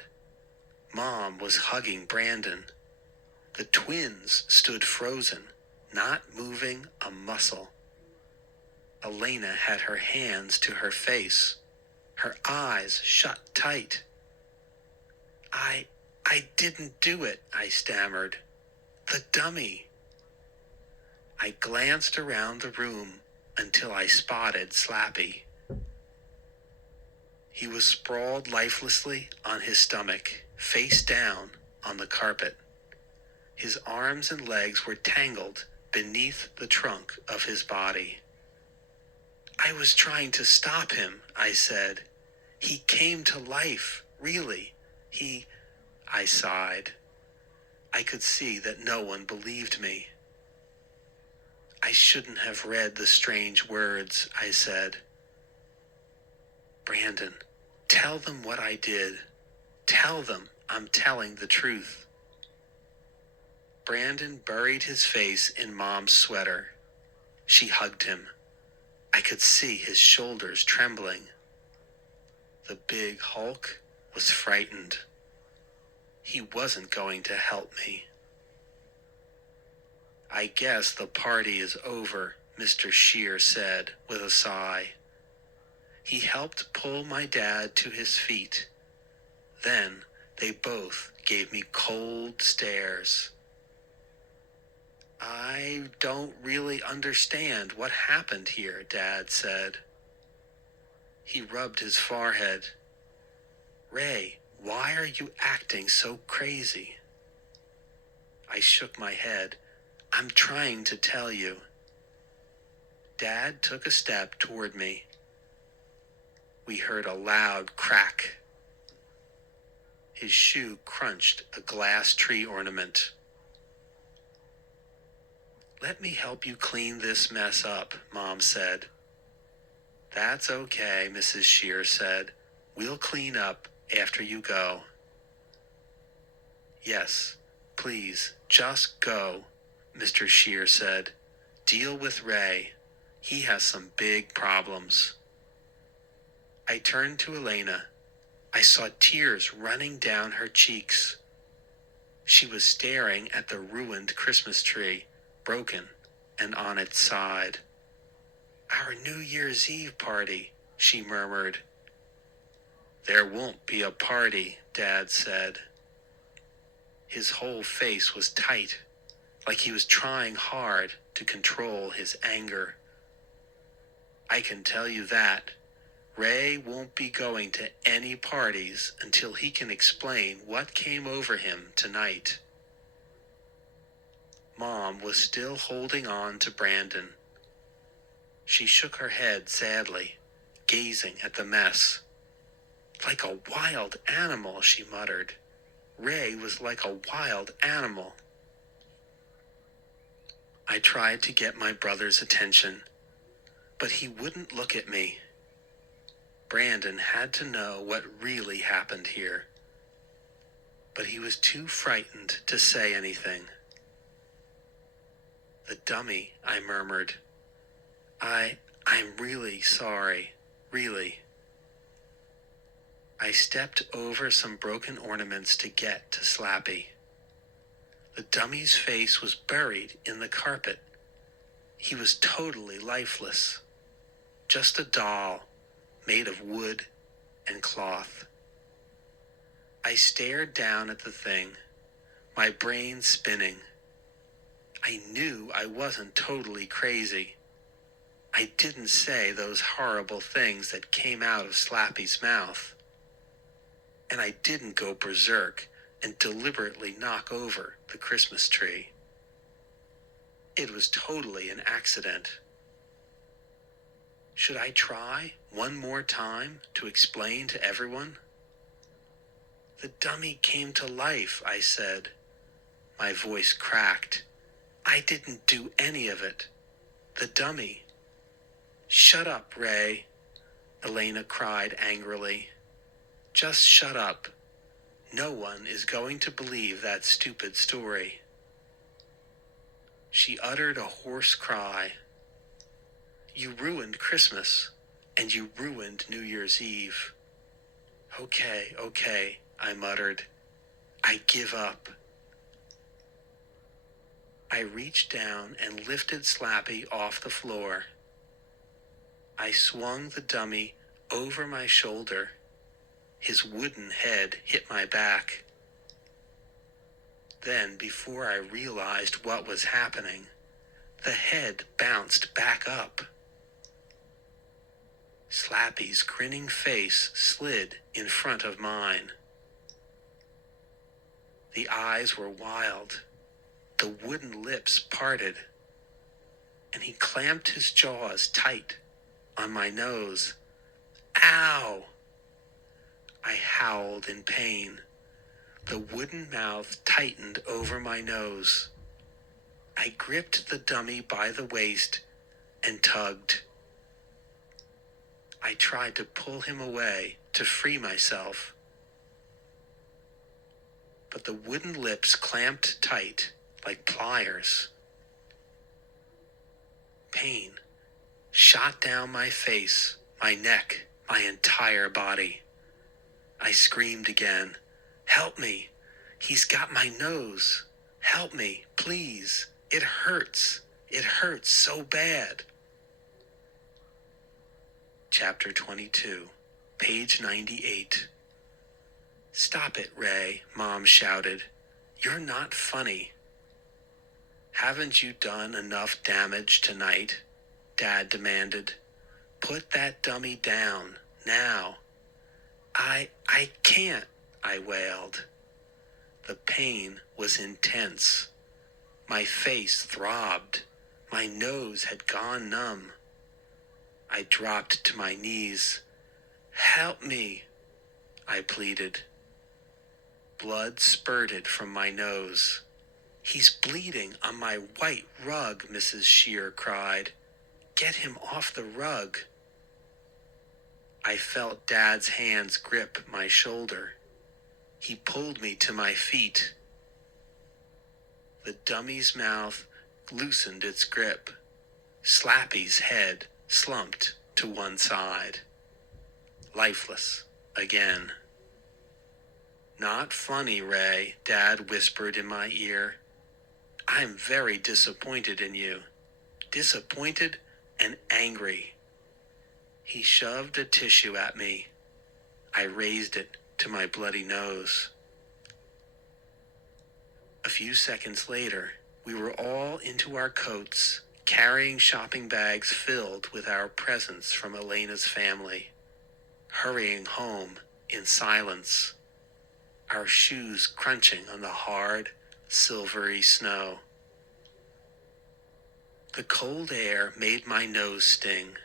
Mom was hugging Brandon. The twins stood frozen, not moving a muscle. Elena had her hands to her face, her eyes shut tight. I didn't do it," I stammered. "The dummy." I glanced around the room until I spotted Slappy. He was sprawled lifelessly on his stomach, face down on the carpet. His arms and legs were tangled beneath the trunk of his body. "I was trying to stop him," I said. "He came to life, really. I sighed. I could see that no one believed me. "I shouldn't have read the strange words," I said. "Brandon, tell them what I did. Tell them I'm telling the truth." Brandon buried his face in Mom's sweater. She hugged him. I could see his shoulders trembling. The big Hulk was frightened. He wasn't going to help me. "I guess the party is over," Mr. Scheer said with a sigh. He helped pull my dad to his feet. Then they both gave me cold stares. "I don't really understand what happened here," Dad said. He rubbed his forehead. "Ray, why are you acting so crazy?" I shook my head. "I'm trying to tell you." Dad took a step toward me. We heard a loud crack. His shoe crunched a glass tree ornament. "Let me help you clean this mess up," Mom said. "That's okay," Mrs. Scheer said. "We'll clean up after you go." "Yes, please, just go," Mr. Scheer said. "Deal with Ray. He has some big problems." I turned to Elena. I saw tears running down her cheeks. She was staring at the ruined Christmas tree, broken and on its side. "Our New Year's Eve party. she murmured. There won't be a party, Dad said. His whole face was tight, like he was trying hard to control his anger. I can tell you that. Ray won't be going to any parties until he can explain what came over him tonight. Mom was still holding on to Brandon. She shook her head sadly, gazing at the mess. Like a wild animal, she muttered. Ray was like a wild animal. I tried to get my brother's attention, but he wouldn't look at me. Brandon had to know what really happened here, but he was too frightened to say anything. The dummy, I murmured. I'm really sorry, really. I stepped over some broken ornaments to get to Slappy. The dummy's face was buried in the carpet. He was totally lifeless. Just a doll made of wood and cloth. I stared down at the thing, my brain spinning. I knew I wasn't totally crazy. I didn't say those horrible things that came out of Slappy's mouth. And I didn't go berserk and deliberately knock over the Christmas tree. It was totally an accident. Should I try one more time to explain to everyone? The dummy came to life, I said. My voice cracked. I didn't do any of it. The dummy. Shut up, Ray, Elena cried angrily. Just shut up. No one is going to believe that stupid story. She uttered a hoarse cry. You ruined Christmas, and you ruined New Year's Eve. Okay, I muttered. I give up. I reached down and lifted Slappy off the floor. I swung the dummy over my shoulder. His wooden head hit my back. Then, before I realized what was happening, the head bounced back up. Slappy's grinning face slid in front of mine. The eyes were wild. The wooden lips parted. And he clamped his jaws tight on my nose. Ow! I howled in pain. The wooden mouth tightened over my nose. I gripped the dummy by the waist and tugged. I tried to pull him away to free myself. But the wooden lips clamped tight like pliers. Pain shot down my face, my neck, my entire body. I screamed again. Help me. He's got my nose. Help me, please. It hurts. It hurts so bad. Chapter 22, page 98. Stop it, Ray, Mom shouted. You're not funny. Haven't you done enough damage tonight? Dad demanded. Put that dummy down, now. I can't, I wailed. The pain was intense. My face throbbed. My nose had gone numb. I dropped to my knees. Help me, I pleaded. Blood spurted from my nose. He's bleeding on my white rug, Mrs. Shear cried. Get him off the rug. I felt Dad's hands grip my shoulder. He pulled me to my feet. The dummy's mouth loosened its grip. Slappy's head slumped to one side. Lifeless again. Not funny, Ray, Dad whispered in my ear. I'm very disappointed in you. Disappointed and angry. He shoved a tissue at me. I raised it to my bloody nose. A few seconds later, we were all into our coats, carrying shopping bags filled with our presents from Elena's family, hurrying home in silence, our shoes crunching on the hard, silvery snow. The cold air made my nose sting.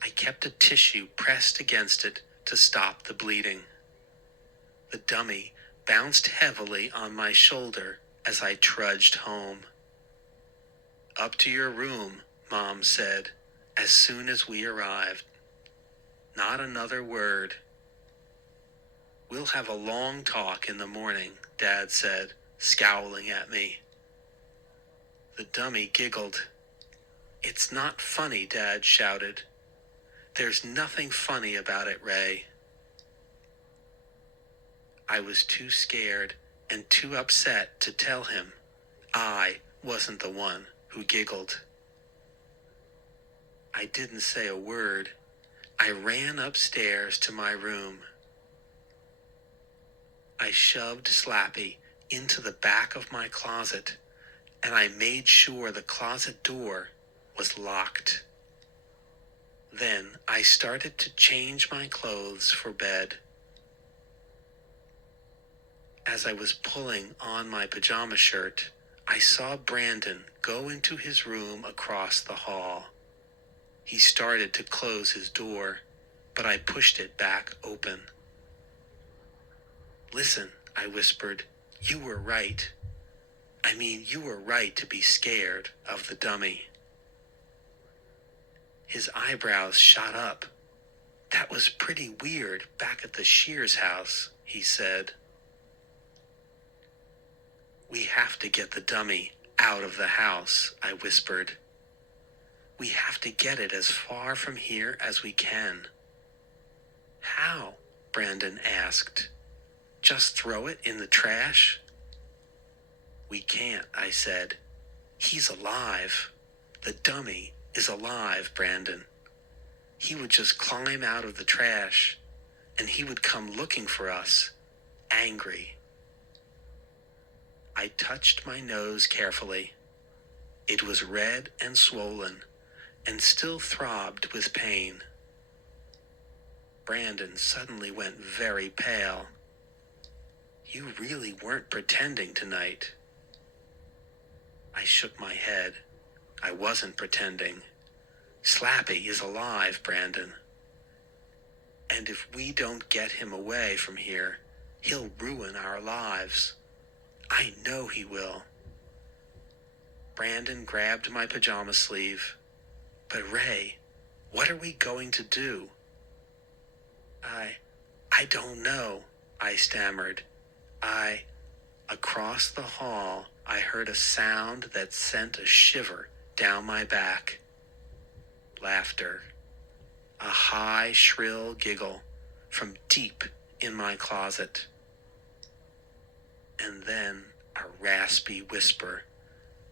I kept a tissue pressed against it to stop the bleeding. The dummy bounced heavily on my shoulder as I trudged home. "Up to your room," Mom said, as soon as we arrived. Not another word. "We'll have a long talk in the morning," Dad said, scowling at me. The dummy giggled. "It's not funny," Dad shouted. "There's nothing funny about it, Ray." I was too scared and too upset to tell him I wasn't the one who giggled. I didn't say a word. I ran upstairs to my room. I shoved Slappy into the back of my closet, and I made sure the closet door was locked. Then I started to change my clothes for bed. As I was pulling on my pajama shirt, I saw Brandon go into his room across the hall. He started to close his door, but I pushed it back open. "Listen," I whispered, "you were right. You were right to be scared of the dummy." His eyebrows shot up. "That was pretty weird back at the Shears house," he said. "We have to get the dummy out of the house," I whispered. "We have to get it as far from here as we can." "How?" Brandon asked. "Just throw it in the trash?" "We can't," I said. "He's alive. The dummy is alive, Brandon. He would just climb out of the trash, and he would come looking for us, angry." I touched my nose carefully. It was red and swollen, and still throbbed with pain. Brandon suddenly went very pale. "You really weren't pretending tonight." I shook my head. I wasn't pretending. Slappy is alive, Brandon. And if we don't get him away from here, he'll ruin our lives. I know he will. Brandon grabbed my pajama sleeve. "But Ray, what are we going to do?" I don't know," I stammered. Across the hall, I heard a sound that sent a shiver down my back. Laughter. A high, shrill giggle from deep in my closet. And then a raspy whisper.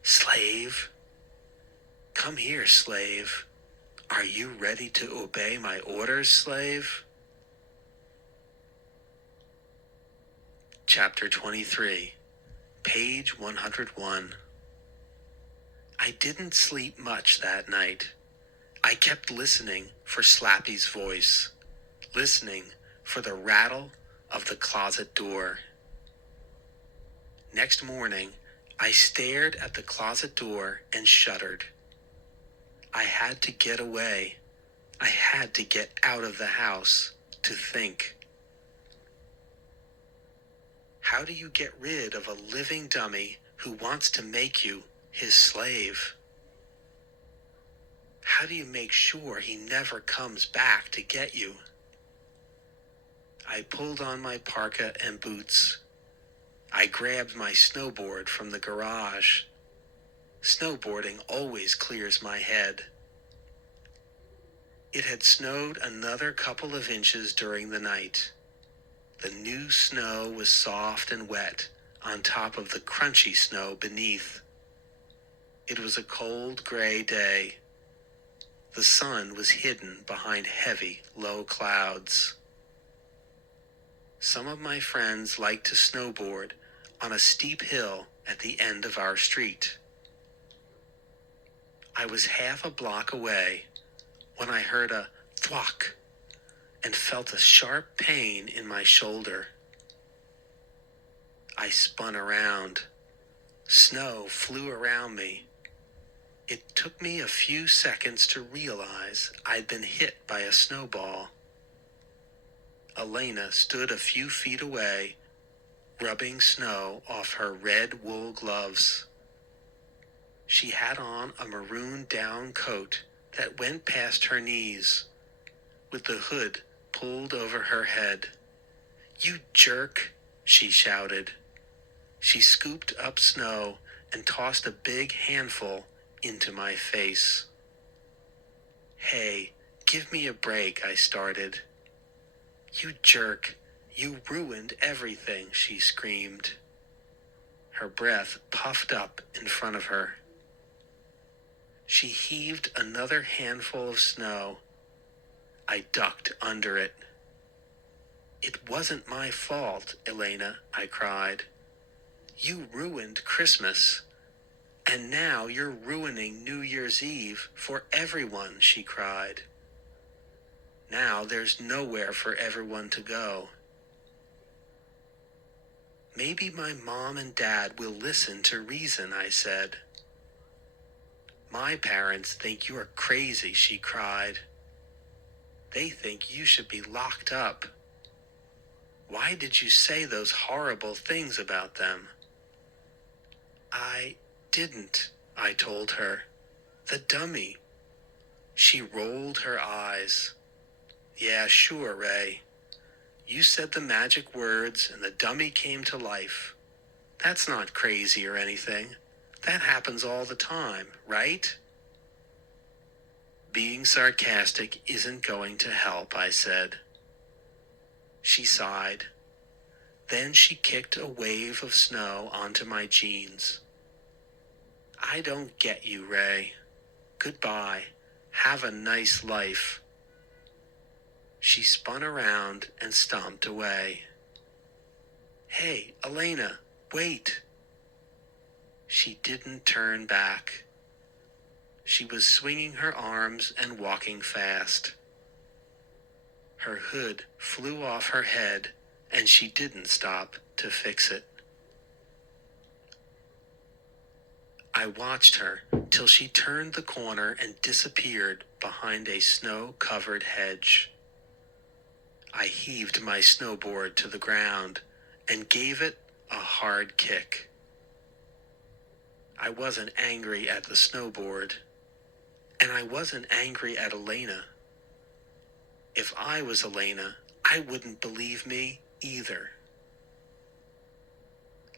"Slave? Come here, slave. Are you ready to obey my orders, slave?" Chapter 23, page 101. I didn't sleep much that night. I kept listening for Slappy's voice, listening for the rattle of the closet door. Next morning, I stared at the closet door and shuddered. I had to get away. I had to get out of the house to think. How do you get rid of a living dummy who wants to make you his slave? How do you make sure he never comes back to get you? I pulled on my parka and boots. I grabbed my snowboard from the garage. Snowboarding always clears my head. It had snowed another couple of inches during the night. The new snow was soft and wet on top of the crunchy snow beneath. It was a cold, gray day. The sun was hidden behind heavy, low clouds. Some of my friends liked to snowboard on a steep hill at the end of our street. I was half a block away when I heard a thwack and felt a sharp pain in my shoulder. I spun around. Snow flew around me. It took me a few seconds to realize I'd been hit by a snowball. Elena stood a few feet away, rubbing snow off her red wool gloves. She had on a maroon down coat that went past her knees, with the hood pulled over her head. "You jerk," she shouted. She scooped up snow and tossed a big handful into my face. "Hey, give me a break," I started. "You jerk, you ruined everything," she screamed. Her breath puffed up in front of her. She heaved another handful of snow. I ducked under it. "It wasn't my fault, Elena," I cried. "You ruined Christmas, and now you're ruining New Year's Eve for everyone," she cried. "Now there's nowhere for everyone to go." "Maybe my mom and dad will listen to reason," I said. "My parents think you're crazy," she cried. "They think you should be locked up. Why did you say those horrible things about them?" "I didn't," I told her. "The dummy." She rolled her eyes. "Yeah, sure, Ray. You said the magic words and the dummy came to life. That's not crazy or anything. That happens all the time, right?" "Being sarcastic isn't going to help," I said. She sighed. Then she kicked a wave of snow onto my jeans. "I don't get you, Ray. Goodbye. Have a nice life." She spun around and stomped away. "Hey, Elena, wait." She didn't turn back. She was swinging her arms and walking fast. Her hood flew off her head, and she didn't stop to fix it. I watched her till she turned the corner and disappeared behind a snow-covered hedge. I heaved my snowboard to the ground and gave it a hard kick. I wasn't angry at the snowboard, and I wasn't angry at Elena. If I was Elena, I wouldn't believe me either.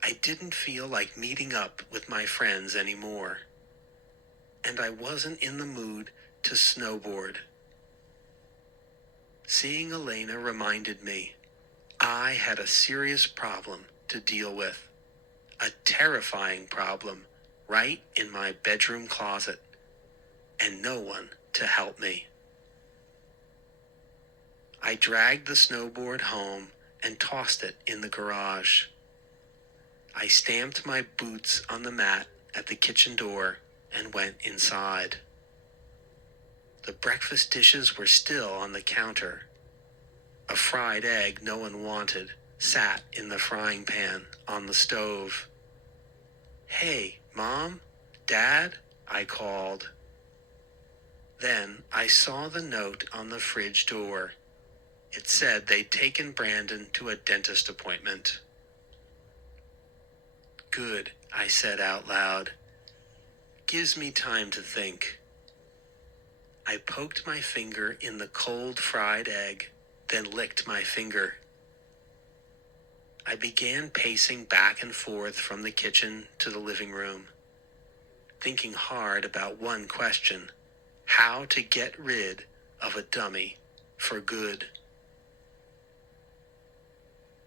I didn't feel like meeting up with my friends anymore, and I wasn't in the mood to snowboard. Seeing Elena reminded me I had a serious problem to deal with, a terrifying problem right in my bedroom closet, and no one to help me. I dragged the snowboard home and tossed it in the garage. I stamped my boots on the mat at the kitchen door and went inside. The breakfast dishes were still on the counter. A fried egg no one wanted sat in the frying pan on the stove. "Hey, Mom? Dad?" I called. Then I saw the note on the fridge door. It said they'd taken Brandon to a dentist appointment. "Good," I said out loud. "Gives me time to think." I poked my finger in the cold fried egg, then licked my finger. I began pacing back and forth from the kitchen to the living room, thinking hard about one question: how to get rid of a dummy for good.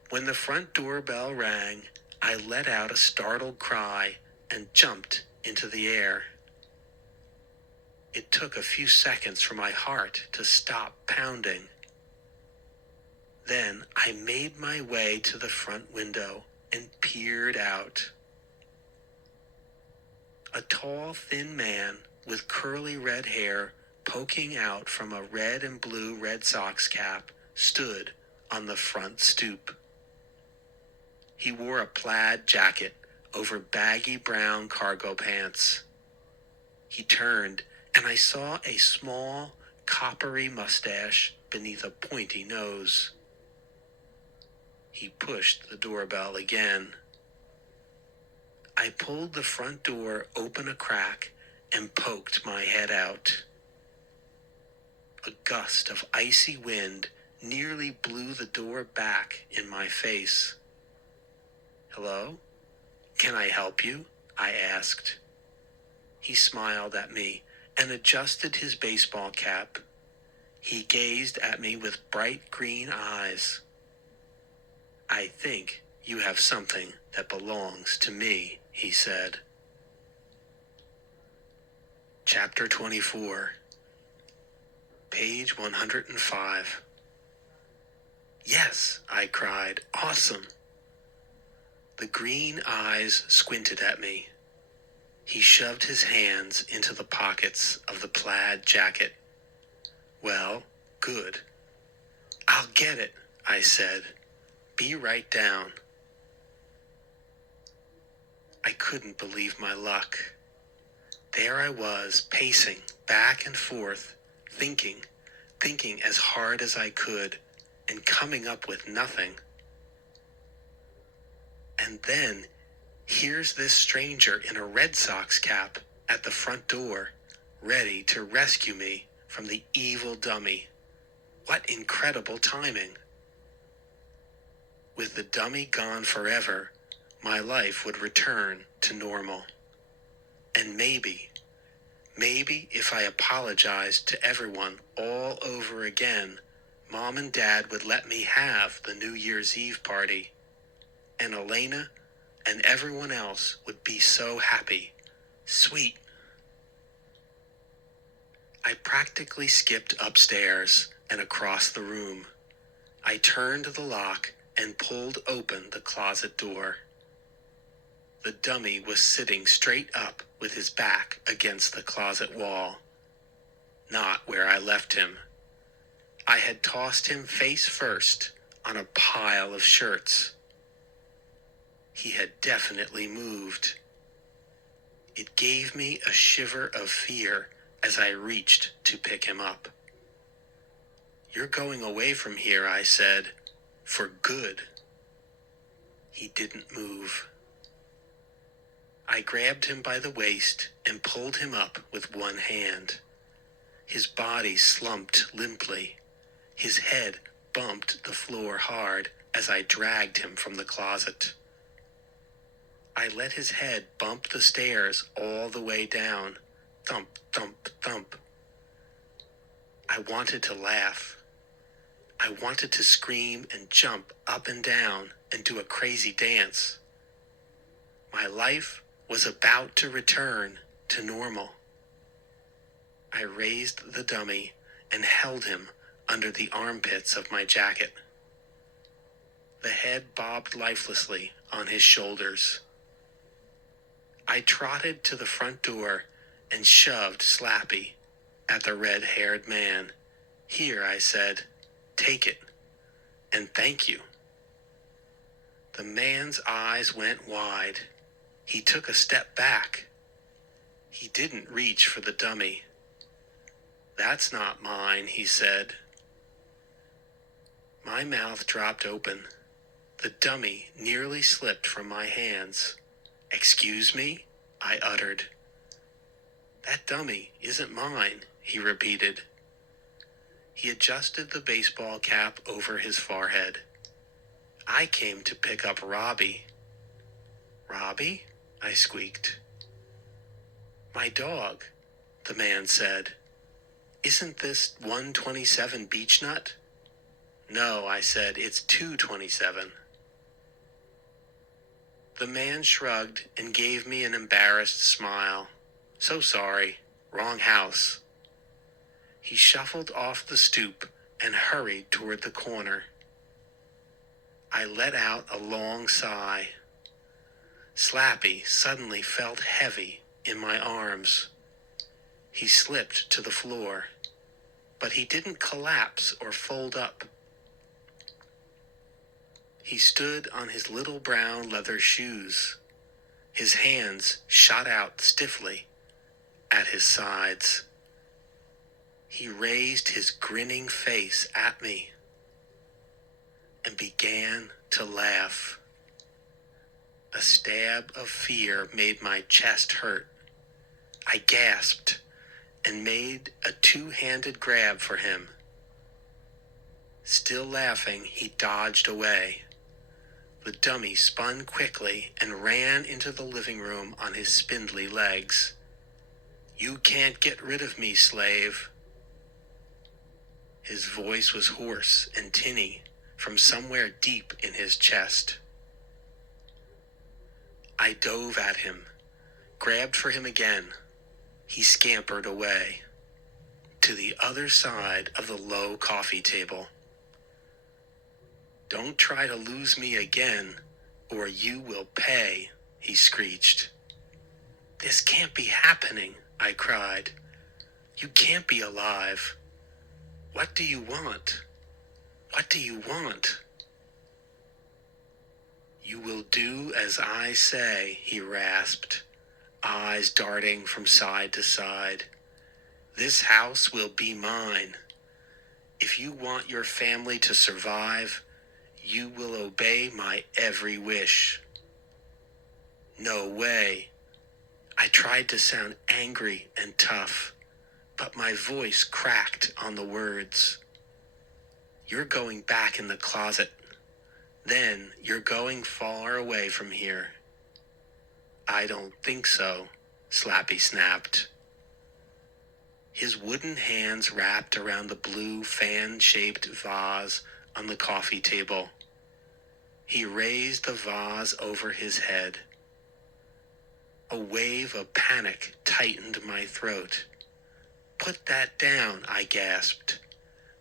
When the front doorbell rang, I let out a startled cry and jumped into the air. It took a few seconds for my heart to stop pounding. Then I made my way to the front window and peered out. A tall, thin man with curly red hair poking out from a red and blue Red Sox cap stood on the front stoop. He wore a plaid jacket over baggy brown cargo pants. He turned, and I saw a small, coppery mustache beneath a pointy nose. He pushed the doorbell again. I pulled the front door open a crack and poked my head out. A gust of icy wind nearly blew the door back in my face. "Hello? Can I help you?" I asked. He smiled at me and adjusted his baseball cap. He gazed at me with bright green eyes. "I think you have something that belongs to me," he said. Chapter 24, page 105. "Yes," I cried. "Awesome." The green eyes squinted at me. He shoved his hands into the pockets of the plaid jacket. "Well, good. I'll get it," I said. "Be right down." I couldn't believe my luck. There I was, pacing back and forth, thinking as hard as I could, and coming up with nothing. And then, here's this stranger in a Red Sox cap at the front door, ready to rescue me from the evil dummy. What incredible timing! With the dummy gone forever, my life would return to normal. And maybe if I apologized to everyone all over again, Mom and Dad would let me have the New Year's Eve party. And Elena and everyone else would be so happy. Sweet. I practically skipped upstairs and across the room. I turned the lock and pulled open the closet door. The dummy was sitting straight up with his back against the closet wall. Not where I left him. I had tossed him face first on a pile of shirts. He had definitely moved. It gave me a shiver of fear as I reached to pick him up. "You're going away from here," I said, "for good." He didn't move. I grabbed him by the waist and pulled him up with one hand. His body slumped limply. His head bumped the floor hard as I dragged him from the closet. I let his head bump the stairs all the way down. Thump, thump, thump. I wanted to laugh. I wanted to scream and jump up and down and do a crazy dance. My life was about to return to normal. I raised the dummy and held him under the armpits of my jacket. The head bobbed lifelessly on his shoulders. I trotted to the front door and shoved Slappy at the red-haired man. "Here," I said, "take it, and thank you." The man's eyes went wide. He took a step back. He didn't reach for the dummy. "That's not mine," he said. My mouth dropped open. The dummy nearly slipped from my hands. "Excuse me?" I uttered. "That dummy isn't mine," he repeated. He adjusted the baseball cap over his forehead. "I came to pick up Robbie." "Robbie?" I squeaked. "My dog," the man said. "Isn't this 127 Beechnut?" "No," I said, "it's 227. The man shrugged and gave me an embarrassed smile. "So sorry." Wrong house. He shuffled off the stoop and hurried toward the corner. I let out a long sigh. Slappy suddenly felt heavy in my arms. He slipped to the floor, but he didn't collapse or fold up. He stood on his little brown leather shoes. His hands shot out stiffly at his sides. He raised his grinning face at me and began to laugh. A stab of fear made my chest hurt. I gasped and made a two-handed grab for him. Still laughing, he dodged away. The dummy spun quickly and ran into the living room on his spindly legs. "You can't get rid of me, slave." His voice was hoarse and tinny from somewhere deep in his chest. I dove at him, grabbed for him again. He scampered away to the other side of the low coffee table. "Don't try to lose me again, or you will pay," he screeched. "This can't be happening," I cried. "You can't be alive. What do you want? What do you want?" "You will do as I say," he rasped, eyes darting from side to side. "This house will be mine. If you want your family to survive, you will obey my every wish." "No way." I tried to sound angry and tough, but my voice cracked on the words. "You're going back in the closet. Then you're going far away from here." "I don't think so," Slappy snapped. His wooden hands wrapped around the blue fan-shaped vase on the coffee table. He raised the vase over his head. A wave of panic tightened my throat. "Put that down," I gasped.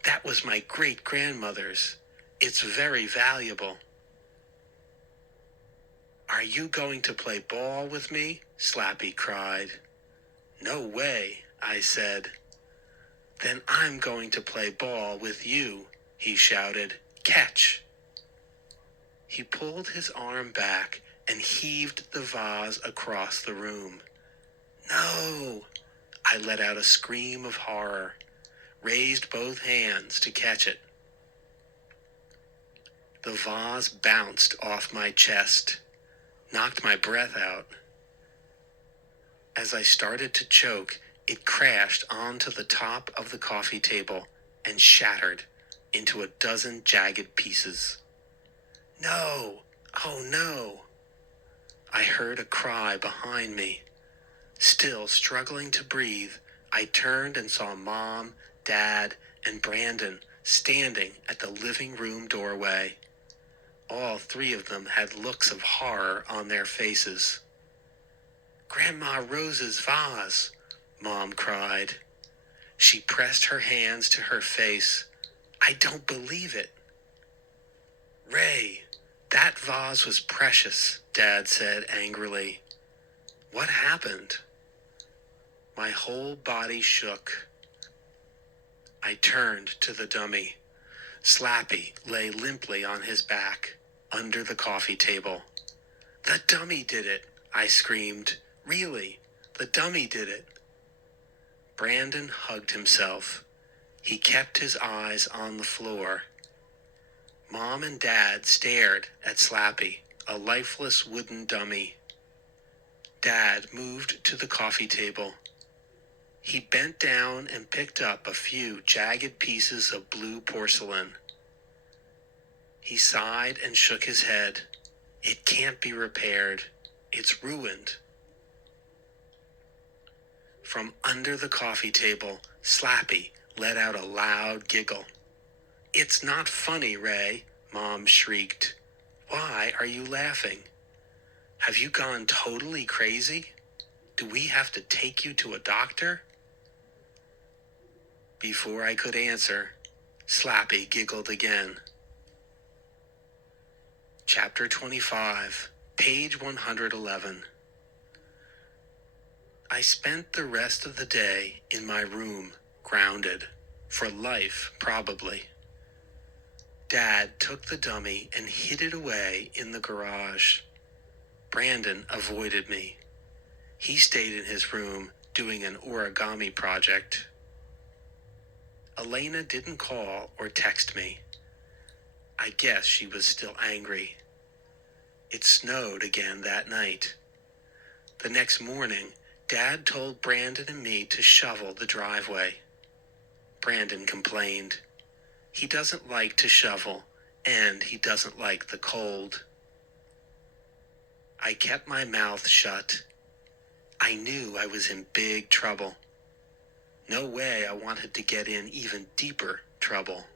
"That was my great-grandmother's. It's very valuable." "Are you going to play ball with me?" Slappy cried. "No way," I said. "Then I'm going to play ball with you," he shouted. "Catch!" He pulled his arm back and heaved the vase across the room. "No!" I let out a scream of horror, raised both hands to catch it. The vase bounced off my chest, knocked my breath out. As I started to choke, it crashed onto the top of the coffee table and shattered into a dozen jagged pieces. "No! Oh no!" I heard a cry behind me. Still struggling to breathe, I turned and saw Mom, Dad, and Brandon standing at the living room doorway. All three of them had looks of horror on their faces. "Grandma Rose's vase," Mom cried. She pressed her hands to her face. "I don't believe it." "Ray, that vase was precious," Dad said angrily. "What happened?" My whole body shook. I turned to the dummy. Slappy lay limply on his back, under the coffee table. "The dummy did it," I screamed. "Really, the dummy did it." Brandon hugged himself. He kept his eyes on the floor. Mom and Dad stared at Slappy, a lifeless wooden dummy. Dad moved to the coffee table. He bent down and picked up a few jagged pieces of blue porcelain. He sighed and shook his head. "It can't be repaired. It's ruined." From under the coffee table, Slappy let out a loud giggle. "It's not funny, Ray," Mom shrieked. "Why are you laughing? Have you gone totally crazy? Do we have to take you to a doctor?" Before I could answer, Slappy giggled again. Chapter 25, page 111. I spent the rest of the day in my room, grounded, for life probably. Dad took the dummy and hid it away in the garage. Brandon avoided me. He stayed in his room doing an origami project. Elena didn't call or text me. I guess she was still angry. It snowed again that night. The next morning, Dad told Brandon and me to shovel the driveway. Brandon complained. He doesn't like to shovel, and he doesn't like the cold. I kept my mouth shut. I knew I was in big trouble. No way I wanted to get in even deeper trouble.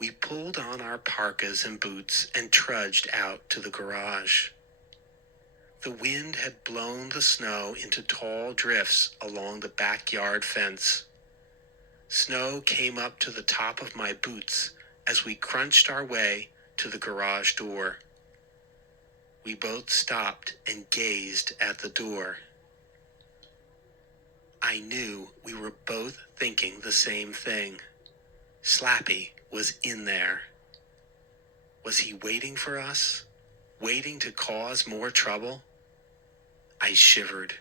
We pulled on our parkas and boots and trudged out to the garage. The wind had blown the snow into tall drifts along the backyard fence. Snow came up to the top of my boots as we crunched our way to the garage door. We both stopped and gazed at the door. I knew we were both thinking the same thing. Slappy was in there. Was he waiting for us? Waiting to cause more trouble? I shivered.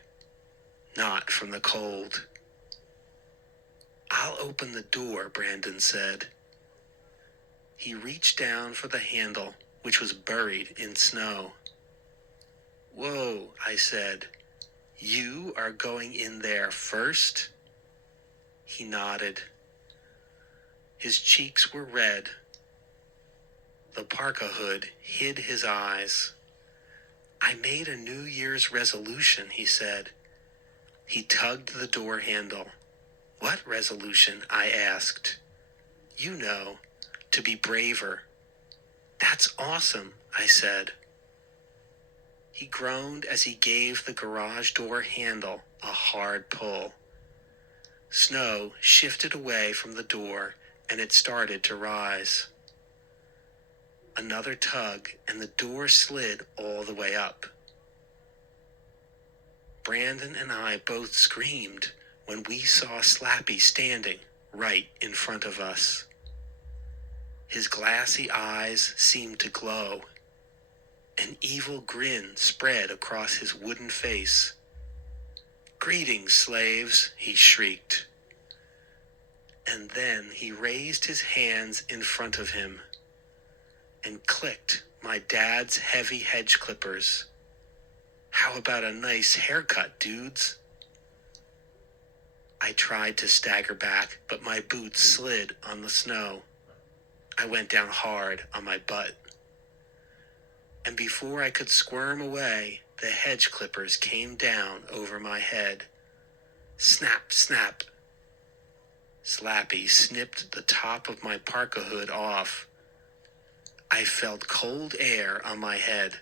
Not from the cold. "I'll open the door," Brandon said. He reached down for the handle, which was buried in snow. "Whoa," I said. "You are going in there first?" He nodded. His cheeks were red. The parka hood hid his eyes. "I made a New Year's resolution," he said. He tugged the door handle. "What resolution?" I asked. "You know, to be braver." "That's awesome," I said. He groaned as he gave the garage door handle a hard pull. Snow shifted away from the door, and it started to rise. Another tug, and the door slid all the way up. Brandon and I both screamed when we saw Slappy standing right in front of us. His glassy eyes seemed to glow. An evil grin spread across his wooden face. "Greetings, slaves," he shrieked. And then he raised his hands in front of him and clicked my dad's heavy hedge clippers. "How about a nice haircut, dudes?" I tried to stagger back, but my boots slid on the snow. I went down hard on my butt. And before I could squirm away, the hedge clippers came down over my head. Snap, snap. Slappy snipped the top of my parka hood off. I felt cold air on my head.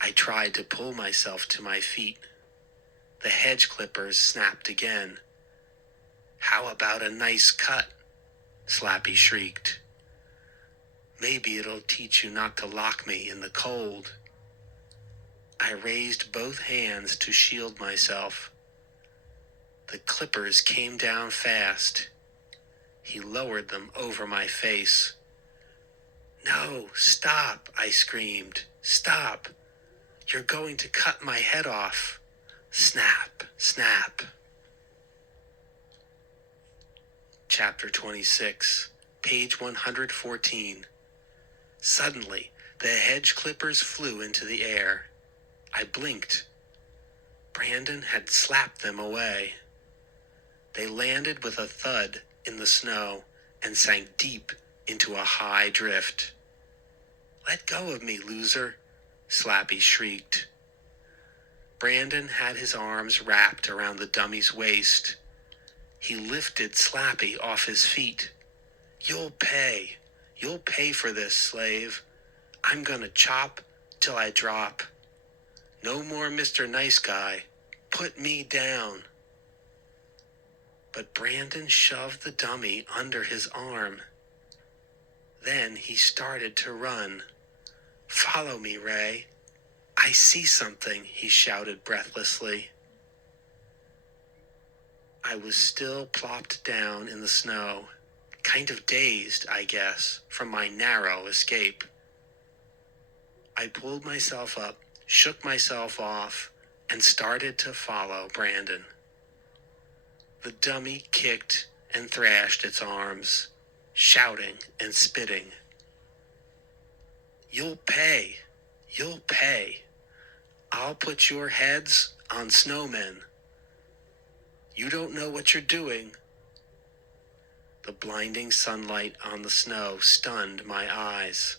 I tried to pull myself to my feet. The hedge clippers snapped again. "How about a nice cut?" Slappy shrieked. "Maybe it'll teach you not to lock me in the cold." I raised both hands to shield myself. The clippers came down fast. He lowered them over my face. "No, stop," I screamed. "Stop. You're going to cut my head off." Snap, snap. Chapter 26, page 114. Suddenly, the hedge clippers flew into the air. I blinked. Brandon had slapped them away. They landed with a thud in the snow and sank deep into a high drift. "Let go of me, loser," Slappy shrieked. Brandon had his arms wrapped around the dummy's waist. He lifted Slappy off his feet. "You'll pay. You'll pay for this, slave. I'm gonna chop till I drop. No more Mr. Nice Guy. Put me down." but Brandon shoved the dummy under his arm. Then he started to run. "Follow me, Ray. I see something," he shouted breathlessly. I was still plopped down in the snow, kind of dazed, I guess, from my narrow escape. I pulled myself up, shook myself off, and started to follow Brandon. The dummy kicked and thrashed its arms, shouting and spitting. "You'll pay. You'll pay. I'll put your heads on snowmen. You don't know what you're doing." The blinding sunlight on the snow stunned my eyes.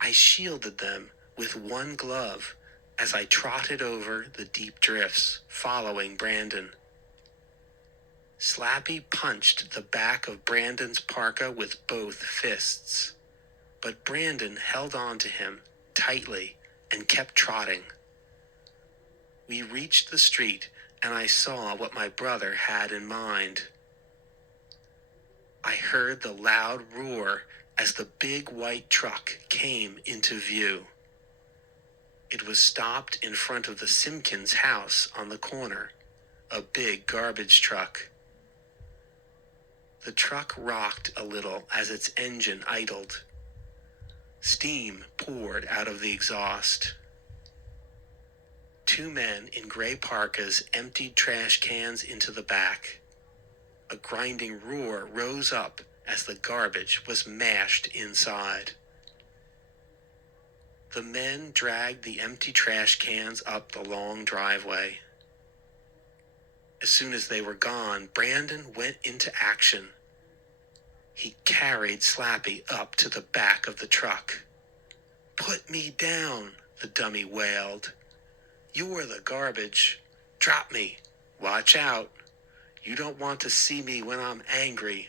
I shielded them with one glove as I trotted over the deep drifts, following Brandon. Slappy punched the back of Brandon's parka with both fists, but Brandon held on to him tightly and kept trotting. We reached the street, and I saw what my brother had in mind. I heard the loud roar as the big white truck came into view. It was stopped in front of the Simpkins house on the corner, a big garbage truck. The truck rocked a little as its engine idled. Steam poured out of the exhaust. Two men in gray parkas emptied trash cans into the back. A grinding roar rose up as the garbage was mashed inside. The men dragged the empty trash cans up the long driveway. As soon as they were gone, Brandon went into action. He carried Slappy up to the back of the truck. "Put me down," the dummy wailed. "You're the garbage. Drop me. Watch out. You don't want to see me when I'm angry."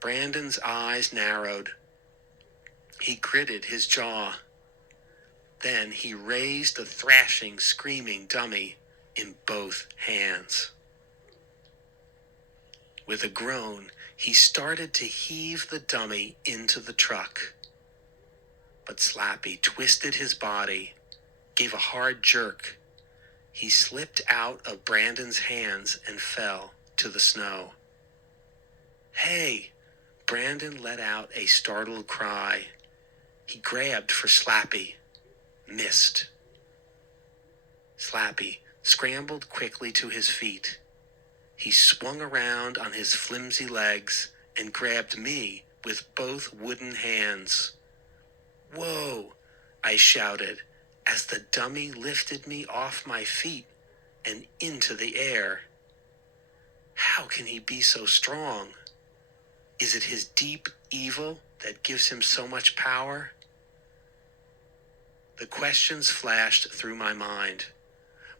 Brandon's eyes narrowed. He gritted his jaw. Then he raised the thrashing, screaming dummy in both hands. With a groan, he started to heave the dummy into the truck. But Slappy twisted his body, gave a hard jerk. He slipped out of Brandon's hands and fell to the snow. "Hey!" Brandon let out a startled cry. He grabbed for Slappy. Missed. Slappy scrambled quickly to his feet. He swung around on his flimsy legs and grabbed me with both wooden hands. "Whoa!" I shouted as the dummy lifted me off my feet and into the air. How can he be so strong? Is it his deep evil that gives him so much power? The questions flashed through my mind,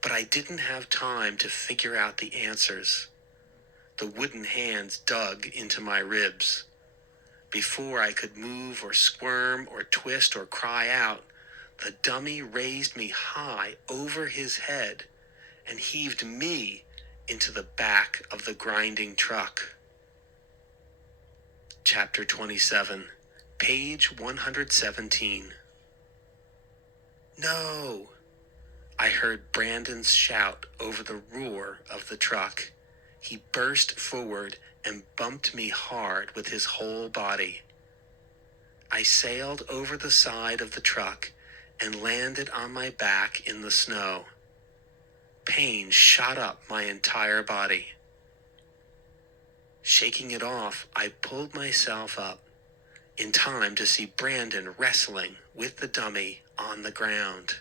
but I didn't have time to figure out the answers. The wooden hands dug into my ribs. Before I could move or squirm or twist or cry out, the dummy raised me high over his head and heaved me into the back of the grinding truck. Chapter 27, page 117. "No!" I heard Brandon's shout over the roar of the truck. He burst forward and bumped me hard with his whole body. I sailed over the side of the truck and landed on my back in the snow. Pain shot up my entire body. Shaking it off, I pulled myself up, in time to see Brandon wrestling with the dummy on the ground.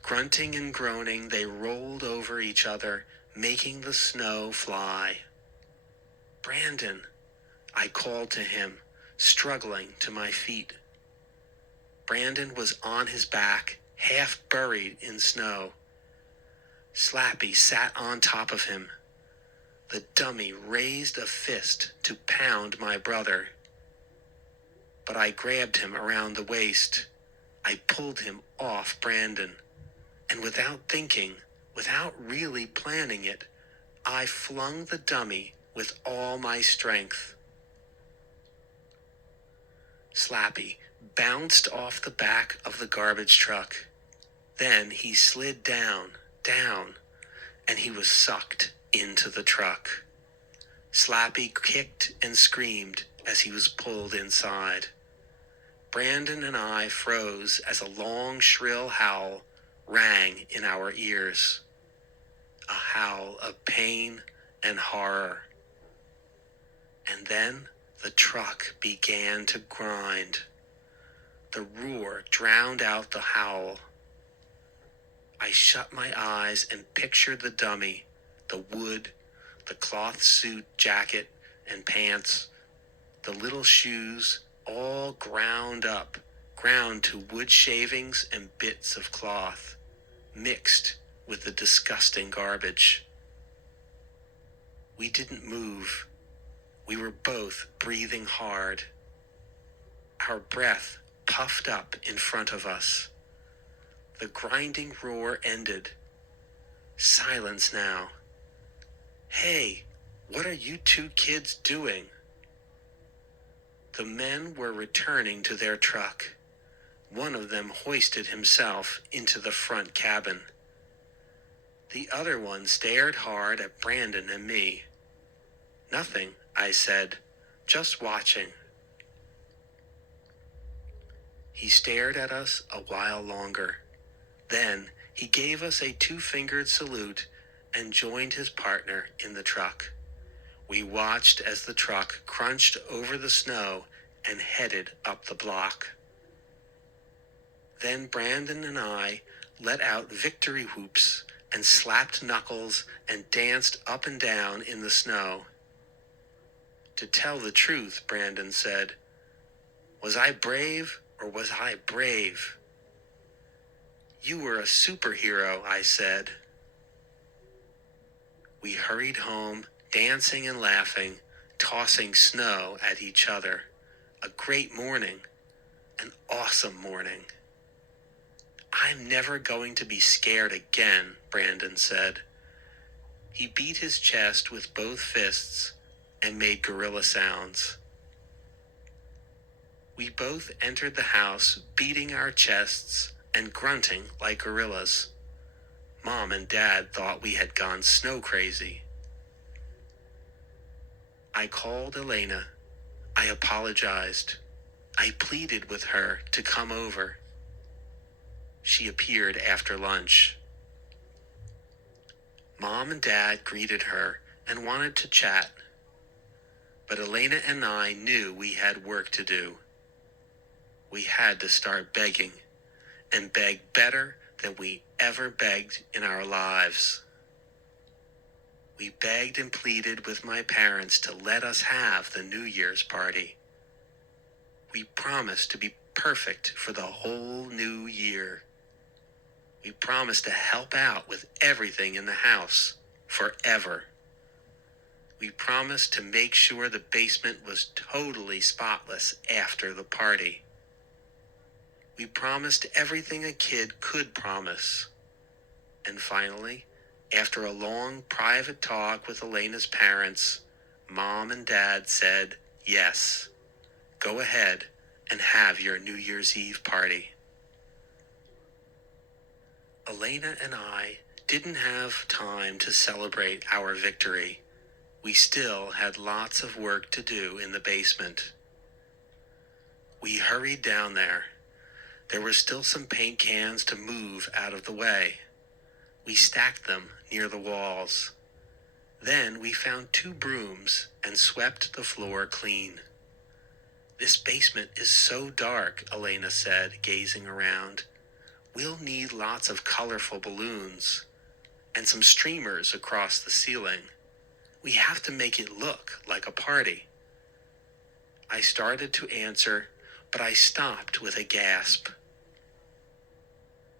Grunting and groaning, they rolled over each other, making the snow fly. "Brandon," I called to him, struggling to my feet. Brandon was on his back, half buried in snow. Slappy sat on top of him. The dummy raised a fist to pound my brother. But I grabbed him around the waist. I pulled him off Brandon, and without thinking, without really planning it, I flung the dummy with all my strength. Slappy bounced off the back of the garbage truck. Then he slid down, and he was sucked into the truck. Slappy kicked and screamed as he was pulled inside. Brandon and I froze as a long, shrill howl rang in our ears. A howl of pain and horror. And then the truck began to grind. The roar drowned out the howl. I shut my eyes and pictured the dummy, the wood, the cloth suit, jacket, and pants, the little shoes, all ground to wood shavings and bits of cloth, mixed with the disgusting garbage. We didn't move. We were both breathing hard. Our breath puffed up in front of us. The grinding roar ended. Silence now. Hey, what are you two kids doing? The men were returning to their truck. One of them hoisted himself into the front cabin. The other one stared hard at Brandon and me. Nothing, I said, just watching. He stared at us a while longer. Then he gave us a two-fingered salute and joined his partner in the truck. We watched as the truck crunched over the snow and headed up the block. Then Brandon and I let out victory whoops and slapped knuckles and danced up and down in the snow. To tell the truth, Brandon said, was I brave or was I brave? You were a superhero, I said. We hurried home, dancing and laughing, tossing snow at each other. A great morning, an awesome morning. I'm never going to be scared again, Brandon said. He beat his chest with both fists and made gorilla sounds. We both entered the house, beating our chests and grunting like gorillas. Mom and Dad thought we had gone snow crazy. I called Elena. I apologized. I pleaded with her to come over. She appeared after lunch. Mom and Dad greeted her and wanted to chat. But Elena and I knew we had work to do. We had to start begging, and beg better than we ever begged in our lives. We begged and pleaded with my parents to let us have the New Year's party. We promised to be perfect for the whole new year. We promised to help out with everything in the house, forever. We promised to make sure the basement was totally spotless after the party. We promised everything a kid could promise. And finally, after a long private talk with Elena's parents, Mom and Dad said, yes, go ahead and have your New Year's Eve party. Elena and I didn't have time to celebrate our victory. We still had lots of work to do in the basement. We hurried down there. There were still some paint cans to move out of the way. We stacked them near the walls. Then we found 2 brooms and swept the floor clean. This basement is so dark, Elena said, gazing around. We'll need lots of colorful balloons and some streamers across the ceiling. We have to make it look like a party. I started to answer, but I stopped with a gasp.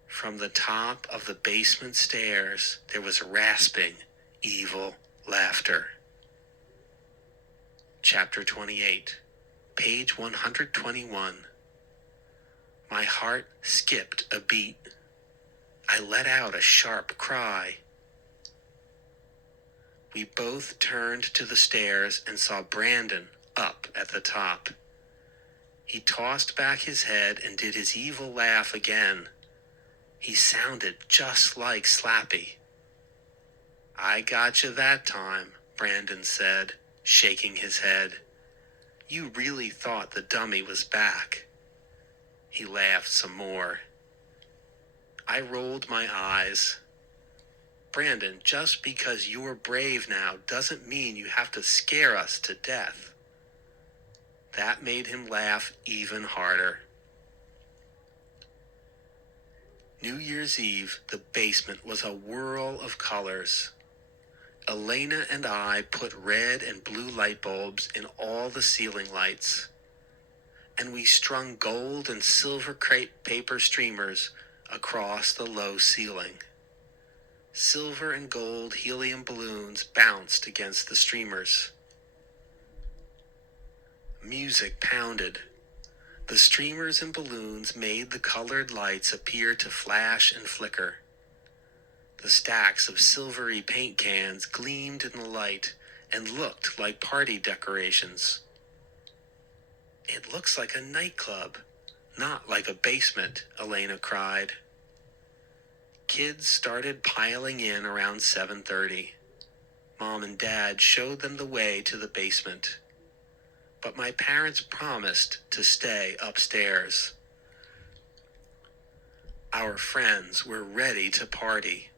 From the top of the basement stairs, there was rasping, evil laughter. Chapter 28, page 121. My heart skipped a beat. I let out a sharp cry. We both turned to the stairs and saw Brandon up at the top. He tossed back his head and did his evil laugh again. He sounded just like Slappy. "I got you that time," Brandon said, shaking his head. "You really thought the dummy was back." He laughed some more. I rolled my eyes. "Brandon, just because you're brave now doesn't mean you have to scare us to death." That made him laugh even harder. New Year's Eve, the basement was a whirl of colors. Elena and I put red and blue light bulbs in all the ceiling lights, and we strung gold and silver crepe paper streamers across the low ceiling. Silver and gold helium balloons bounced against the streamers. Music pounded. The streamers and balloons made the colored lights appear to flash and flicker. The stacks of silvery paint cans gleamed in the light and looked like party decorations. "It looks like a nightclub, not like a basement," Elena cried. Kids started piling in around 7:30. Mom and Dad showed them the way to the basement. But my parents promised to stay upstairs. Our friends were ready to party.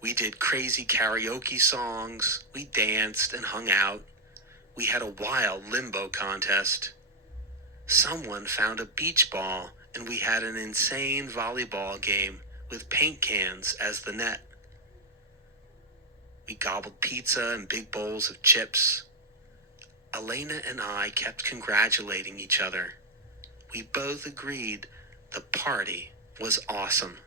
We did crazy karaoke songs, we danced and hung out. We had a wild limbo contest. Someone found a beach ball, and we had an insane volleyball game with paint cans as the net. We gobbled pizza and big bowls of chips. Elena and I kept congratulating each other. We both agreed the party was awesome.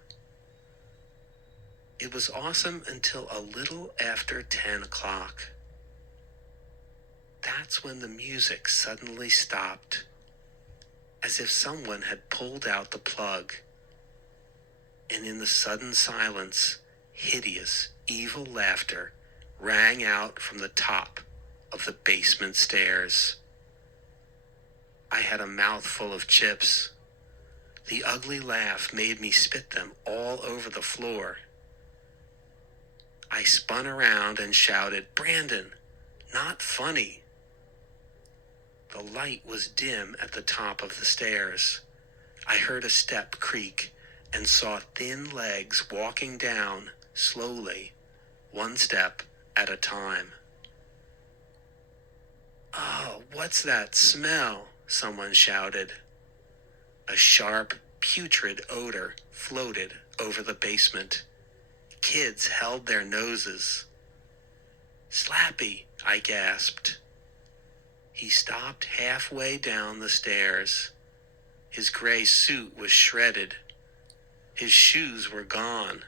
It was awesome until a little after 10 o'clock. That's when the music suddenly stopped, as if someone had pulled out the plug. And in the sudden silence, hideous, evil laughter rang out from the top of the basement stairs. I had a mouthful of chips. The ugly laugh made me spit them all over the floor. I spun around and shouted, "Brandon, not funny." The light was dim at the top of the stairs. I heard a step creak and saw thin legs walking down slowly, one step at a time. "Oh, what's that smell?" someone shouted. A sharp, putrid odor floated over the basement. Kids held their noses. "Slappy," I gasped. He stopped halfway down the stairs. His gray suit was shredded. His shoes were gone.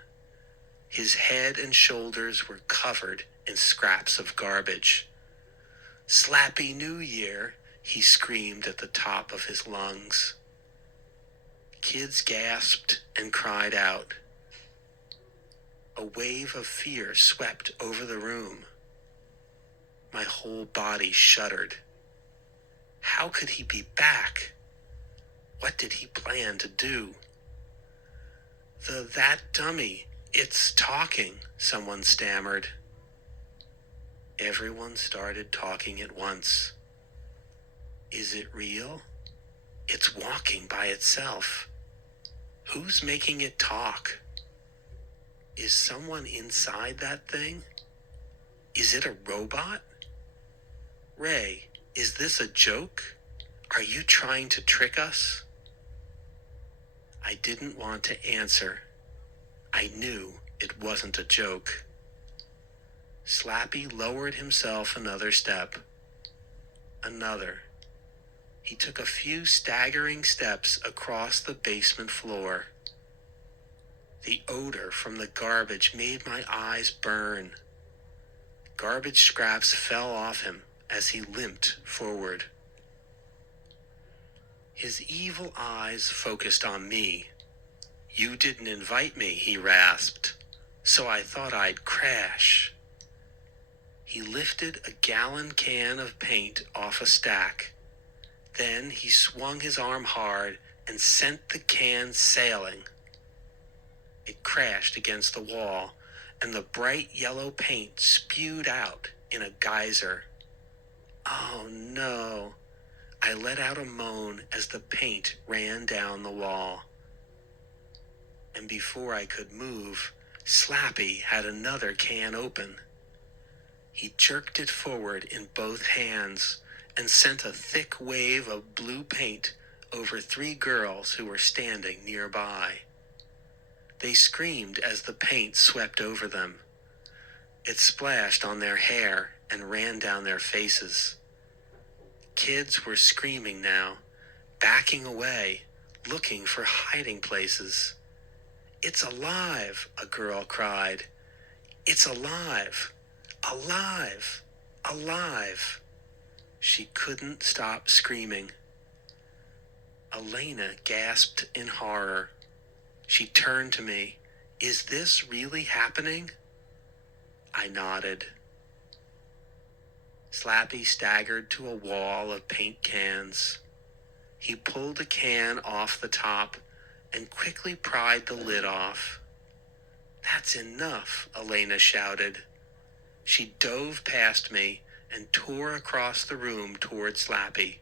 His head and shoulders were covered in scraps of garbage. "Slappy New Year," he screamed at the top of his lungs. Kids gasped and cried out. A wave of fear swept over the room. My whole body shuddered. How could he be back? What did he plan to do? That dummy, it's talking," someone stammered. Everyone started talking at once. "Is it real? It's walking by itself. Who's making it talk? Is someone inside that thing? Is it a robot? Ray, is this a joke? Are you trying to trick us?" I didn't want to answer. I knew it wasn't a joke. Slappy lowered himself another step. Another. He took a few staggering steps across the basement floor. The odor from the garbage made my eyes burn. Garbage scraps fell off him as he limped forward. His evil eyes focused on me. "You didn't invite me," he rasped, "so I thought I'd crash." He lifted a gallon can of paint off a stack. Then he swung his arm hard and sent the can sailing. It crashed against the wall, and the bright yellow paint spewed out in a geyser. Oh no! I let out a moan as the paint ran down the wall. And before I could move, Slappy had another can open. He jerked it forward in both hands and sent a thick wave of blue paint over 3 girls who were standing nearby. They screamed as the paint swept over them. It splashed on their hair and ran down their faces. Kids were screaming now, backing away, looking for hiding places. "It's alive," a girl cried. "It's alive! Alive! Alive!" She couldn't stop screaming. Elena gasped in horror. She turned to me. "Is this really happening?" I nodded. Slappy staggered to a wall of paint cans. He pulled a can off the top and quickly pried the lid off. "That's enough," Elena shouted. She dove past me and tore across the room toward Slappy,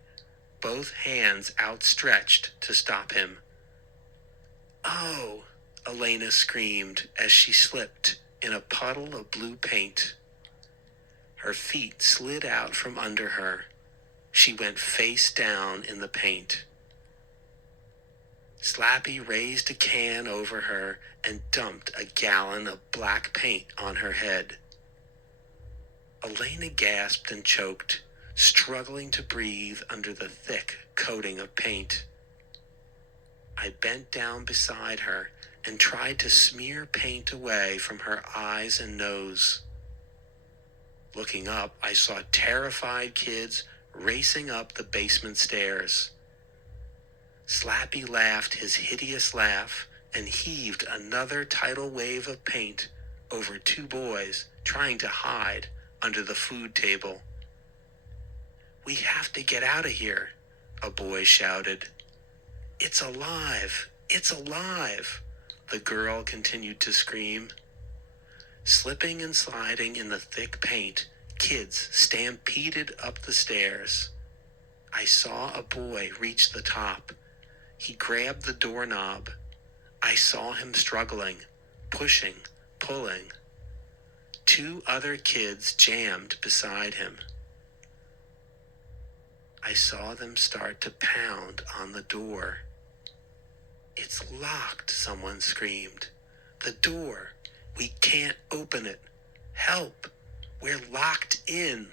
both hands outstretched to stop him. "Oh!" Elena screamed as she slipped in a puddle of blue paint. Her feet slid out from under her. She went face down in the paint. Slappy raised a can over her and dumped a gallon of black paint on her head. Elena gasped and choked, struggling to breathe under the thick coating of paint. I bent down beside her and tried to smear paint away from her eyes and nose. Looking up, I saw terrified kids racing up the basement stairs. Slappy laughed his hideous laugh and heaved another tidal wave of paint over 2 boys trying to hide under the food table. "We have to get out of here," a boy shouted. "It's alive! It's alive!" the girl continued to scream. Slipping and sliding in the thick paint, kids stampeded up the stairs. I saw a boy reach the top. He grabbed the doorknob. I saw him struggling, pushing, pulling. 2 other kids jammed beside him. I saw them start to pound on the door. "It's locked," someone screamed. "The door! We can't open it! Help! We're locked in!"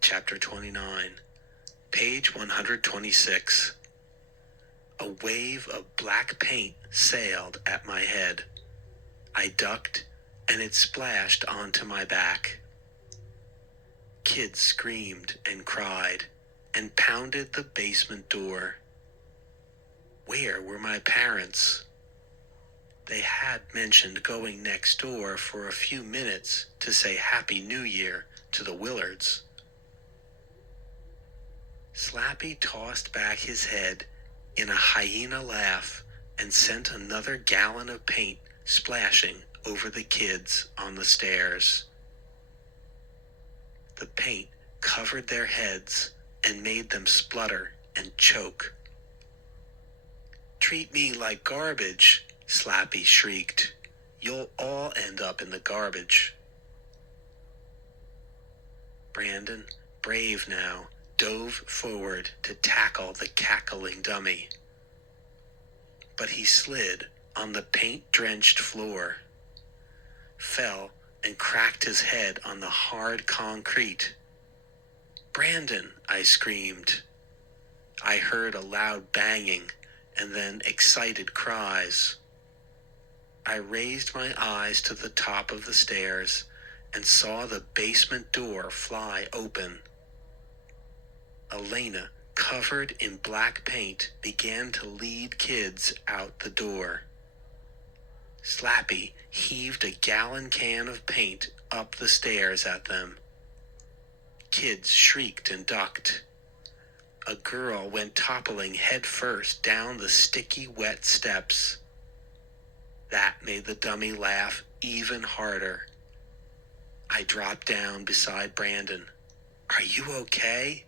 Chapter 29, page 126. A wave of black paint sailed at my head. I ducked, and it splashed onto my back. Kids screamed and cried and pounded the basement door. Where were my parents? They had mentioned going next door for a few minutes to say Happy New Year to the Willards. Slappy tossed back his head in a hyena laugh and sent another gallon of paint splashing over the kids on the stairs. The paint covered their heads and made them splutter and choke. "Treat me like garbage," Slappy shrieked. "You'll all end up in the garbage." Brandon, brave now, dove forward to tackle the cackling dummy. But he slid on the paint-drenched floor, fell and cracked his head on the hard concrete. "Brandon," I screamed. I heard a loud banging and then excited cries. I raised my eyes to the top of the stairs and saw the basement door fly open. Elena, covered in black paint, began to lead kids out the door. Slappy heaved a gallon can of paint up the stairs at them. Kids shrieked and ducked. A girl went toppling headfirst down the sticky, wet steps. That made the dummy laugh even harder. I dropped down beside Brandon. "Are you okay?"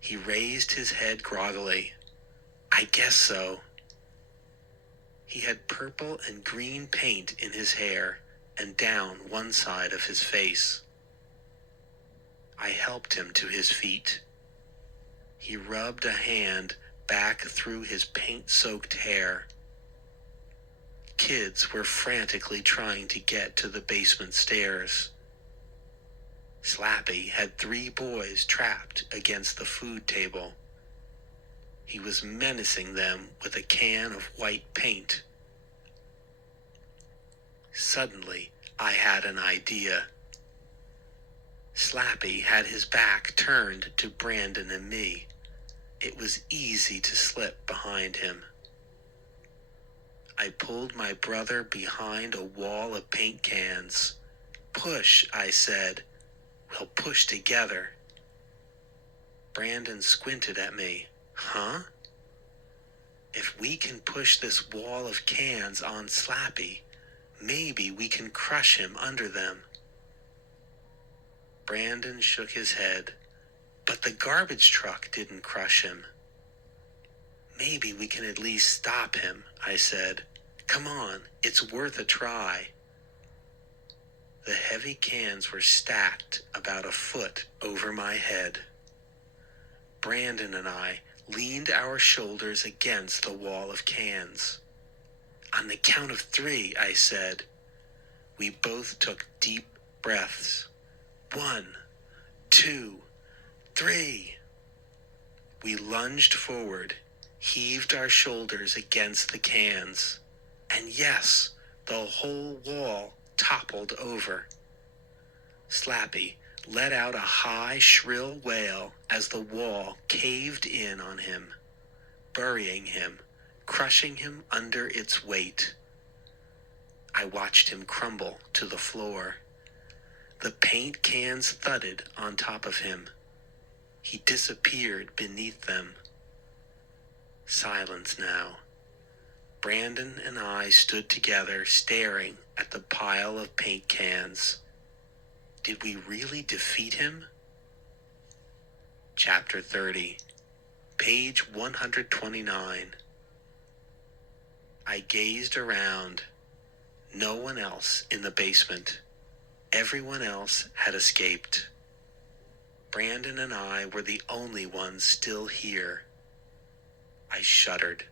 He raised his head groggily. "I guess so." He had purple and green paint in his hair and down one side of his face. I helped him to his feet. He rubbed a hand back through his paint-soaked hair. Kids were frantically trying to get to the basement stairs. Slappy had 3 boys trapped against the food table. He was menacing them with a can of white paint. Suddenly, I had an idea. Slappy had his back turned to Brandon and me. It was easy to slip behind him. I pulled my brother behind a wall of paint cans. "Push," I said. "We'll push together." Brandon squinted at me. "Huh?" "If we can push this wall of cans on Slappy, maybe we can crush him under them." Brandon shook his head. "But the garbage truck didn't crush him." "Maybe we can at least stop him," I said. "Come on, it's worth a try." The heavy cans were stacked about a foot over my head. Brandon and I leaned our shoulders against the wall of cans. "On the count of 3, I said. We both took deep breaths. 1, 2, 3. We lunged forward, heaved our shoulders against the cans, and yes, the whole wall toppled over. Slappy let out a high, shrill wail as the wall caved in on him, burying him, crushing him under its weight. I watched him crumble to the floor. The paint cans thudded on top of him. He disappeared beneath them. Silence now. Brandon and I stood together, staring at the pile of paint cans. Did we really defeat him? Chapter 30, page 129. I gazed around. No one else in the basement. Everyone else had escaped. Brandon and I were the only ones still here. I shuddered.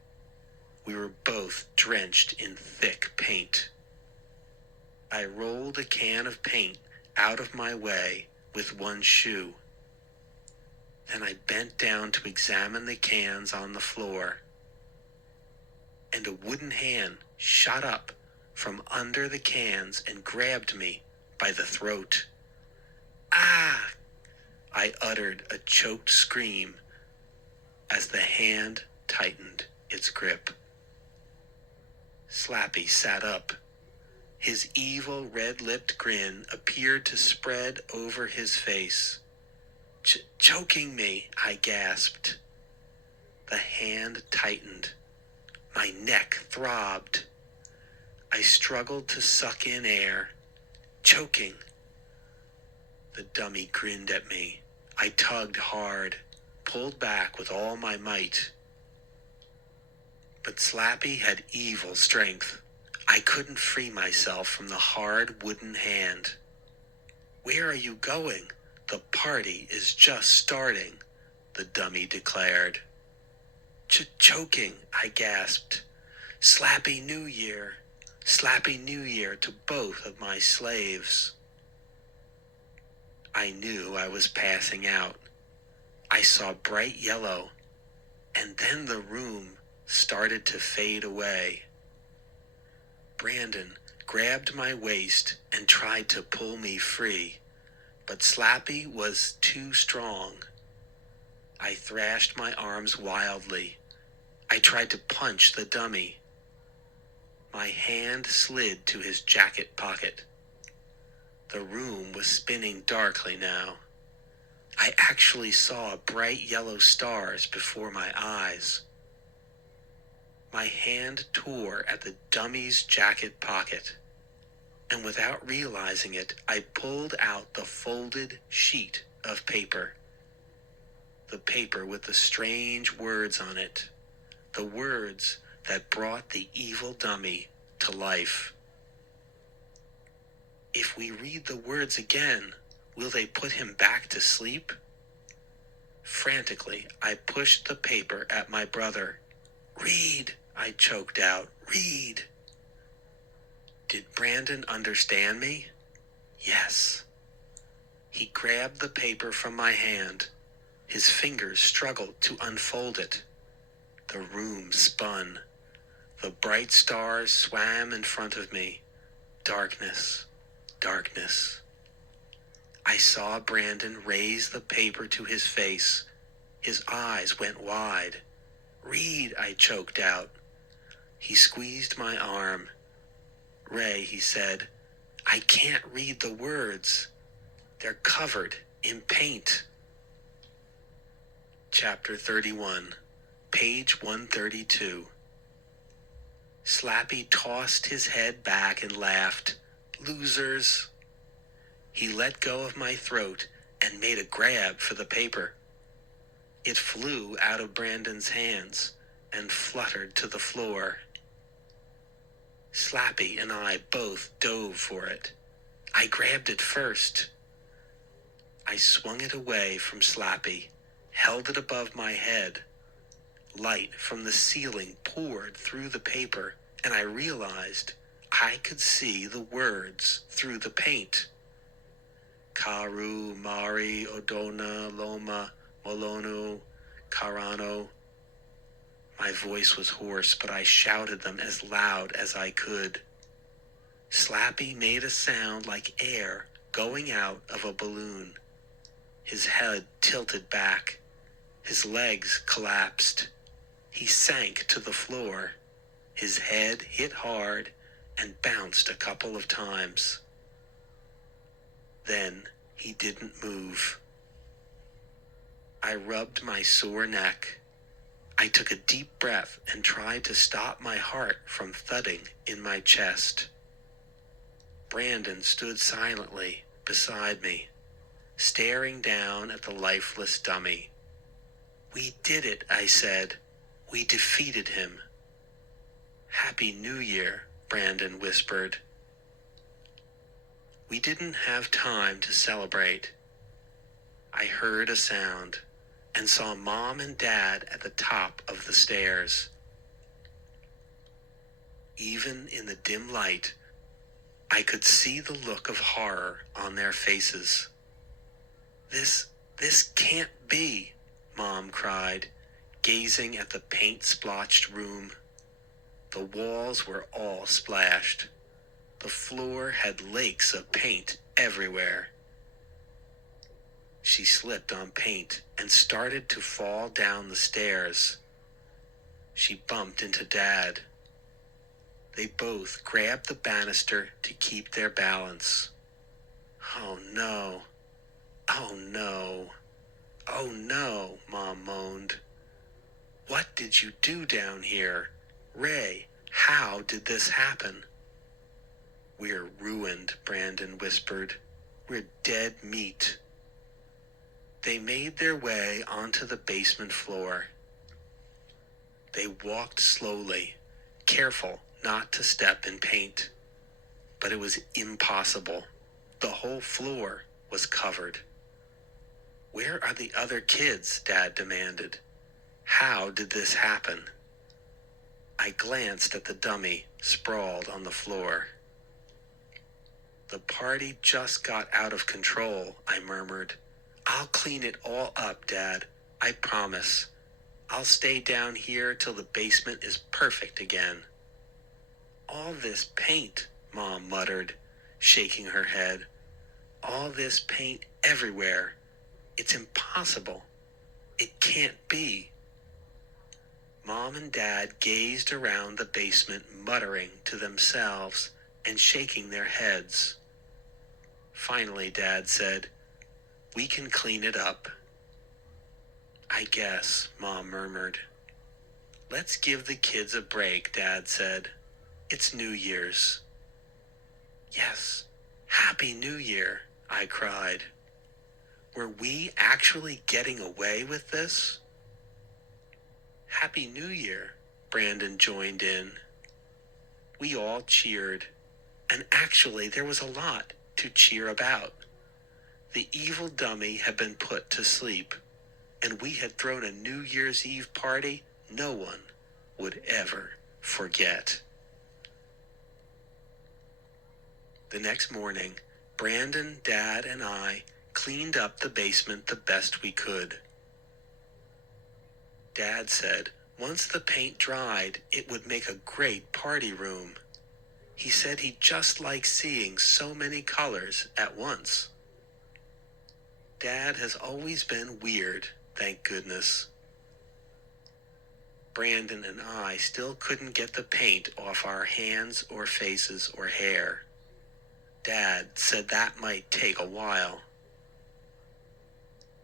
We were both drenched in thick paint. I rolled a can of paint out of my way with one shoe. Then I bent down to examine the cans on the floor. And a wooden hand shot up from under the cans and grabbed me by the throat. "Ah!" I uttered a choked scream as the hand tightened its grip. Slappy sat up. His evil red-lipped grin appeared to spread over his face. Choking me," I gasped. The hand tightened. My neck throbbed. I struggled to suck in air. Choking. The dummy grinned at me. I tugged hard, pulled back with all my might. But Slappy had evil strength. I couldn't free myself from the hard wooden hand. "Where are you going? The party is just starting," the dummy declared. Choking, I gasped. Slappy New Year. Slappy New Year to both of my slaves." I knew I was passing out. I saw bright yellow, and then the room started to fade away. Brandon grabbed my waist and tried to pull me free, but Slappy was too strong. I thrashed my arms wildly. I tried to punch the dummy. My hand slid to his jacket pocket. The room was spinning darkly now. I actually saw bright yellow stars before my eyes. My hand tore at the dummy's jacket pocket, and without realizing it, I pulled out the folded sheet of paper. The paper with the strange words on it, the words that brought the evil dummy to life. If we read the words again, will they put him back to sleep? Frantically, I pushed the paper at my brother. "Read," I choked out. "Read." Did Brandon understand me? Yes. He grabbed the paper from my hand. His fingers struggled to unfold it. The room spun. The bright stars swam in front of me. Darkness, darkness. I saw Brandon raise the paper to his face. His eyes went wide. "Read," I choked out. He squeezed my arm. "Ray," he said, "I can't read the words. They're covered in paint." Chapter 31, page 132. Slappy tossed his head back and laughed. "Losers." He let go of my throat and made a grab for the paper. It flew out of Brandon's hands and fluttered to the floor. Slappy and I both dove for it. I grabbed it first. I swung it away from Slappy, held it above my head. Light from the ceiling poured through the paper, and I realized I could see the words through the paint. Karu, Mari, Odona, Loma, Molonu, Karano. My voice was hoarse, but I shouted them as loud as I could. Slappy made a sound like air going out of a balloon. His head tilted back. His legs collapsed. He sank to the floor. His head hit hard and bounced a couple of times. Then he didn't move. I rubbed my sore neck. I took a deep breath and tried to stop my heart from thudding in my chest. Brandon stood silently beside me, staring down at the lifeless dummy. "We did it," I said. "We defeated him." "Happy New Year," Brandon whispered. We didn't have time to celebrate. I heard a sound and saw Mom and Dad at the top of the stairs. Even in the dim light, I could see the look of horror on their faces. This can't be," Mom cried, gazing at the paint-splotched room. The walls were all splashed. The floor had lakes of paint everywhere. She slipped on paint and started to fall down the stairs. She bumped into Dad. They both grabbed the banister to keep their balance. "Oh no, oh no, oh no," Mom moaned. "What did you do down here? Ray, how did this happen?" "We're ruined," Brandon whispered. "We're dead meat." They made their way onto the basement floor. They walked slowly, careful not to step in paint. But it was impossible. The whole floor was covered. "Where are the other kids?" Dad demanded. "How did this happen?" I glanced at the dummy sprawled on the floor. "The party just got out of control," I murmured. "I'll clean it all up, Dad. I promise. I'll stay down here till the basement is perfect again." "All this paint," Mom muttered, shaking her head. "All this paint everywhere. It's impossible. It can't be." Mom and Dad gazed around the basement, muttering to themselves and shaking their heads. Finally, Dad said, "We can clean it up." "I guess," Mom murmured. "Let's give the kids a break," Dad said. "It's New Year's." "Yes, Happy New Year," I cried. Were we actually getting away with this? "Happy New Year," Brandon joined in. We all cheered, and actually there was a lot to cheer about. The evil dummy had been put to sleep, and we had thrown a New Year's Eve party no one would ever forget. The next morning, Brandon, Dad, and I cleaned up the basement the best we could. Dad said once the paint dried, it would make a great party room. He said he just liked seeing so many colors at once. Dad has always been weird, thank goodness. Brandon and I still couldn't get the paint off our hands or faces or hair. Dad said that might take a while.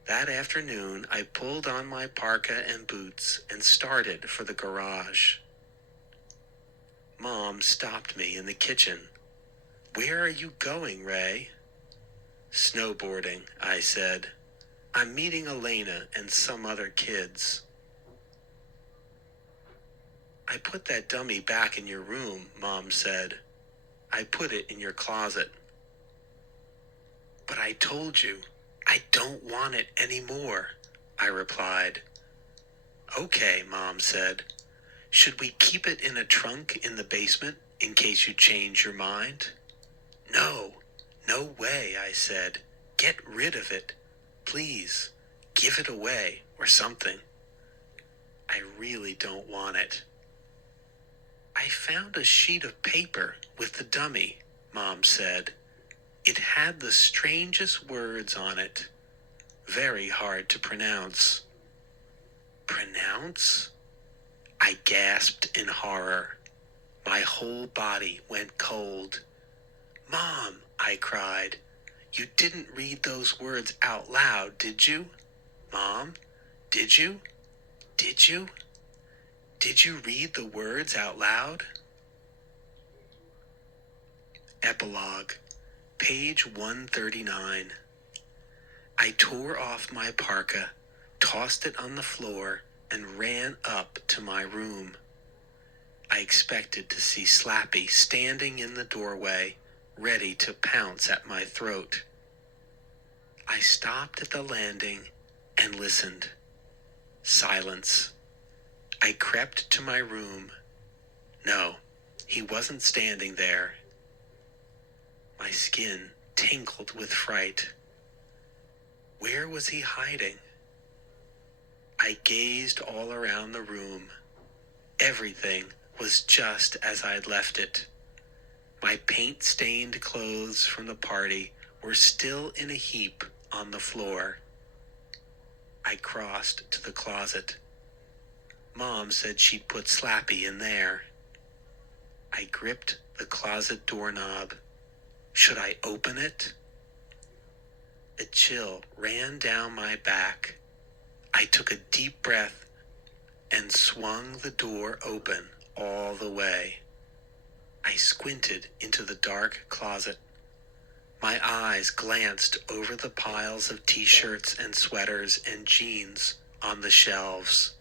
That afternoon, I pulled on my parka and boots and started for the garage. Mom stopped me in the kitchen. "Where are you going, Ray?" "Snowboarding," I said. "I'm meeting Elena and some other kids." "I put that dummy back in your room," Mom said. "I put it in your closet." "But I told you, I don't want it anymore," I replied. "Okay," Mom said. "Should we keep it in a trunk in the basement in case you change your mind?" "No, no way," I said. "Get rid of it. Please, give it away or something. I really don't want it." "I found a sheet of paper with the dummy," Mom said. "It had the strangest words on it. Very hard to pronounce." "Pronounce?" I gasped in horror. My whole body went cold. "Mom," I cried, "you didn't read those words out loud, did you? Mom, did you? Did you? Did you read the words out loud?" Epilogue, page 139. I tore off my parka, tossed it on the floor, and ran up to my room. I expected to see Slappy standing in the doorway, ready to pounce at my throat. I stopped at the landing and listened. Silence. I crept to my room. No, he wasn't standing there. My skin tingled with fright. Where was he hiding? I gazed all around the room. Everything was just as I'd left it. My paint-stained clothes from the party were still in a heap on the floor. I crossed to the closet. Mom said she'd put Slappy in there. I gripped the closet doorknob. Should I open it? A chill ran down my back. I took a deep breath and swung the door open all the way. I squinted into the dark closet. My eyes glanced over the piles of t-shirts and sweaters and jeans on the shelves.